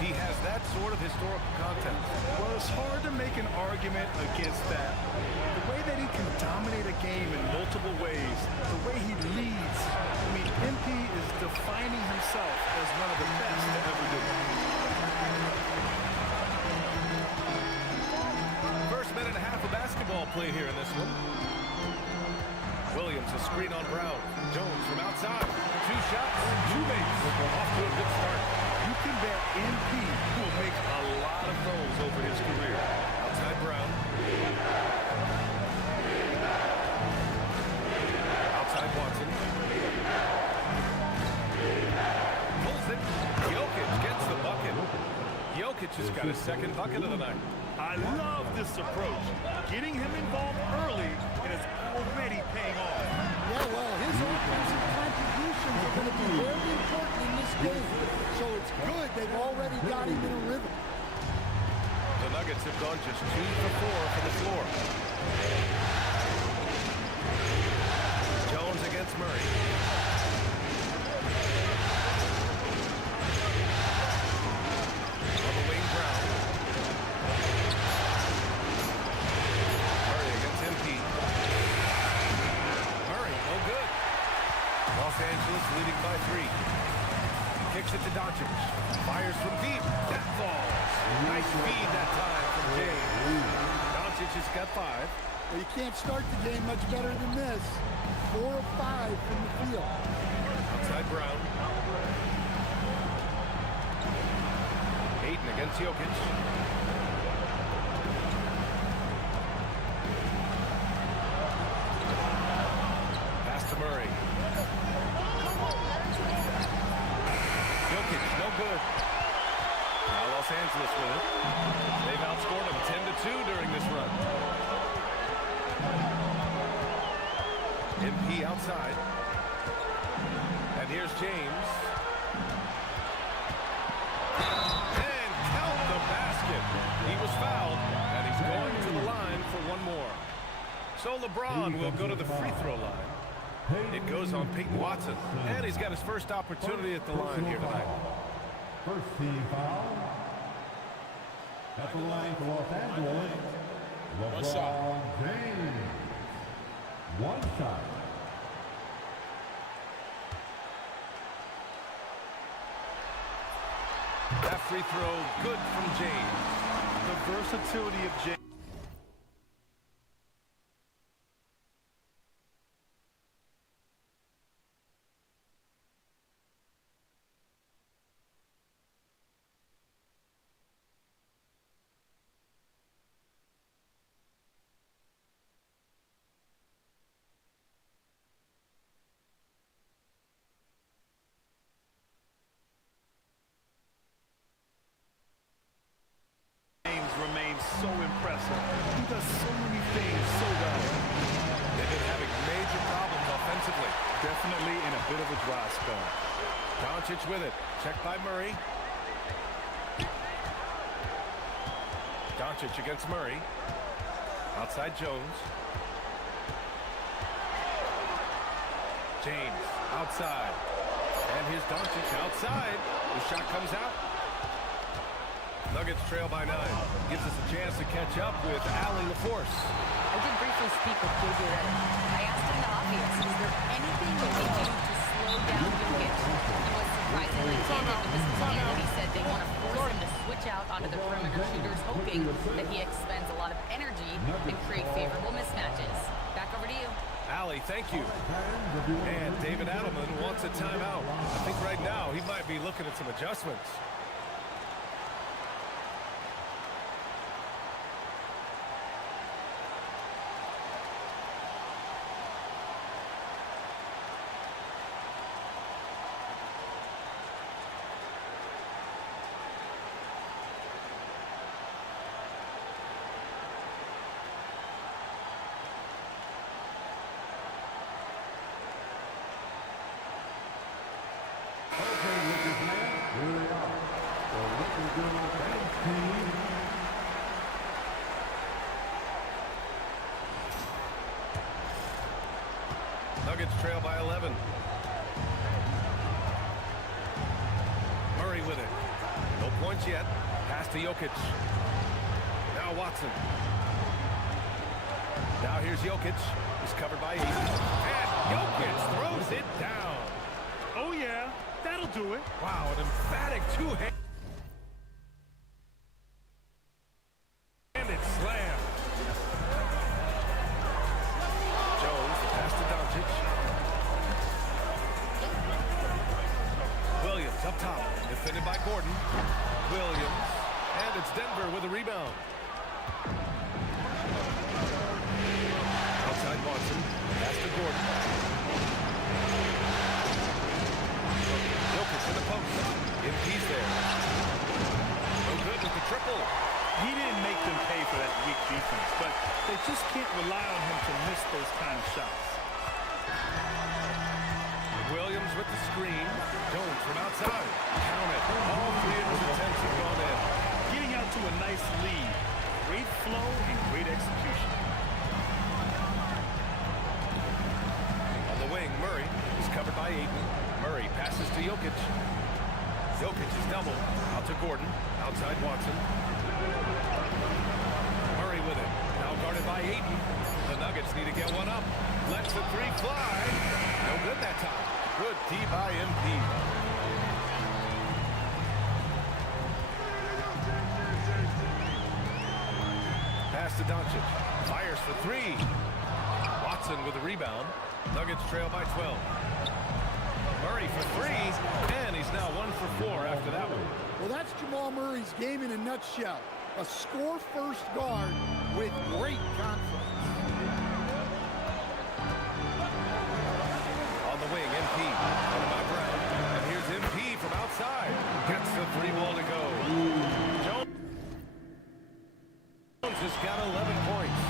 He has that sort of historical content. Well, it's hard to make an argument against that. The way that he can dominate a game in multiple ways, the way he leads. I mean, MP is defining himself as one of the best to ever do it. First minute and a half of basketball play here in this one. Williams, a screen on Brown. Jones from outside. 2 shots, 2 makes. Off to a good start. You can bet MP will make a lot of those over his career. Outside Brown. Outside Watson. Pulls it. Jokic gets the bucket. Jokic has got his second bucket of the night. I love this approach. Getting him involved early and it's already paying off. Yeah, well, his offensive contributions are going to be very important in this game. So it's good they've already got him in a rhythm. The Nuggets have gone just 2 for 4 from the floor. Jones against Murray. On the wing, Brown. Murray against MP. Murray, no good. Los Angeles leading by 3. Kicks it to Doncic. Fires from deep. That falls. Nice feed that time from James. Doncic has got 5. Well, you can't start the game much better than this. 4 of 5 from the field. Outside Brown. Ayton against Jokic. Pass to Murray. Jokic, no good. Now Los Angeles with it. They've outscored them 10-2 during this run. MP outside. And here's James. And count the basket. He was fouled, and he's going to the line for one more. So LeBron will go to the free throw line. It goes on Peyton Watson, and he's got his first opportunity at the line here tonight. First team foul. At the line for Los Angeles, LeBron James. One shot. That free throw good from James. The versatility of James. Remains so impressive. He does so many things so well. They've been having major problems offensively. Definitely in a bit of a dry spell. Doncic with it. Checked by Murray. Doncic against Murray. Outside Jones. James outside. And here's Doncic outside. The shot comes out. Nuggets trail by 9. Gives us a chance to catch up with Allie LaForce. I did briefly speak with JJ Redick. I asked him the obvious. Is there anything they can do to slow down Jokic? He was surprisingly candid with this plan when he said they want to force him to switch out onto the perimeter shooters, hoping that he expends a lot of energy and create favorable mismatches. Back over to you. Allie, thank you. And David Adelman wants a timeout. I think right now he might be looking at some adjustments. Nuggets trail by 11. Murray with it. No points yet. Pass to Jokic. Now Watson. Now here's Jokic. He's covered by 8. And Jokic throws it down. Oh, yeah. That'll do it. Wow, an emphatic two-hand. Slam. Jones, the pass to Doncic. Williams up top, defended by Gordon. Williams, and it's Denver with a rebound. Outside Watson, pass to Gordon. Jokic in the post. MP's there. No good with the triple. He didn't make them pay for that weak defense, but they just can't rely on him to miss those kind of shots. Williams with the screen. Jones from outside. Count it. All three of his attempts have gone in. Getting out to a nice lead. Great flow and great execution. On the wing, Murray is covered by Ayton. Murray passes to Jokic. Jokic is double. Out to Gordon. Outside Watson. Murray with it. Now guarded by Ayton. The Nuggets need to get one up. Lets the three fly. No good that time. Good D by MP. Pass to Doncic. Fires for three. Watson with the rebound. Nuggets trail by 12. Murray for three, and he's now 1 for 4 after that one. Well, that's Jamal Murray's game in a nutshell. A score-first guard with great confidence. On the wing, MP. Covered by Brown. And here's MP from outside. Gets the three ball to go. Jones has got 11 points.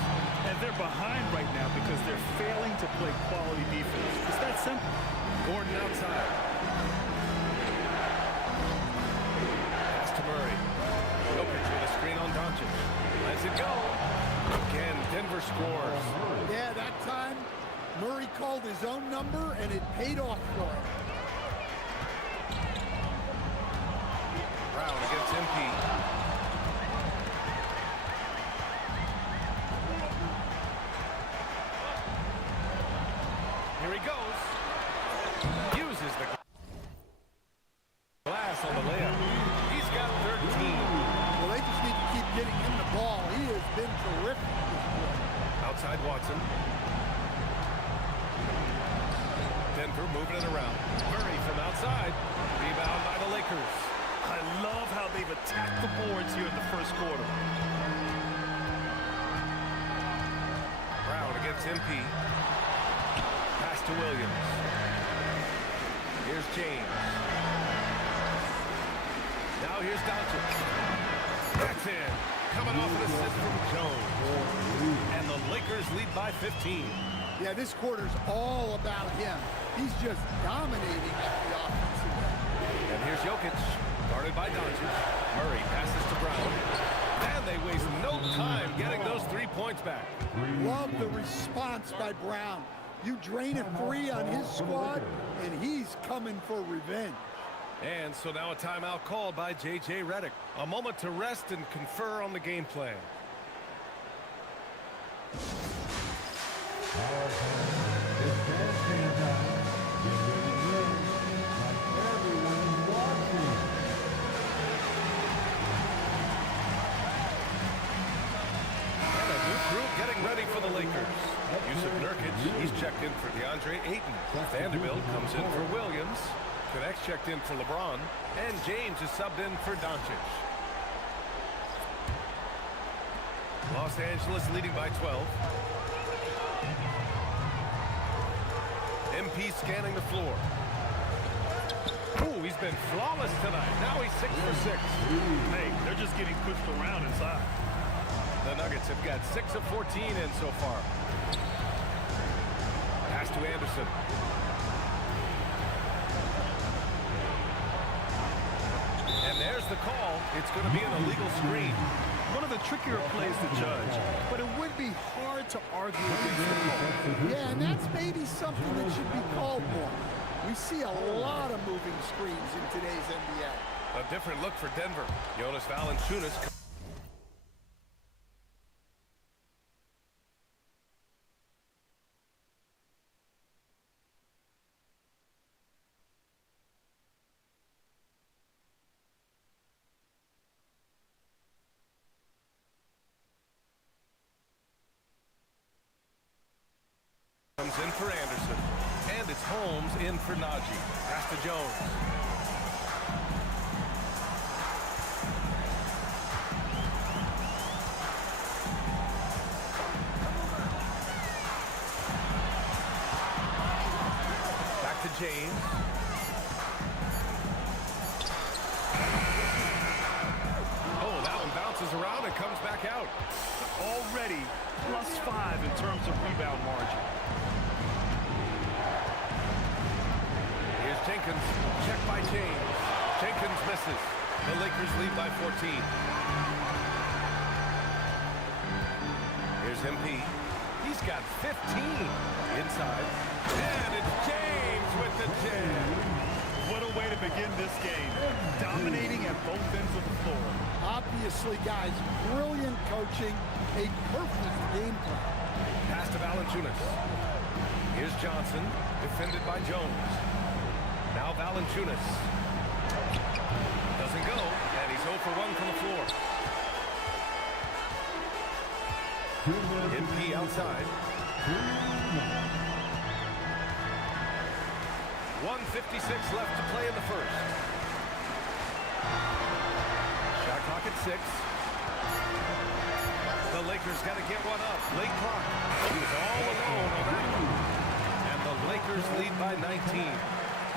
And they're behind right now because they're failing to play quality defense. It's that simple. Gordon outside. Pass to Murray. Jokic with a screen on Doncic. Lets it go. Again, Denver scores. Yeah, that time Murray called his own number, and it paid off for him. Brown against MP. Here he goes. Uses the glass on the layup. He's got 13. Well, they just need to keep getting him the ball. He has been terrific this year. Outside Watson. Denver moving it around. Murray from outside. Rebound by the Lakers. I love how they've attacked the boards here in the first quarter. Brown against MP. Pass to Williams. Here's James. Now here's Doncic. That's in. Coming off an assist from Jones. And the Lakers lead by 15. Yeah, this quarter's all about him. He's just dominating at the offensive end. And here's Jokic. Guarded by Doncic. Murray passes to Brown. And they waste no time getting those 3 points back. Love the response by Brown. You drain a three on his squad, and he's coming for revenge. And so now a timeout called by J.J. Redick. A moment to rest and confer on the game plan. And a new crew getting ready for the Lakers. Yusuf Nurkic, he's checked in for DeAndre Ayton. Vanderbilt comes in for Williams. Connects checked in for LeBron. And James is subbed in for Doncic. Los Angeles leading by 12. MP scanning the floor. Ooh, he's been flawless tonight. Now he's 6 for 6. Hey, they're just getting pushed around inside. The Nuggets have got 6 of 14 in so far. Pass to Anderson. And there's the call. It's going to be an illegal screen. One of the trickier plays to judge, but it would be hard to argue against the call. Yeah, and that's maybe something that should be called more. We see a lot of moving screens in today's NBA. A different look for Denver. Jonas Valanciunas. Comes in for Anderson. And it's Holmes in for Najee. Pass to Jones. Back to James. Oh, that one bounces around and comes back out. Already +5 in terms of rebound margin. Here's Jenkins. Check by James. Jenkins misses. The Lakers lead by 14. Here's MP. He's got 15 inside. And it's James with the jam. What a way to begin this game. Dominating at both ends of the floor. Obviously, guys, brilliant coaching, a perfect game plan. Pass to Valanciunas. Here's Johnson, defended by Jones. Now Valanciunas. Doesn't go, and he's 0 for 1 from the floor. MP outside. 1:56 left to play in the first. Shot clock at 6. The Lakers got to get one up. Late clock. He was all alone on that one. And the Lakers lead by 19.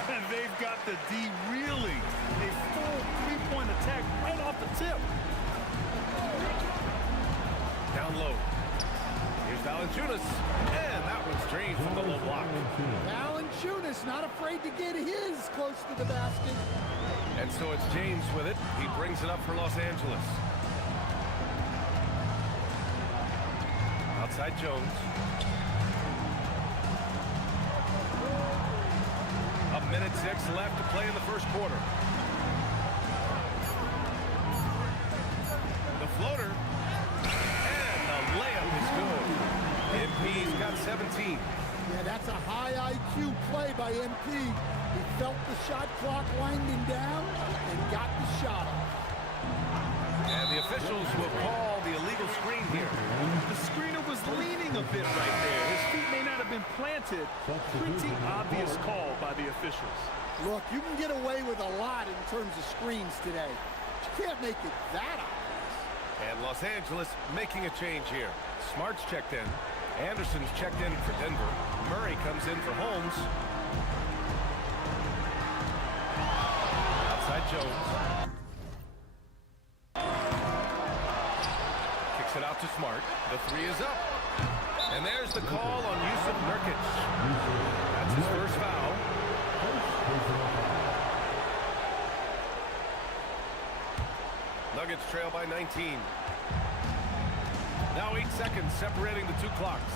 And they've got the D reeling. A full three-point attack right off the tip. Down low. Here's Valanciunas. And that one's drained from the low block. Valanciunas not afraid to get his close to the basket. And so it's James with it. He brings it up for Los Angeles. Outside Jones. A minute 6 left to play in the first quarter. The floater. And the layup is good. MP's got 17. Yeah, that's a high IQ play by MP. He felt the shot clock winding down and got the shot off. And the officials will call the illegal screen here. The screener was leaning a bit right there. His feet may not have been planted. Pretty obvious call by the officials. Look, you can get away with a lot in terms of screens today. But you can't make it that obvious. And Los Angeles making a change here. Smart's checked in. Anderson's checked in for Denver. Murray comes in for Holmes. Outside Jones. Kicks it out to Smart. The 3 is up. And there's the call on Yusuf Nurkic. That's his first foul. Nuggets trail by 19. Now 8 seconds separating the two clocks.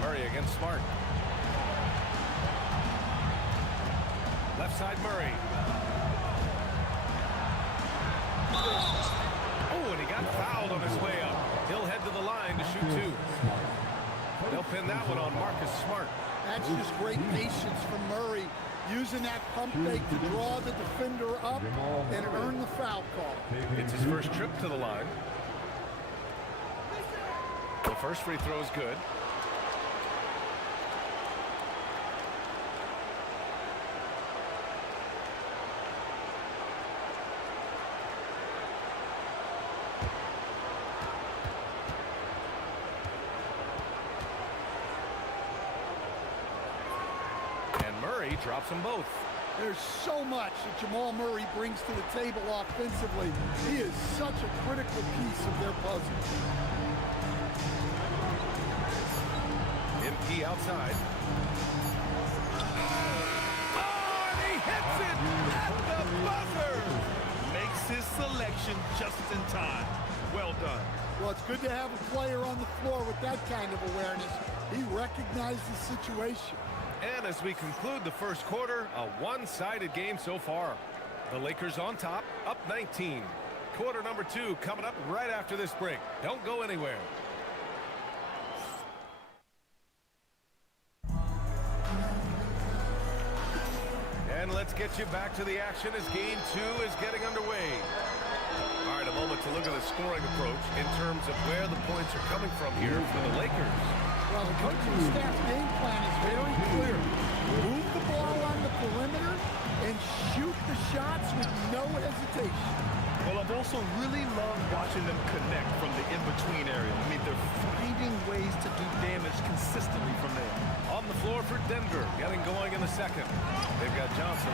Murray against Smart. Left side Murray. Oh, and he got fouled on his way up. He'll head to the line to shoot 2. They'll pin that one on Marcus Smart. That's just great patience from Murray, using that pump fake to draw the defender up and earn the foul call. It's his first trip to the line. The first free throw is good. Murray drops them both. There's so much that Jamal Murray brings to the table offensively. He is such a critical piece of their puzzle. MP outside. Oh, and he hits it at the buzzer. Makes his selection just in time. Well done. Well, it's good to have a player on the floor with that kind of awareness. He recognized the situation. And as we conclude the first quarter, a one-sided game so far. The Lakers on top, up 19. Quarter number 2 coming up right after this break. Don't go anywhere. And let's get you back to the action as game 2 is getting underway. All right, a moment to look at the scoring approach in terms of where the points are coming from here for the Lakers. Well, the coaching staff's game plan is very clear. Move the ball on the perimeter and shoot the shots with no hesitation. Well, I've also really loved watching them connect from the in-between area. I mean, they're finding ways to do damage consistently from there. On the floor for Denver, getting going in the second. They've got Johnson,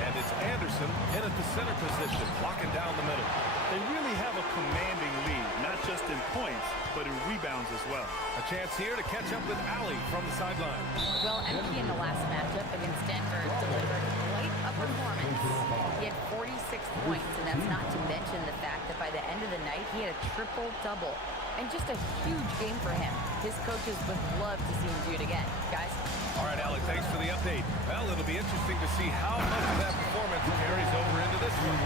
and it's Anderson Anderson in at the center position, locking down the middle. They really have a commanding lead, not just in points, but in rebounds as well. A chance here to catch up with Allie from the sideline. Well, MP in the last matchup against Denver delivered quite a performance. He had 46 points, and that's not to mention the fact that by the end of the night, he had a triple-double. And just a huge game for him. His coaches would love to see him do it again. Guys? All right, Allie, thanks for the update. Well, it'll be interesting to see how much of that performance carries over into this one.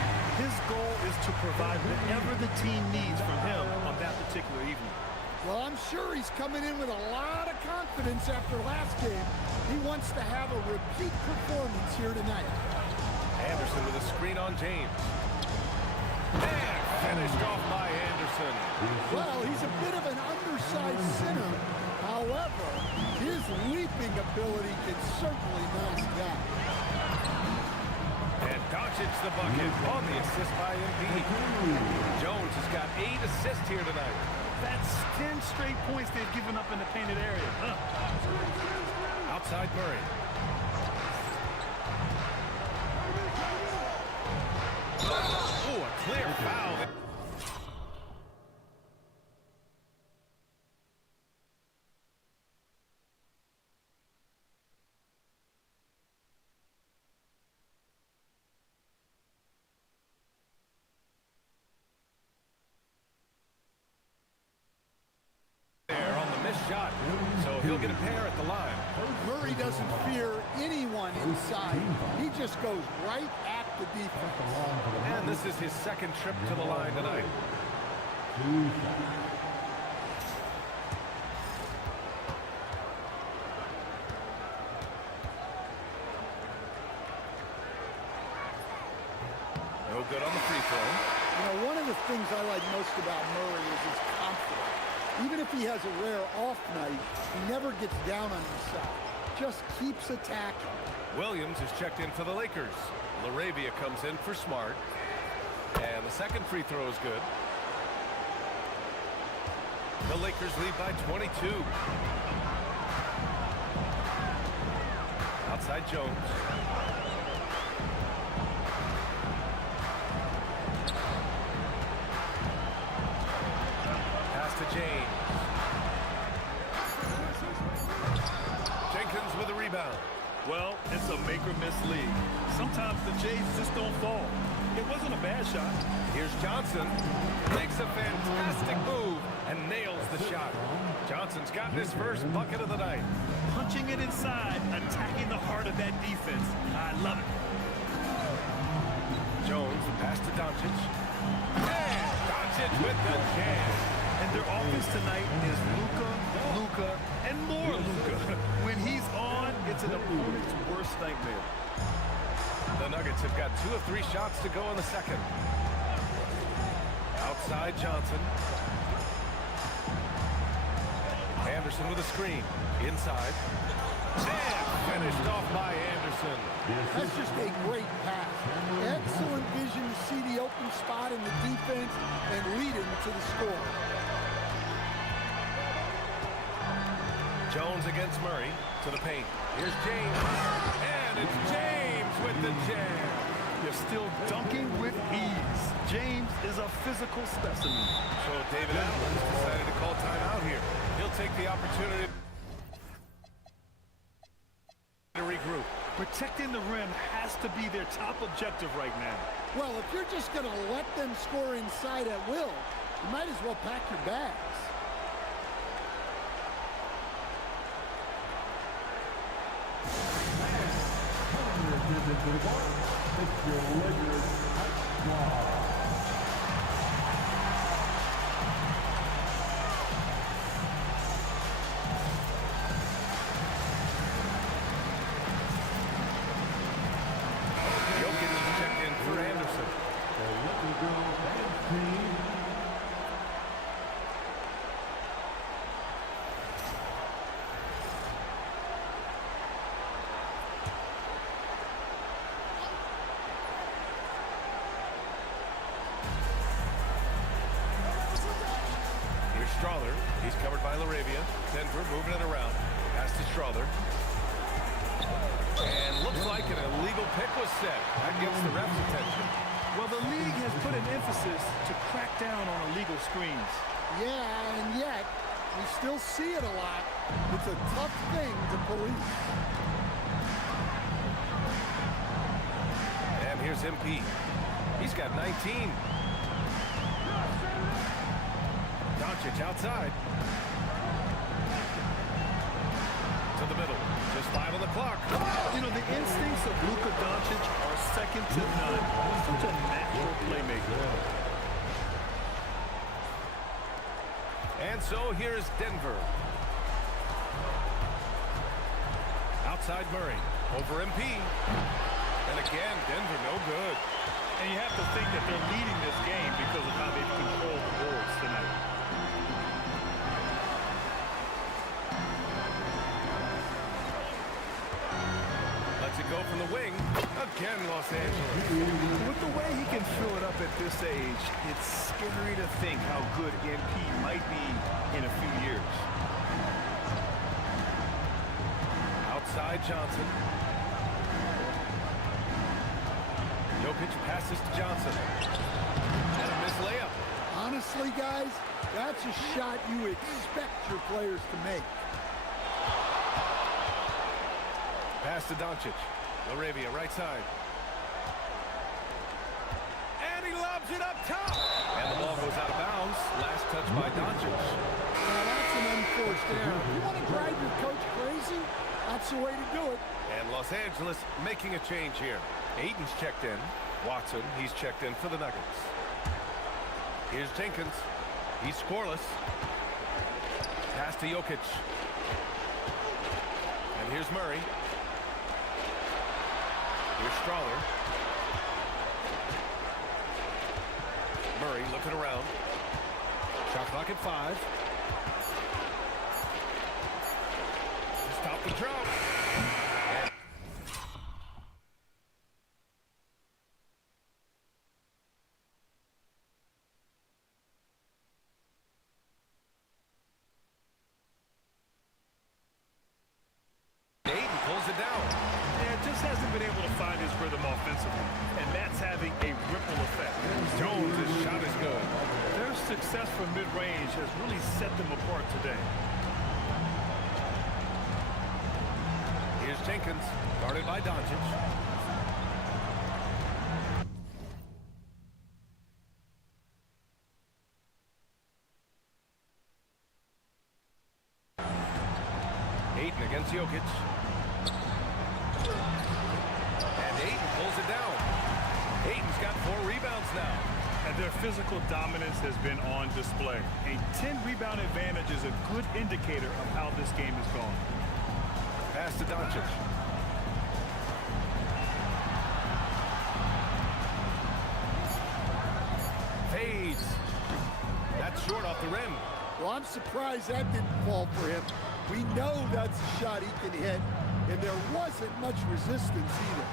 His goal is to provide whatever the team needs from him on that particular evening. Well, I'm sure he's coming in with a lot of confidence after last game. He wants to have a repeat performance here tonight. Anderson with a screen on James. And finished off by Anderson. Well, he's a bit of an undersized center. However, his leaping ability can certainly mask that. And Doncic the bucket on the assist by MP. Jones has got 8 assists here tonight. That's 10 straight points they've given up in the painted area. Outside Murray. Oh, a clear foul. There on the missed shot, so he'll get a pair at the line. Murray doesn't fear anyone inside. He just goes right at the defense. And this is his second trip to the line tonight. No good on the free throw. You know, one of the things I like most about Murray is his confidence. Even if he has a rare off night, he never gets down on himself. Just keeps attacking. Williams is checked in for the Lakers. LaRavia comes in for Smart. And the second free throw is good. The Lakers lead by 22. Outside Jones. Pass to James. Jenkins with a rebound. Well, it's a make-or-miss league. Sometimes the Jays just don't fall. It wasn't a bad shot. Here's Johnson. Makes a fantastic move and nails the shot. Johnson's gotten his first bucket of the night. Punching it inside, attacking the heart of that defense. I love it. Jones, the pass to Doncic. And Doncic with the jam. And their offense tonight is Luka, and more Luka. When he's on, it's an opponent's worst nightmare. The Nuggets have got 2 of 3 shots to go in the second. Outside Johnson. Anderson with a screen. Inside. And finished off by Anderson. That's just a great pass. Excellent vision to see the open spot in the defense and lead him to the score. Jones against Murray to the paint. Here's James. And it's James with the jam. They're still dunking with ease. James is a physical specimen. So David Allen's decided to call timeout here. He'll take the opportunity to regroup. Protecting the rim has to be their top objective right now. Well, if you're just going to let them score inside at will, you might as well pack your bags. It's your Lakers squad. Jokic checked in for Anderson. Here's Strawther. He's covered by LaRavia. Denver moving it around. Pass to Strawther. And looks like an illegal pick was set. That gets the ref's attention. Well, the league has put an emphasis to crack down on illegal screens. Yeah, and yet, we still see it a lot. It's a tough thing to police. And here's MP. He's got 19. Doncic outside. To the middle. Just 5 on the clock. You know, the instincts of Luka Doncic are second to none. Such a natural playmaker. And so here's Denver. Outside Murray. Over MP. And again, Denver no good. And you have to think that they're leading this game because of how they've controlled the boards tonight. Lets it go from the wing. Again, Los Angeles. With the way he can fill it up at this age, it's scary to think how good MP might be in a few years. Outside Johnson. Jokic passes to Johnson. And a missed layup. Honestly, guys, that's a shot you expect your players to make. Pass to Doncic. Laravia, right side. And he lobs it up top. And the ball goes out of bounds. Last touch by Doncic. Now that's an unforced error. If you want to drive your coach crazy, that's the way to do it. And Los Angeles making a change here. Ayton's checked in. Watson, he's checked in for the Nuggets. Here's Jenkins. He's scoreless. Pass to Jokic. And here's Murray. Here's Strawler. Murray looking around. Shot clock at 5. Stop the drop. Ayton pulls it down. Yeah, just hasn't been able to find his rhythm offensively, and that's having a ripple effect. Jones' shot is good. Their success from mid-range has really set them apart today. Here's Jenkins, guarded by Doncic. Ayton against Jokic. And Ayton pulls it down. Ayton's got 4 rebounds now. And their physical dominance has been on display. A 10-rebound advantage is a good indicator of how this game has gone. Pass to Doncic. Fades. That's short off the rim. Well, I'm surprised that didn't fall for him. We know that's a shot he can hit, and there wasn't much resistance either.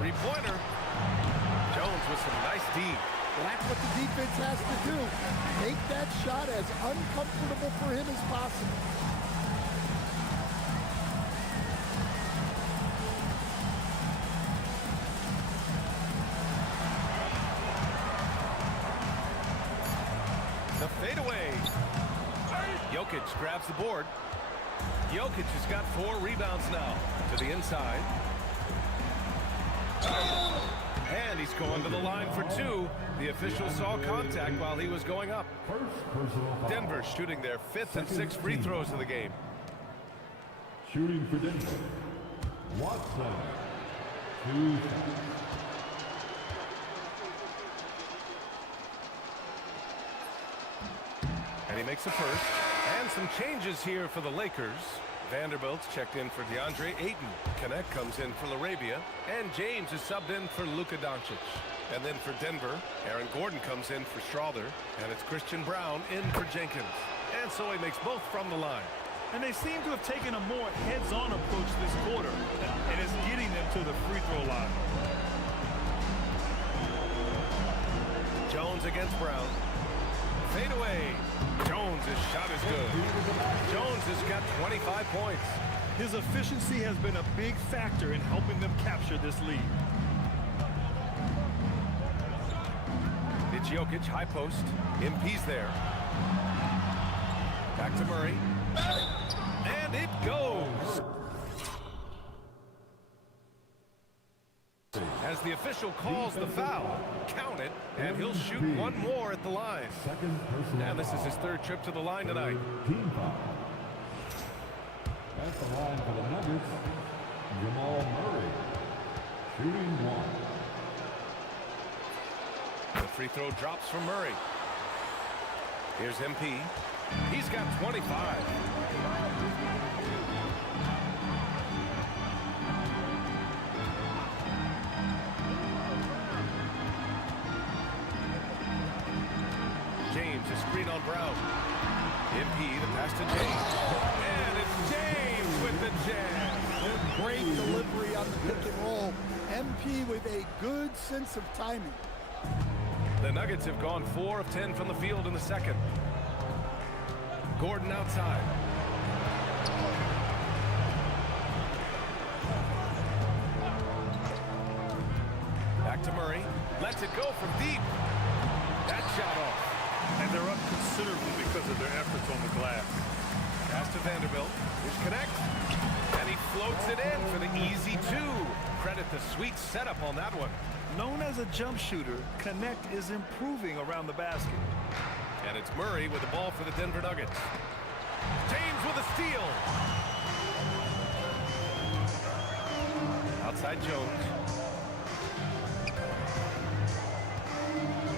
Three-pointer. Jones with some nice D. Well, that's what the defense has to do. Make that shot as uncomfortable for him as possible. The fadeaway. Jokic grabs the board. Jokic has got 4 rebounds now. To the inside. And he's going to the line for 2. The official saw contact while he was going up. Denver shooting their 5th and 6th free throws of the game. Shooting for Denver. Watson. 2 shots. And he makes a first. And some changes here for the Lakers. Vanderbilt's checked in for DeAndre Ayton. Connect comes in for Laravia. And James is subbed in for Luka Doncic. And then for Denver, Aaron Gordon comes in for Strawler. And it's Christian Brown in for Jenkins. And so he makes both from the line. And they seem to have taken a more heads-on approach this quarter. And it's getting them to the free throw line. Jones against Brown. Fade away. Jones' shot is good. Jones has got 25 points. His efficiency has been a big factor in helping them capture this lead. It's Jokic, high post. MP's there. Back to Murray. And it goes. As the official calls the foul, count it, and he'll shoot one more at the line. And this is his third trip to the line tonight. At the line for the Nuggets, Jamal Murray, shooting one. The free throw drops from Murray. Here's MP. He's got 25. James, a screen on Brown. MP, the pass to James. And it's James with the jam. Great delivery on the pick and roll. MP with a good sense of timing. The Nuggets have gone 4 of 10 from the field in the second. Gordon outside. Back to Murray. Lets it go from deep. That shot off. And they're up considerably because of their efforts on the glass. Pass to Vanderbilt. Here's Connect. And he floats it in for the easy 2. Credit the sweet setup on that one. Known as a jump shooter, Connect is improving around the basket. And it's Murray with the ball for the Denver Nuggets. James with a steal. Outside Jones.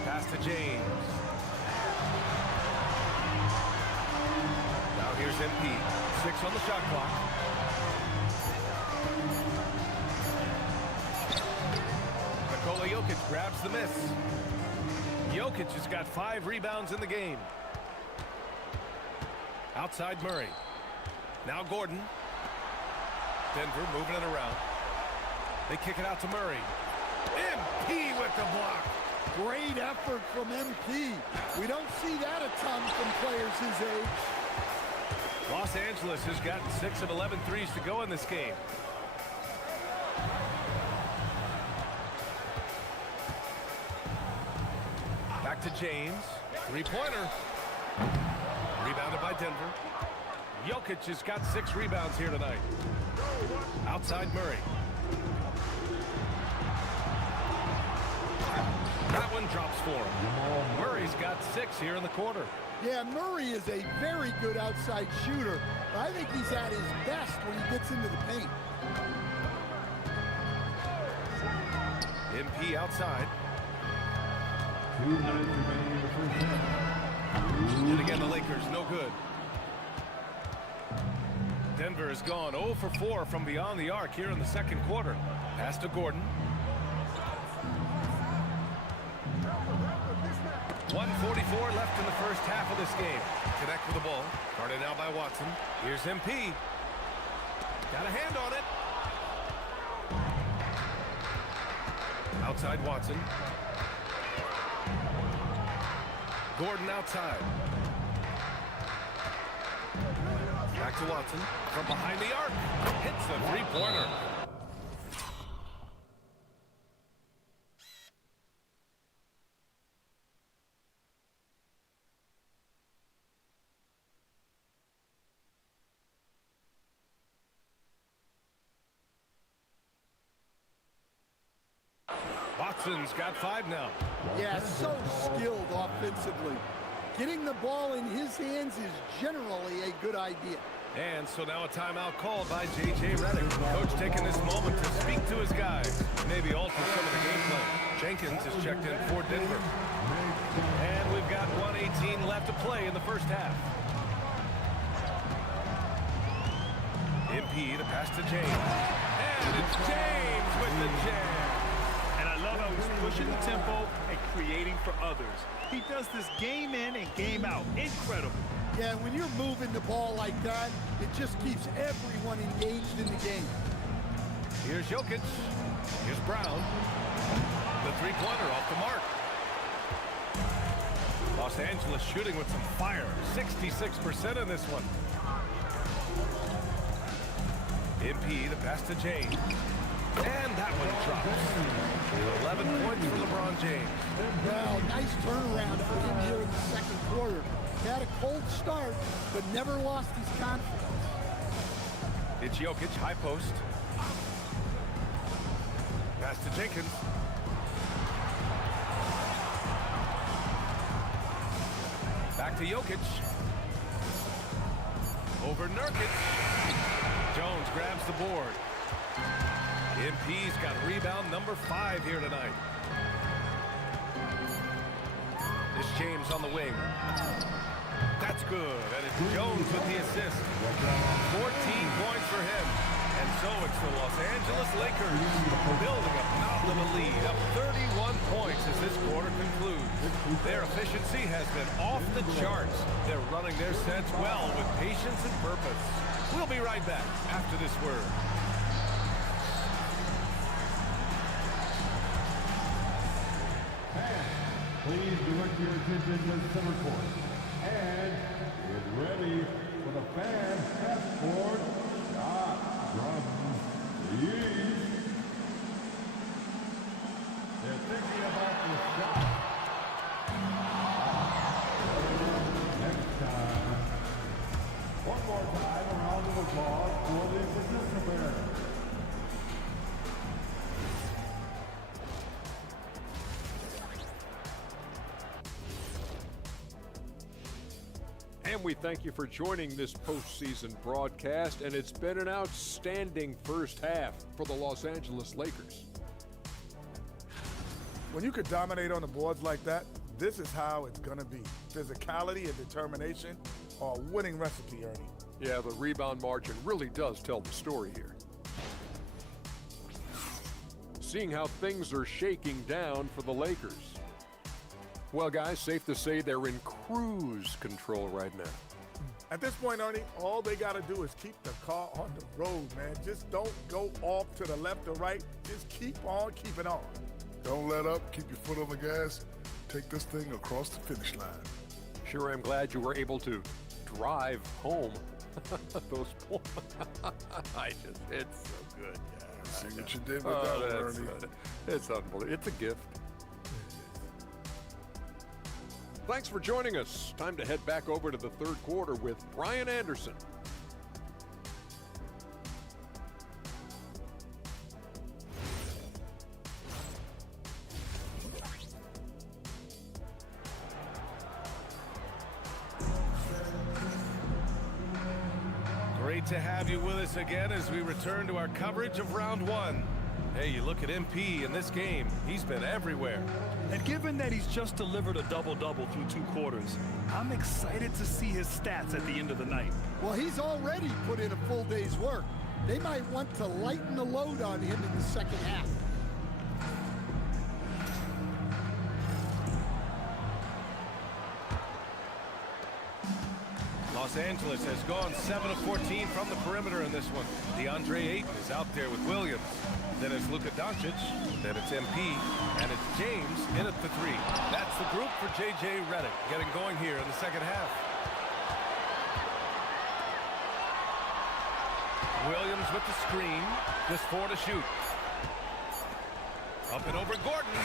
Pass to James. Now here's MP. 6 on the shot clock. Nikola Jokic grabs the miss. Jokic has got 5 rebounds in the game. Outside Murray. Now Gordon. Denver moving it around. They kick it out to Murray. MP with the block. Great effort from MP. We don't see that a ton from players his age. Los Angeles has gotten 6 of 11 threes to go in this game. Back to James. Three-pointer. Rebounded by Denver. Jokic has got 6 rebounds here tonight. Outside Murray. That one drops for him. Murray's got 6 here in the quarter. Yeah, Murray is a very good outside shooter. I think he's at his best when he gets into the paint. MP outside. 2 minutes remaining in the first half. And again, the Lakers, no good. Denver has gone 0 for 4 from beyond the arc here in the second quarter. Pass to Gordon. 1:44 left in the first half of this game. Connect with the ball. Guarded now by Watson. Here's MP. Got a hand on it. Outside Watson. Gordon outside. Back to Watson. From behind the arc. Hits a three-pointer. Watson's got 5 now. Yeah, so skilled offensively. Getting the ball in his hands is generally a good idea. And so now a timeout called by J.J. Redick. Coach taking this moment to speak to his guys. Maybe alter some of the game plan. Jenkins is checked in for Denver. And we've got 1:18 left to play in the first half. MP, the pass to James. And it's James with the jam. And I love how he's pushing the tempo and creating for others. He does this game in and game out. Incredible. Yeah, when you're moving the ball like that, it just keeps everyone engaged in the game. Here's Jokic. Here's Brown. The three-pointer off the mark. Los Angeles shooting with some fire. 66% in this one. MP, the pass to James. And that one drops. 11 points for LeBron James. Well, nice turnaround for him here in the second quarter. He had a cold start, but never lost his confidence. It's Jokic, high post. Pass to Jenkins. Back to Jokic. Over Nurkic. Jones grabs the board. MP's got rebound number 5 here tonight. This James on the wing. That's good, and it's Jones with the assist. 14 points for him. And so it's the Los Angeles Lakers building a mountain of a lead, up 31 points as this quarter concludes. Their efficiency has been off the charts. They're running their sets well with patience and purpose. We'll be right back after this word. Please direct your attention to the center court. And get ready for the fan half-court shot from the East. They're thinking about the shot. Next time. One more time, a round of applause for the participants. And we thank you for joining this postseason broadcast, and it's been an outstanding first half for the Los Angeles Lakers. When you could dominate on the boards like that, this is how it's going to be. Physicality and determination are a winning recipe, Ernie. Yeah, the rebound margin really does tell the story here. Seeing how things are shaking down for the Lakers. Well, guys, safe to say they're in cruise control right now. At this point, Ernie, all they got to do is keep the car on the road, man. Just don't go off to the left or right. Just keep on keeping on. Don't let up. Keep your foot on the gas. Take this thing across the finish line. Sure, I'm glad you were able to drive home those points. It's so good. Yeah, see what you did with that one, Ernie. It's unbelievable. It's a gift. Thanks for joining us. Time to head back over to the third quarter with Brian Anderson. Great to have you with us again as we return to our coverage of round 1. Hey, you look at MP in this game, he's been everywhere. And given that he's just delivered a double-double through 2 quarters, I'm excited to see his stats at the end of the night. Well, he's already put in a full day's work. They might want to lighten the load on him in the second half. Los Angeles has gone 7 of 14 from the perimeter in this one. DeAndre Ayton is out there with Williams. Then it's Luka Doncic, then it's MP, and it's James in at the 3. That's the group for J.J. Redick getting going here in the second half. Williams with the screen, just 4 to shoot. Up and over Gordon.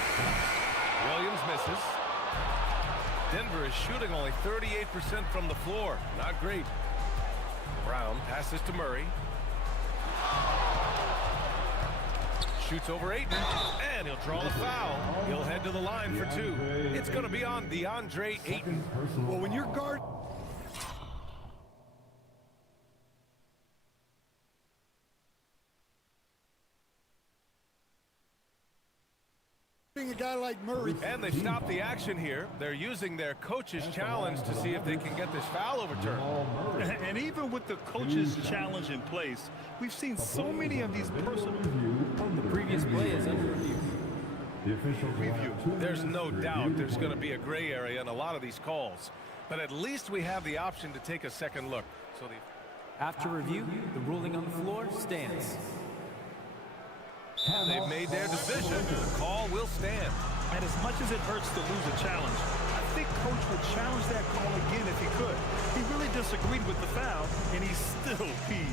Williams misses. Denver is shooting only 38% from the floor. Not great. Brown passes to Murray. Shoots over Ayton, and he'll draw the foul. He'll head to the line for 2. It's going to be on DeAndre Ayton. Well, when you're guarding a guy like Murray. And they stop the action here. They're using their coach's challenge to see if they can get this foul overturned. And even with the coach's challenge in place, we've seen so many of these personal. The previous play is under review. The official review. There's no doubt there's going to be a gray area in a lot of these calls. But at least we have the option to take a second look. So After review, the ruling on the floor stands. They've made their decision. The call will stand. And as much as it hurts to lose a challenge, I think Coach would challenge that call again if he could. He really disagreed with the foul, and he's still peeved.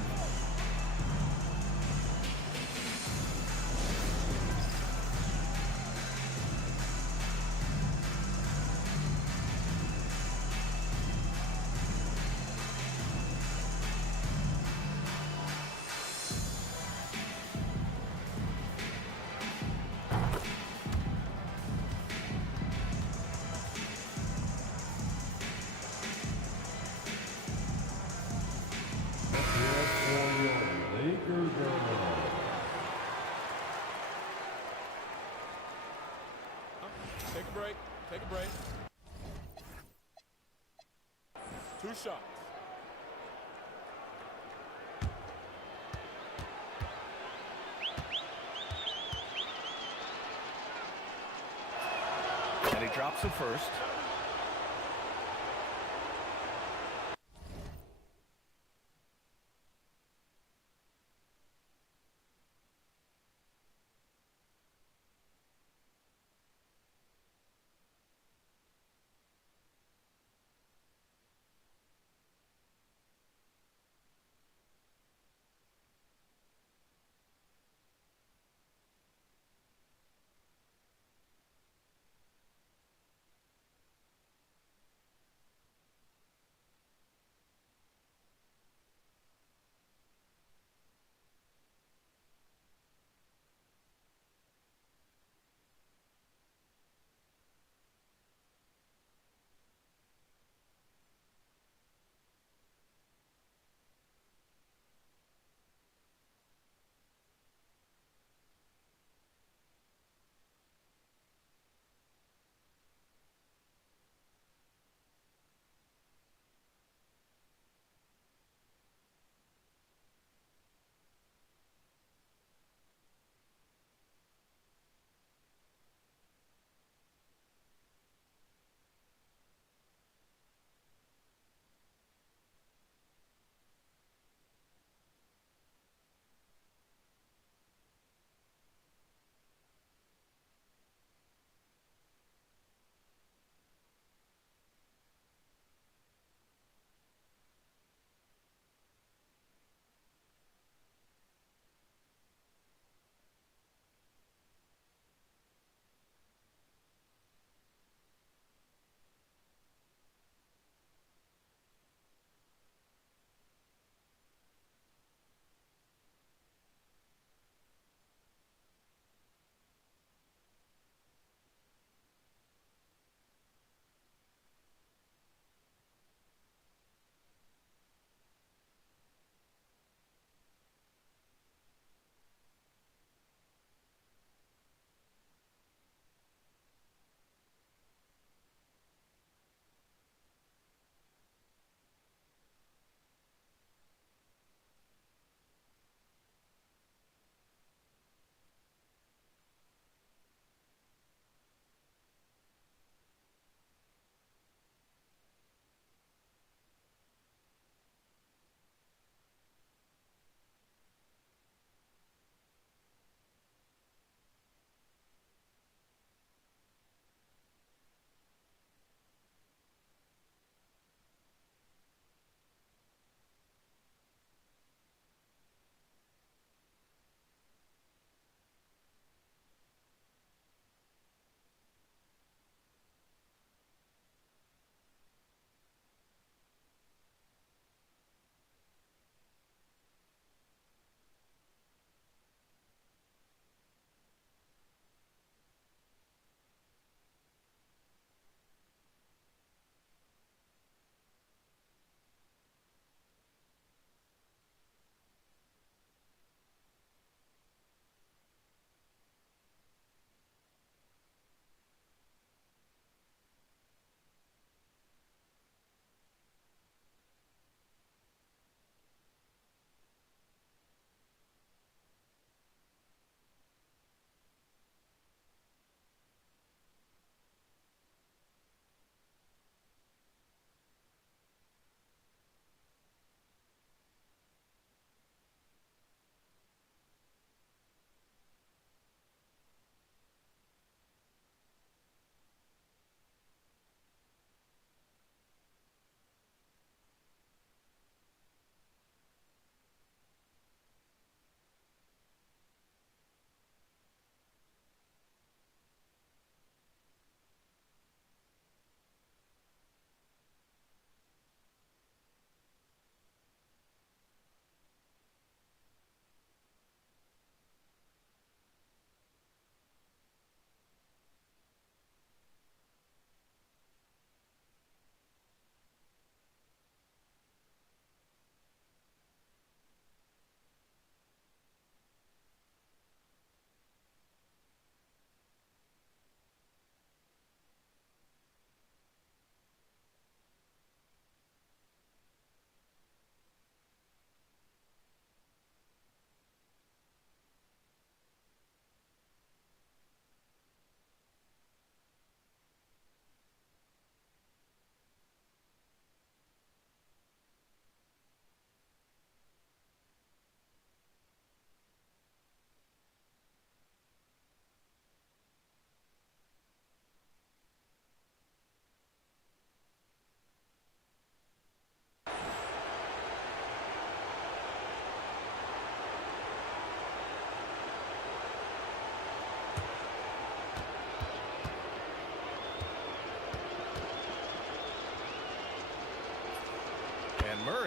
Take a break. Take a break. 2 shots. And he drops it first.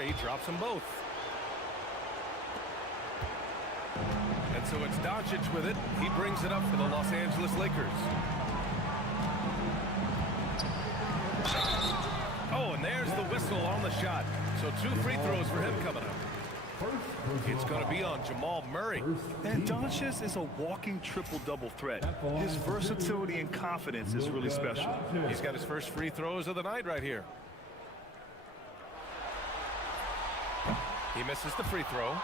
Murray drops them both. And so it's Doncic with it. He brings it up for the Los Angeles Lakers. Oh, and there's the whistle on the shot. So 2 free throws for him coming up. It's going to be on Jamal Murray. And Doncic is a walking triple-double threat. His versatility and confidence is really special. He's got his first free throws of the night right here. He misses the free throw.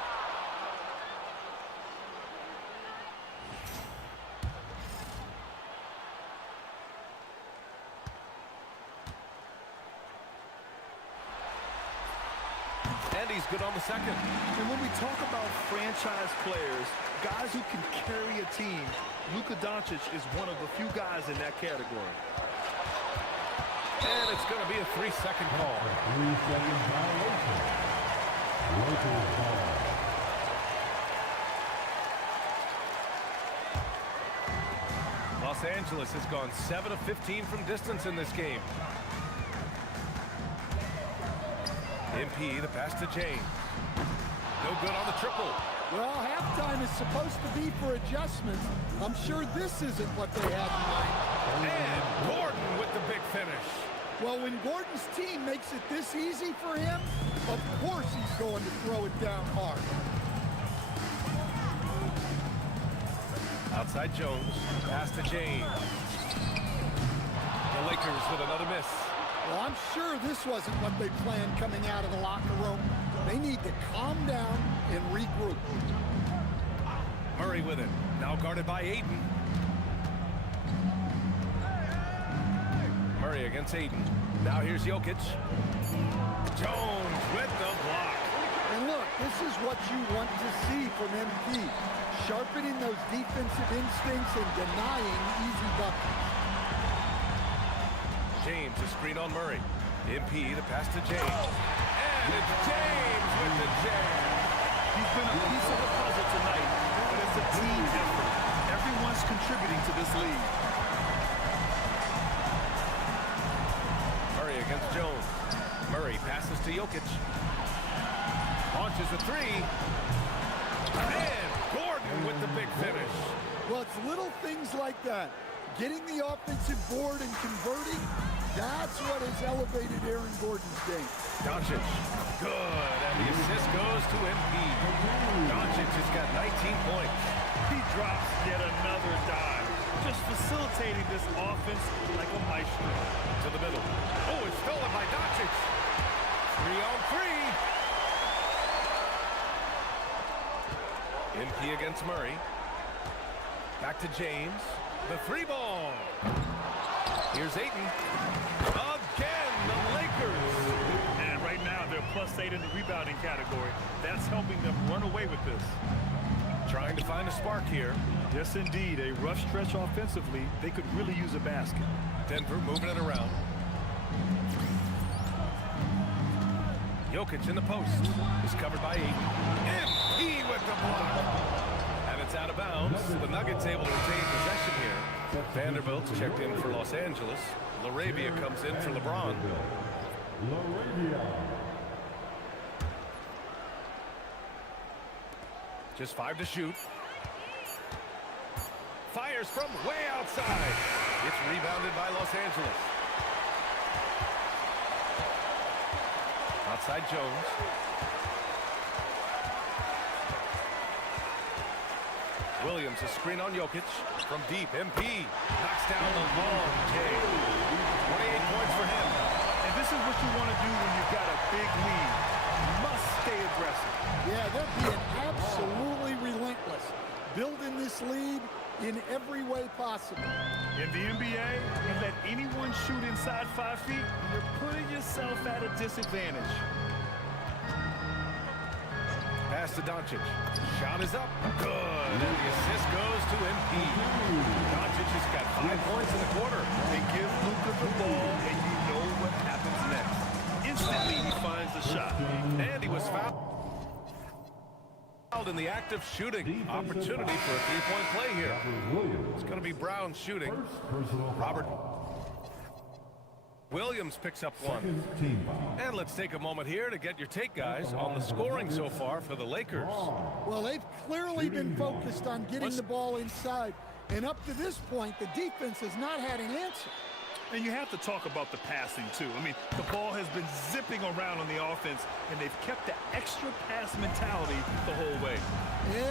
And he's good on the second. And when we talk about franchise players, guys who can carry a team, Luka Doncic is one of the few guys in that category. And it's going to be a 3-second call. 3-second violation. Local ball. Los Angeles has gone 7 of 15 from distance in this game. MP, the pass to James. No good on the triple. Well, halftime is supposed to be for adjustments. I'm sure this isn't what they have in mind. And Gordon with the big finish. Well, when Gordon's team makes it this easy for him, of course he's going to throw it down hard. Outside Jones, pass to James. The Lakers with another miss. Well, I'm sure this wasn't what they planned coming out of the locker room. They need to calm down and regroup. Murray with it. Now guarded by Ayton. Murray against Ayton. Now here's Jokic. Jones with the block. And look, this is what you want to see from MP. Sharpening those defensive instincts and denying easy buckets. James, a screen on Murray. MP, the pass to James. And it's James with the jam. He's been a piece of the puzzle tonight, but it's a team effort. Everyone's contributing to this lead. Murray against Jones. Murray passes to Jokic. Launches a 3. And Gordon with the big finish. Well, it's little things like that. Getting the offensive board and converting, that's what has elevated Aaron Gordon's game. Doncic, good, and the assist goes to MP. Doncic has got 19 points. He drops yet another dive, just facilitating this offense like a maestro. To the middle. Oh, it's stolen by Doncic. 3-on-3. MP against Murray. Back to James. The 3-ball. Here's Ayton. Again, the Lakers. And right now, they're +8 in the rebounding category. That's helping them run away with this. Trying to find a spark here. Yes, indeed. A rough stretch offensively. They could really use a basket. Denver moving it around. Jokic in the post. Is covered by Ayton. MP with the block. And it's out of bounds. The Nuggets able to retain possession here. Vanderbilt's checked in for Los Angeles. LaRavia comes in for LeBron. Just 5 to shoot. Fires from way outside. It's rebounded by Los Angeles. Outside Jones. Williams, a screen on Jokic. From deep, MP knocks down the long J. 28 points for him. And this is what you want to do when you've got a big lead. You must stay aggressive. Yeah, they're being absolutely relentless. Building this lead in every way possible. In the NBA, you let anyone shoot inside 5 feet, you're putting yourself at a disadvantage. Pass to Doncic. Shot is up. Good. And the assist goes to MP. Doncic has got 5 points in the quarter. They give Luka the ball, and you know what happens next. Instantly, he finds the shot. And he was fouled in the act of shooting. Opportunity for a 3-point play here. It's going to be Brown shooting. Robert. Williams picks up one. And let's take a moment here to get your take, guys, on the scoring so far for the Lakers. Well, they've clearly been focused on getting the ball inside. And up to this point, the defense has not had an answer. And you have to talk about the passing, too. I mean, the ball has been zipping around on the offense, and they've kept the extra pass mentality the whole way.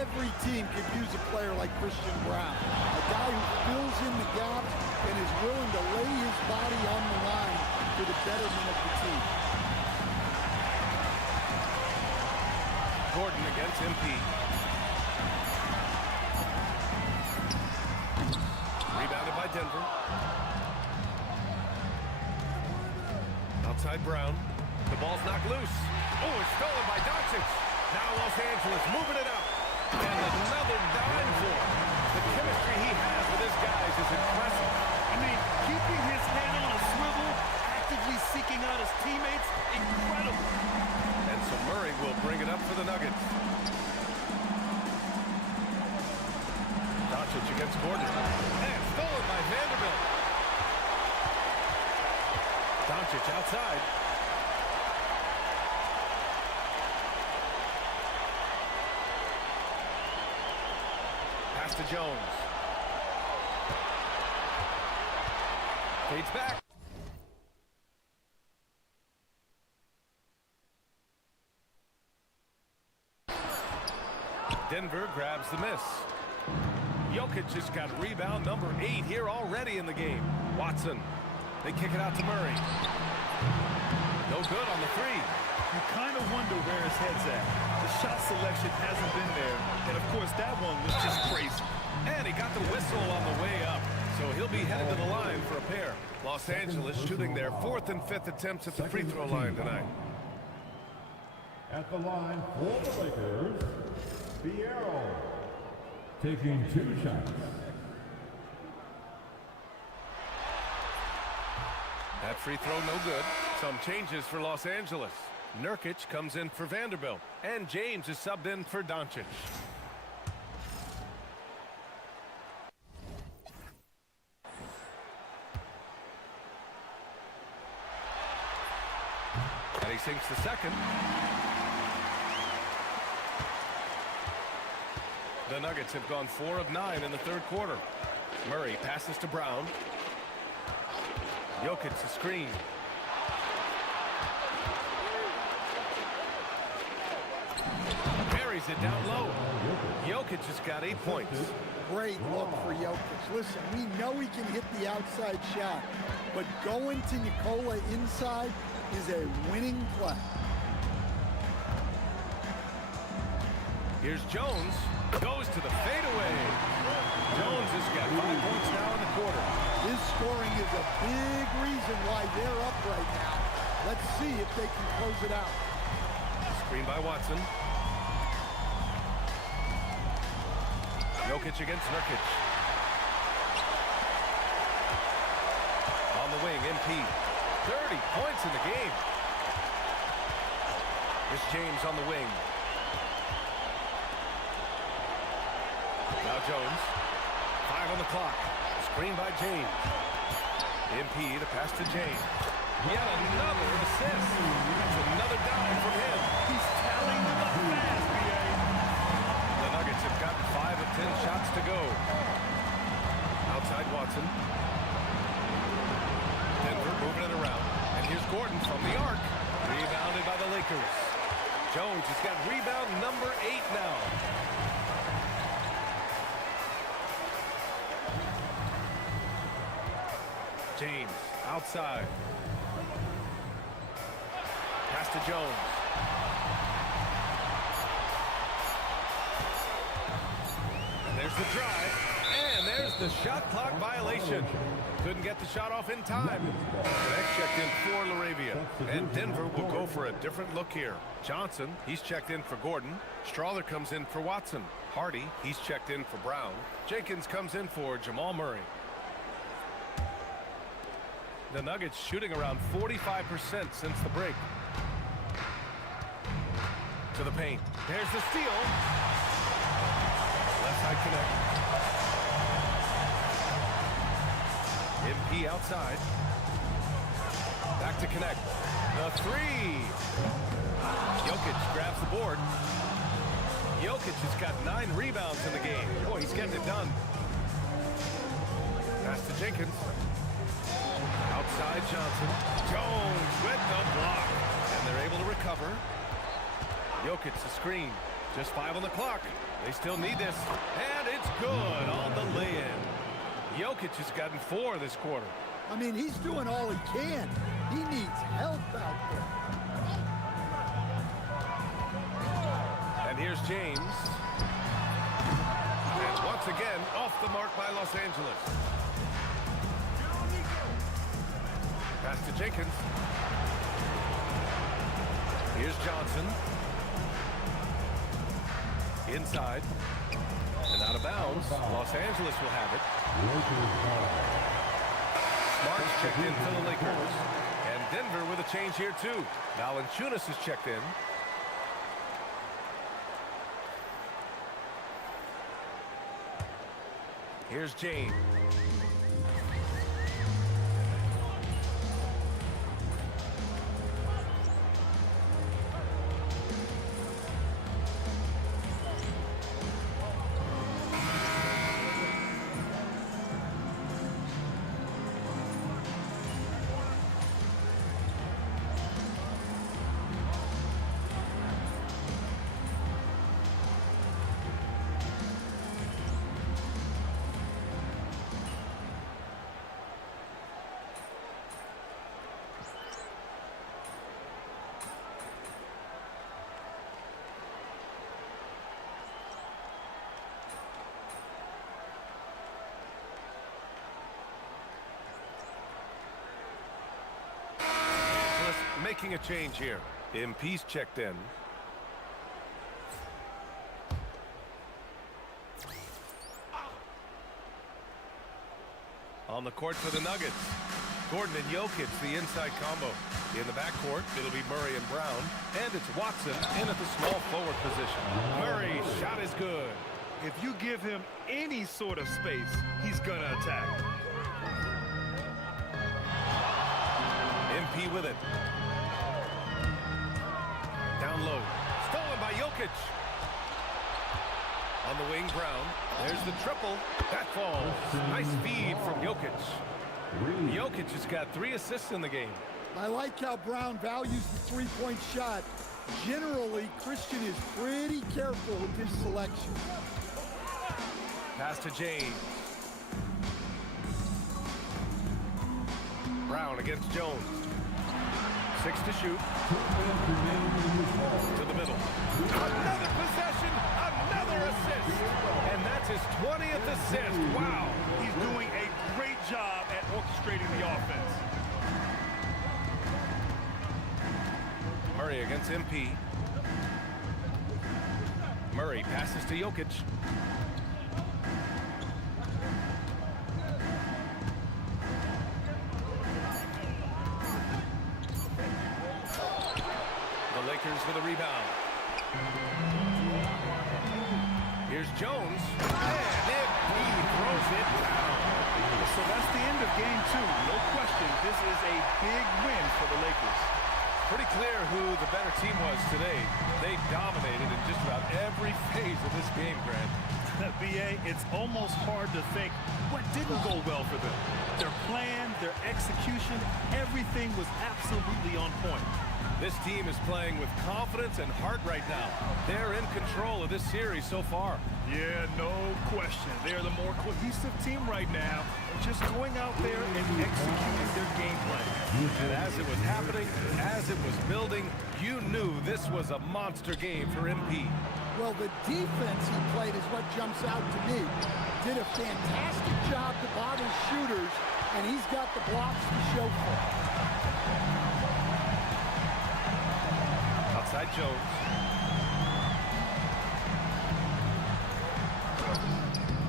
Every team could use a player like Christian Brown, a guy who fills in the gaps and is willing to lay his body on the line for the betterment of the team. Gordon against MP. Rebounded by Denver. Outside Brown. The ball's knocked loose. Oh, it's stolen by Doncic. Now Los Angeles moving it up. And another dime for him. The chemistry he has with his guys is impressive. I mean, keeping his head on a swivel, actively seeking out his teammates, incredible. And so Murray will bring it up for the Nuggets. Doncic against Gordon. And stolen by Vanderbilt. Doncic outside. Pass to Jones. Fades back. Denver grabs the miss. Jokic just got rebound number 8 here already in the game. Watson. They kick it out to Murray. No good on the 3. You kind of wonder where his head's at. The shot selection hasn't been there. And, of course, that one was just crazy. And he got the whistle on the way up. So he'll be headed to the line for a pair. Los Angeles shooting their 4th and 5th attempts at the free throw line tonight. At the line for the Lakers, Fiero taking 2 shots. That free throw no good. Some changes for Los Angeles. Nurkic comes in for Vanderbilt. And James is subbed in for Doncic. And he sinks the second. The Nuggets have gone 4 of 9 in the 3rd quarter. Murray passes to Brown. Jokic the screen. Buries it down low. Jokic has got 8 points. Great look for Jokic. Listen, we know he can hit the outside shot, but going to Nikola inside is a winning play. Here's Jones. Goes to the fadeaway. Jones has got 5 points now in the quarter. His scoring is a big reason why they're up right now. Let's see if they can close it out. Screen by Watson. Jokic against Nurkic. On the wing, MP. 30 points in the game. Here's James on the wing. Now Jones. 5 on the clock. Screen by James. MP, the pass to James. Yet another assist. That's another dime from him. He's tallying them up fast, B.A. The Nuggets have got 5 of 10 shots to go. Outside Watson. Denver moving it around. And here's Gordon from the arc. Rebounded by the Lakers. Jones has got rebound number 8 now. James outside. Pass to Jones. And there's the drive. And there's the shot clock violation. Couldn't get the shot off in time. That's checked in for LaRavia. And Denver will go for a different look here. Johnson, he's checked in for Gordon. Strawther comes in for Watson. Hardy, he's checked in for Brown. Jenkins comes in for Jamal Murray. The Nuggets shooting around 45% since the break. To the paint. There's the steal. Left side connect. MP outside. Back to connect. The three. Jokic grabs the board. Jokic has got 9 rebounds in the game. Boy, he's getting it done. Pass to Jenkins. Outside Johnson. Jones with the block. And they're able to recover. Jokic the screen. Just 5 on the clock. They still need this. And it's good on the lay-in. Jokic has gotten 4 this quarter. I mean, he's doing all he can. He needs help out there. And here's James. And once again, off the mark by Los Angeles. Pass to Jenkins. Here's Johnson. Inside. And out of bounds. Los Angeles will have it. Smart's checked in for the Lakers. And Denver with a change here, too. Valanciunas is checked in. Here's James. Making a change here. MP's checked in. On the court for the Nuggets. Gordon and Jokic, the inside combo. In the backcourt, it'll be Murray and Brown. And it's Watson in at the small forward position. Murray, shot is good. If you give him any sort of space, he's going to attack. MP with it. Down low. Stolen by Jokic. On the wing, Brown. There's the triple. That falls. Nice feed from Jokic. Jokic has got 3 assists in the game. I like how Brown values the three-point shot. Generally, Christian is pretty careful with his selection. Pass to James. Brown against Jones. 6 to shoot. To the middle. Another possession, another assist. And that's his 20th assist. Wow. He's doing a great job at orchestrating the offense. Murray against MP. Murray passes to Jokic. Lakers with a rebound. Here's Jones. And he throws it down. So that's the end of game 2. No question, this is a big win for the Lakers. Pretty clear who the better team was today. They dominated in just about every phase of this game, Grant. BA, it's almost hard to think what didn't go well for them. Their plan, their execution, everything was absolutely on point. This team is playing with confidence and heart right now. They're in control of this series so far. Yeah, no question. They're the more cohesive team right now, just going out there and executing their game plan. And as it was happening, as it was building, you knew this was a monster game for MP. Well, the defense he played is what jumps out to me. Did a fantastic job to bother shooters, and he's got the blocks to show for it. Outside Jones.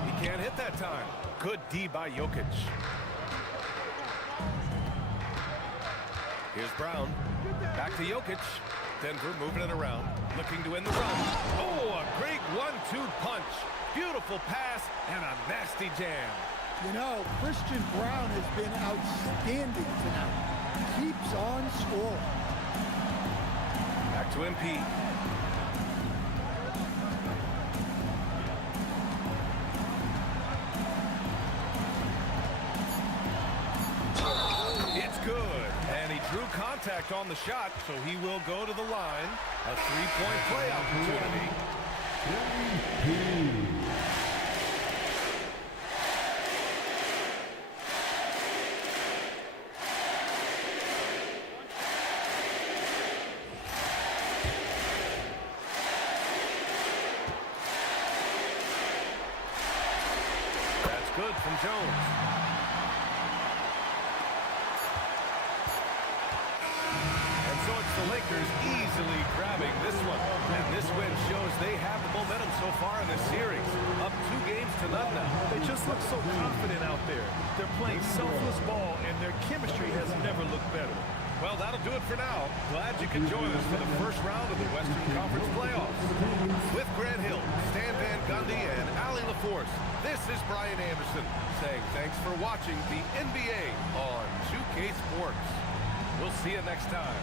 He can't hit that time. Good D by Jokic. Here's Brown. Back to Jokic. Denver moving it around. Looking to end the run. Oh, a great 1-2 punch. Beautiful pass and a nasty jam. You know, Christian Brown has been outstanding tonight. keeps on scoring. Back to MP. It's good. And he drew contact on the shot, so he will go to the line. A three-point play opportunity. That's good from Jones. So it's the Lakers easily grabbing this one. And this win shows they have the momentum so far in this series. Up 2 games to none now. They just look so confident out there. They're playing selfless ball, and their chemistry has never looked better. Well, that'll do it for now. Glad you could join us for the first round of the Western Conference playoffs. With Grant Hill, Stan Van Gundy, and Ali LaForce, this is Brian Anderson saying thanks for watching the NBA on 2K Sports. We'll see you next time.